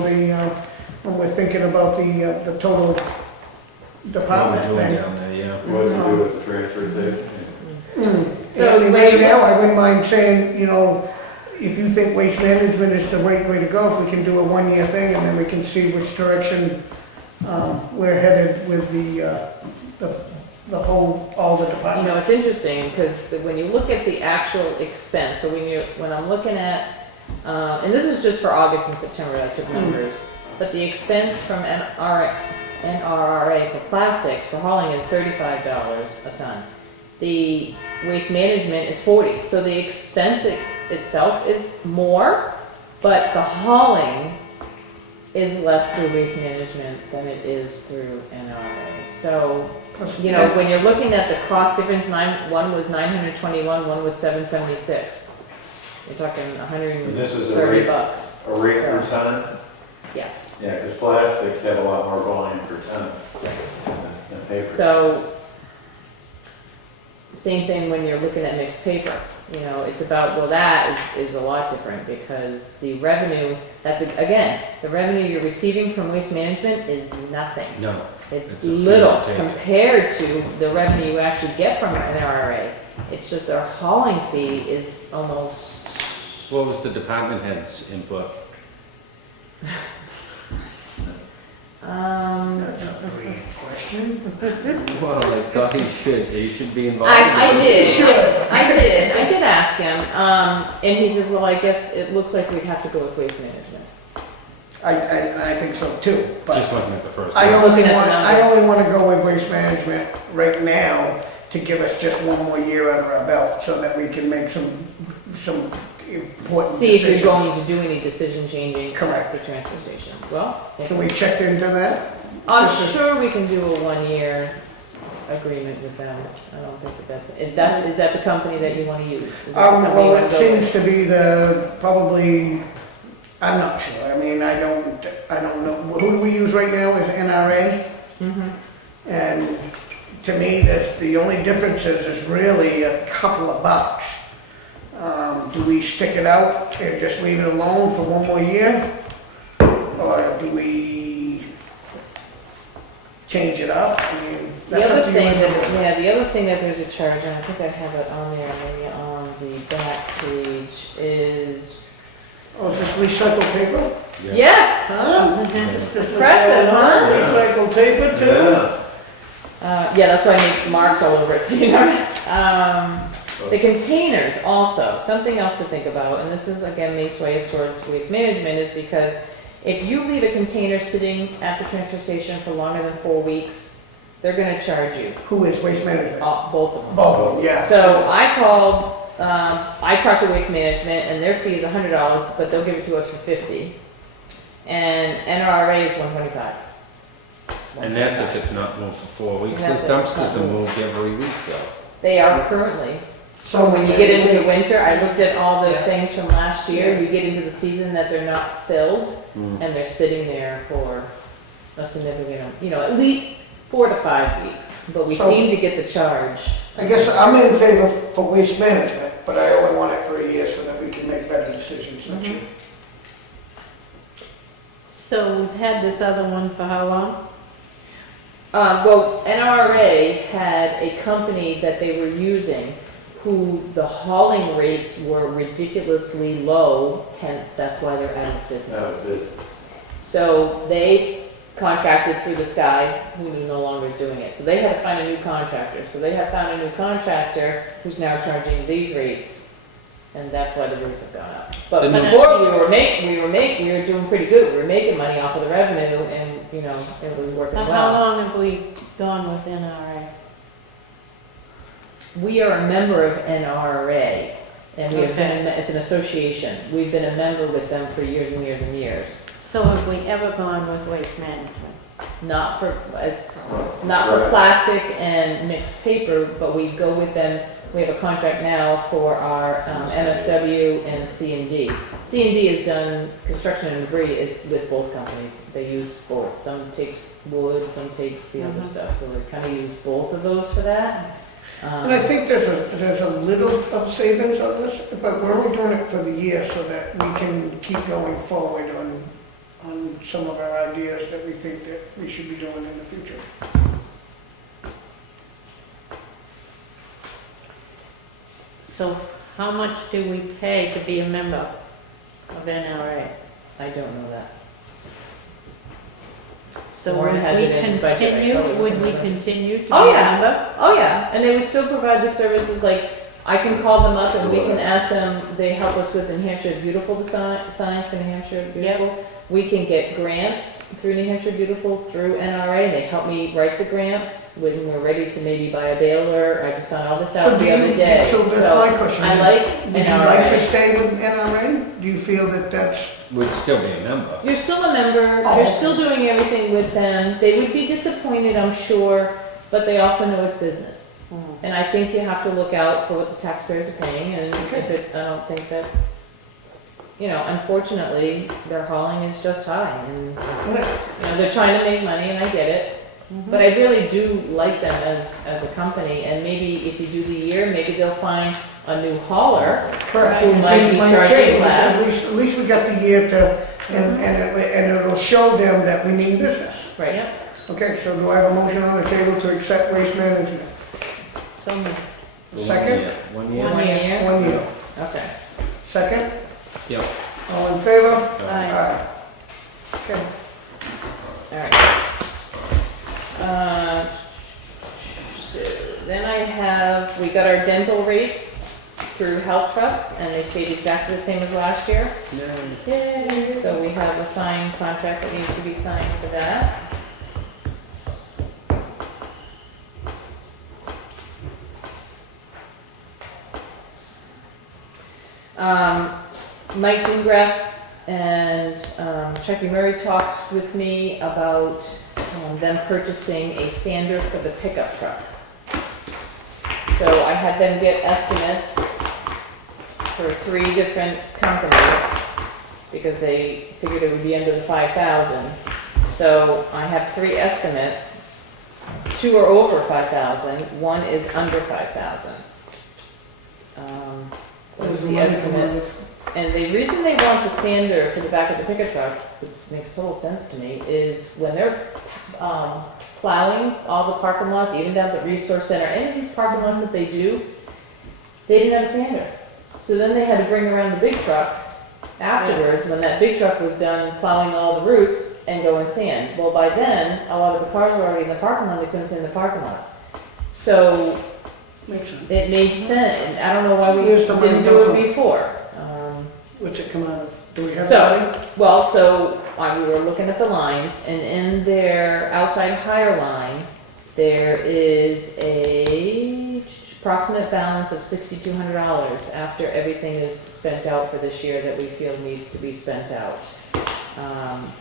when we're thinking about the total What department we're doing thing. down there, yeah. What do you do with the transfer station? So I mean, when right you- now, I wouldn't mind saying, you know, if you think waste management is the right way to go, if we can do a one-year thing, and then we can see which direction we're headed with the whole, all the You know, departments. it's interesting, because when you look at the actual expense, so when I'm looking at, and this is just for August and September, I took numbers, but the expense from NRRA for plastics, for hauling is $35 a ton. The waste management is 40, so the expense itself is more, but the hauling is less through waste management than it is through NRA. So, you know, when you're looking at the cost difference, one was 921, one was 776. You're talking This is a $130 rate- bucks. A rate per ton? Yeah. Yeah, because plastics have a lot more volume per ton than paper. So, same thing when you're looking at mixed paper. You know, it's about, well, that is a lot different, because the revenue, again, the revenue you're receiving from waste management is nothing. No. It's It's a fee little to take. compared to the revenue you actually get from an NRA. It's just their hauling fee is almost, What was the department head's input? That's a great question. Well, I thought he should be involved. I in this. did, I did ask him, and he said, well, I guess it looks like we'd have to go with waste management. I think so too, but Just looking at the first. I one. only Looking at the want, I numbers. only want to go with waste management right now to give us just one more year under our belt, so that we can make some important See if decisions. you're going to do any decision changing at Correct. the transfer station. Well, Can we check into that? I'm Just to- sure we can do a 1-year agreement with them. I don't think is that the company that you want to use? Is that the company you Well, wanna it go seems with? to be probably, I'm not sure, I mean, I don't know, who do we use right now is NRA? Mhm. And to me, the only difference is really a couple of bucks. Do we stick it out and just leave it alone for one more year? Or do we change it up? I mean, The that's up other to you. thing as a that, board. yeah, the other thing that there's a charge, and I think I have it on there, maybe on the back page, is, Oh, is this recycled paper? yes! Huh? This looks Impressive, like huh? recycled paper too? Yeah, that's why I make marks all over it, so you know. The containers also, something else to think about, and this is again, these ways towards waste management, is because if you leave a container sitting at the transfer station for longer than 4 weeks, they're gonna charge you, Who is waste management? both of them. Both of them, yeah. So I called, I talked to Waste Management, and their fee is $100, but they'll give it to us for $50. And NRA is $125. And that's if it's not moved for 4 weeks. And Those that's if it's dumpsters not are moved every week though. They are currently. So When you get into the winter, I looked at all the things from last year, you get into the season that they're not filled, Mm. and they're sitting there for a significant, at least 4 to 5 weeks. But we So- seem to get the charge. I guess I'm in favor for waste management, but I only want it for a year so that we can make better decisions next year. So we've had this other one for how long? Well, NRA had a company that they were using who the hauling rates were ridiculously low, hence that's why they're out of That was business. it. So they contracted through this guy who no longer is doing it. So they had to find a new contractor. So they have found a new contractor who's now charging these rates, and that's why the rates have gone up. But Didn't- before we were doing pretty good. We were making money off of the revenue, and it was working How well. long have we gone with NRA? We are a member of NRA, and we have been, Okay. it's an association. We've been a member with them for years and years and years. So have we ever gone with waste management? Not for Right. plastic and mixed paper, but we go with them. We have a contract now for our MSW and C&D. C&D has done construction and debris with both companies. They use both. Some takes wood, some takes the other Mhm. stuff. So we kind of use both of those for that. And I think there's a little of savings on this, but we're only doing it for the year so that we can keep going forward on some of our ideas that we think that we should be doing in the future. So how much do we pay to be a member of NRA? I don't know that. So Warren would has we it in his budget, I continue, totally would we remember. continue to be Oh, a yeah. member? Oh, yeah, and they would still provide the services, like, I can call them up and we can ask them, they help us with New Hampshire Beautiful signs for New Hampshire Beautiful. We can get grants through New Hampshire Beautiful, through NRA, they help me write the grants when we're ready to maybe buy a baler. I just found all this out So the other day. So that's my question. I is, like Would you like to NRA. stay with NRA? Do you feel that that's, We'd still be a member. You're still a member, Oh. you're still doing everything with them. They would be disappointed, I'm sure, but they also know it's business. And I think you have to look out for what the taxpayers are paying, and I don't think that, unfortunately, their hauling is just high, and, they're trying to make money, and I get it. But I really do like them as a company, and maybe if you do the year, maybe they'll find a new hauler. correct? Who might Things be might charging change. less. At least we got the year to, and it'll show them that we mean business. Right. Okay, so do I have a motion on the table to accept waste management? So moved. Second? 1 year. 1 year? 1 year. Okay. Second? Yep. All in favor? Aye. Okay. All right. So then we got our dental rates through Health Trust, and they stayed exactly the same as last year. Yay! So we have a signed contract that needs to be signed for that. Mike Ingress and Chucky Murray talked with me about them purchasing a sander for the pickup truck. So I had them get estimates for 3 different companies because they figured it would be under the 5,000. So I have 3 estimates. 2 are over 5,000. 1 is under 5,000. What is Mm-hmm. the the money come out of? estimates. And the reason they want the sander for the back of the pickup truck, which makes total sense to me, is when they're plowing all the parking lots, even down at the resource center, any of these parking lots that they do, they didn't have a sander. So then they had to bring around the big truck afterwards, when that big truck was done plowing all the routes, and go and sand. Well, by then, a lot of the cars were already in the parking lot, they couldn't sand the parking lot. So Makes sense. it made sense, and I don't know why we Where's the money didn't do come it from? before. What's it come out of? Do we have So- money? Well, so we were looking at the lines, and in their outside hire line, there is a approximate balance of $6,200 after everything is spent out for this year that we feel needs to be spent out.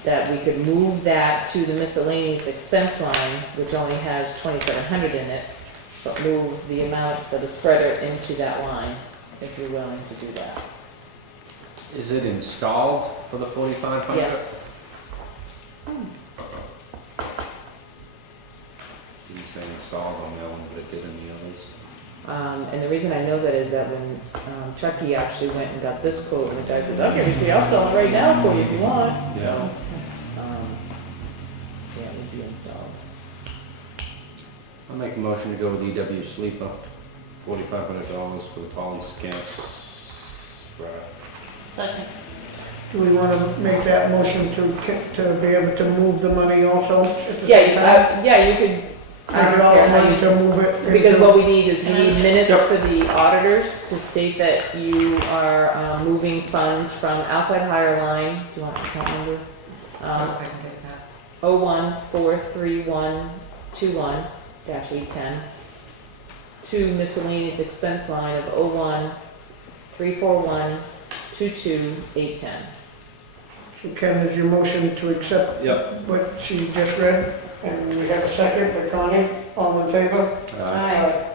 That we could move that to the miscellaneous expense line, which only has $2,700 in it, but move the amount for the spreader into that line, if you're willing to do that. Is it installed for the 4,500? Yes. You say installed on that one, but it did in the others. And the reason I know that is that when Chucky actually went and got this quote, and the guy said, I'll give it to you, I'll sell it right now for you if you want. Yeah. Yeah, it would be installed. I'll make a motion to go with EW Sleeper, $4,500 for the polycast spread. Second. Do we want to make that motion to be able to move the money also at the same time? Yeah, you could, I Make it don't all care how money you, to move it? because into- what we need is we need minutes for the auditors to state that you are moving funds from outside hire line, do you want the account number? 01432121-810 to miscellaneous expense line of 0134122810. So Ken, is your motion to accept Yep. what she just read? And we have a second by Connie. All in favor? Aye.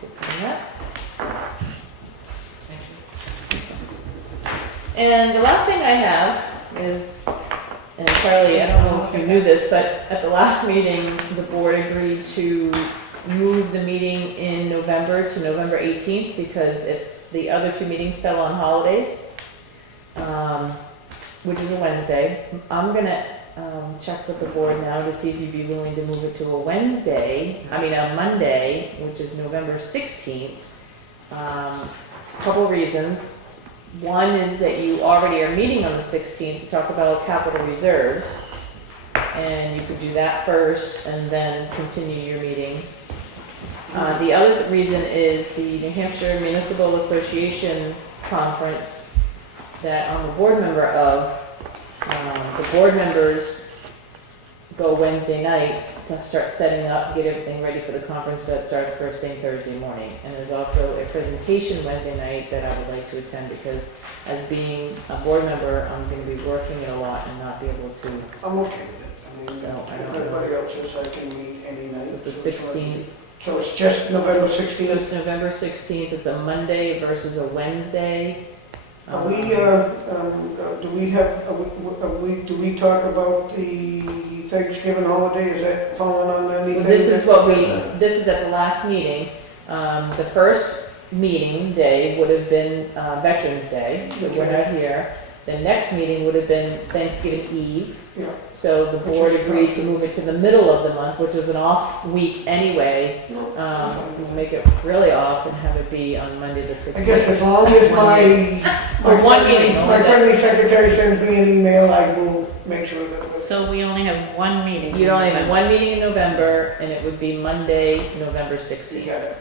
Could sign that. And the last thing I have is, and Charlie, I don't know if you knew this, but at the last meeting, the board agreed to move the meeting in November to November 18th, because if the other two meetings fell on holidays, which is a Wednesday, I'm gonna check with the board now to see if you'd be willing to move it to a Monday, which is November 16th. Couple reasons. One is that you already are meeting on the 16th to talk about capital reserves, and you could do that first and then continue your meeting. The other reason is the New Hampshire Municipal Association Conference that I'm a board member of. The board members go Wednesday night to start setting up, get everything ready for the conference that starts first thing Thursday morning. And there's also a presentation Wednesday night that I would like to attend, because as being a board member, I'm going to be working a lot and not be able to. I'm okay with it. I mean, So, I if don't know. everybody else is, I can meet any night. It's the So it's like- 16th, So it's just November 16th? just November 16th. It's a Monday versus a Wednesday. Are we, do we talk about the Thanksgiving holiday? Is that falling on anything? This is this is at the last meeting. The first meeting day would have been Veterans Day, so we're not here. The next meeting would have been Thanksgiving Eve. Yeah. So the board agreed to move it to the middle of the month, which was an off week anyway. We'll make it really off and have it be on Monday the 16th. I guess as long as One meeting. my friendly secretary sends me an email, I will make sure that it was. So we only have one meeting. You'd only have one meeting in November, and it would be Monday, November You 16th. got it.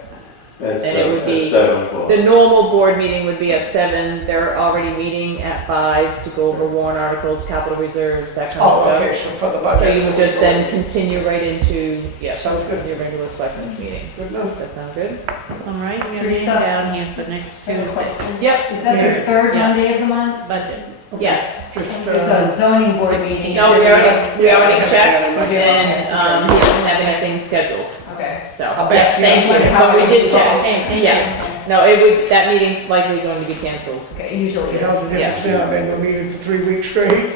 That's And it would be- at 7 o'clock. The normal board meeting would be at 7. They're already meeting at 5 to go over warrant articles, capital reserves, that kind of Oh, stuff. okay, so for the So budget. you would just then continue right into, Sounds good. your regular selectmen's meeting. Good enough. Does that sound good? All right, we have anything Teresa? down here for next I have a Tuesday? question. Yep. Is that the third Yeah. Monday of the month? Budget. Yes. Just, There's a zoning board meeting. No, we already checked, Okay. and he doesn't have anything scheduled, Okay. so. I'll bet. Thank you, but we did check. Okay, thank you. Yeah. No, it would, that meeting's likely going to be canceled. Okay, usually It it how's is. the difference now? I've been with you for 3 weeks straight.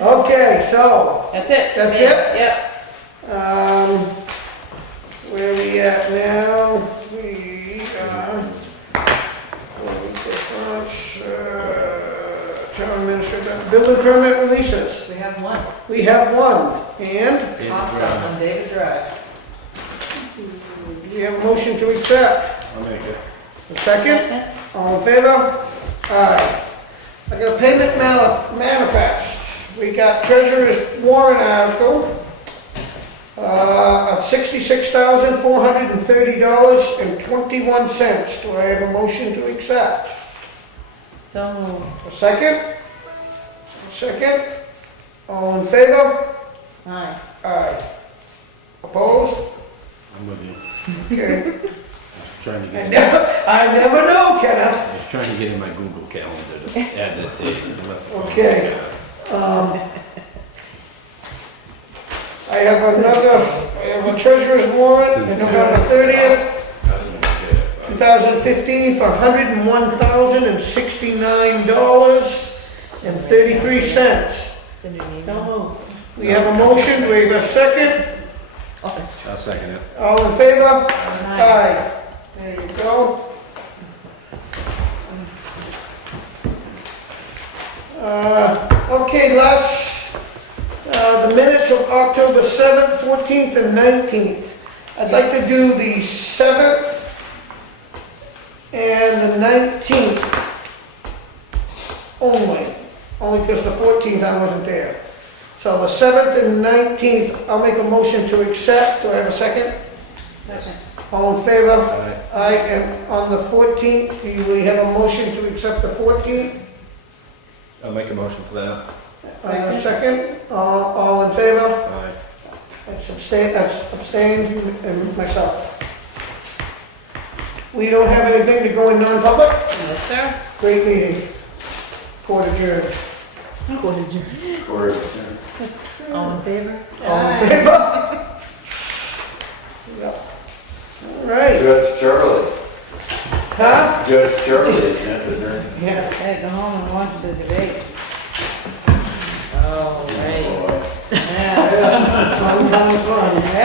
Okay, so, That's it. That's it? Yep. where are we at now? We are accounts, town administrator, building permit releases. We have one, We have one, and Costa on David Drive. we have a motion to accept. I'll make it. A second? All in favor? Aye. I got a payment manifest. We got treasurer's warrant article of $66,430.21. Do I have a motion to accept? So moved. A second? A second? All in favor? Aye. Aye. Opposed? I'm with you. Okay. I was trying to I get in, never know, Kenneth. I was trying to get in my Google Calendar to add that date. You left the phone. Okay. I have a treasurer's warrant, November 30th, That's what I did. 2015, for $101,069.33. So moved. We have a motion, do we have a second? I'll second it. All in favor? Aye. There you go. Okay, the minutes of October 7th, 14th, and 19th. I'd like to do the 7th and the 19th only because the 14th I wasn't there. So the 7th and 19th, I'll make a motion to accept. Do I have a second? Second. All in favor? Aye. Aye, and on the 14th, do we have a motion to accept the 14th? I'll make a motion for that. A second? All in favor? Aye. That's abstained, and myself. We don't have anything to go in non-public? Yes, sir. Great meeting. Court adjourned. Or, All in favor? All in favor? Yeah. All right. Judge Charlie, Huh? Judge Charlie is not the attorney. Yeah. Hey, go home and watch the debate.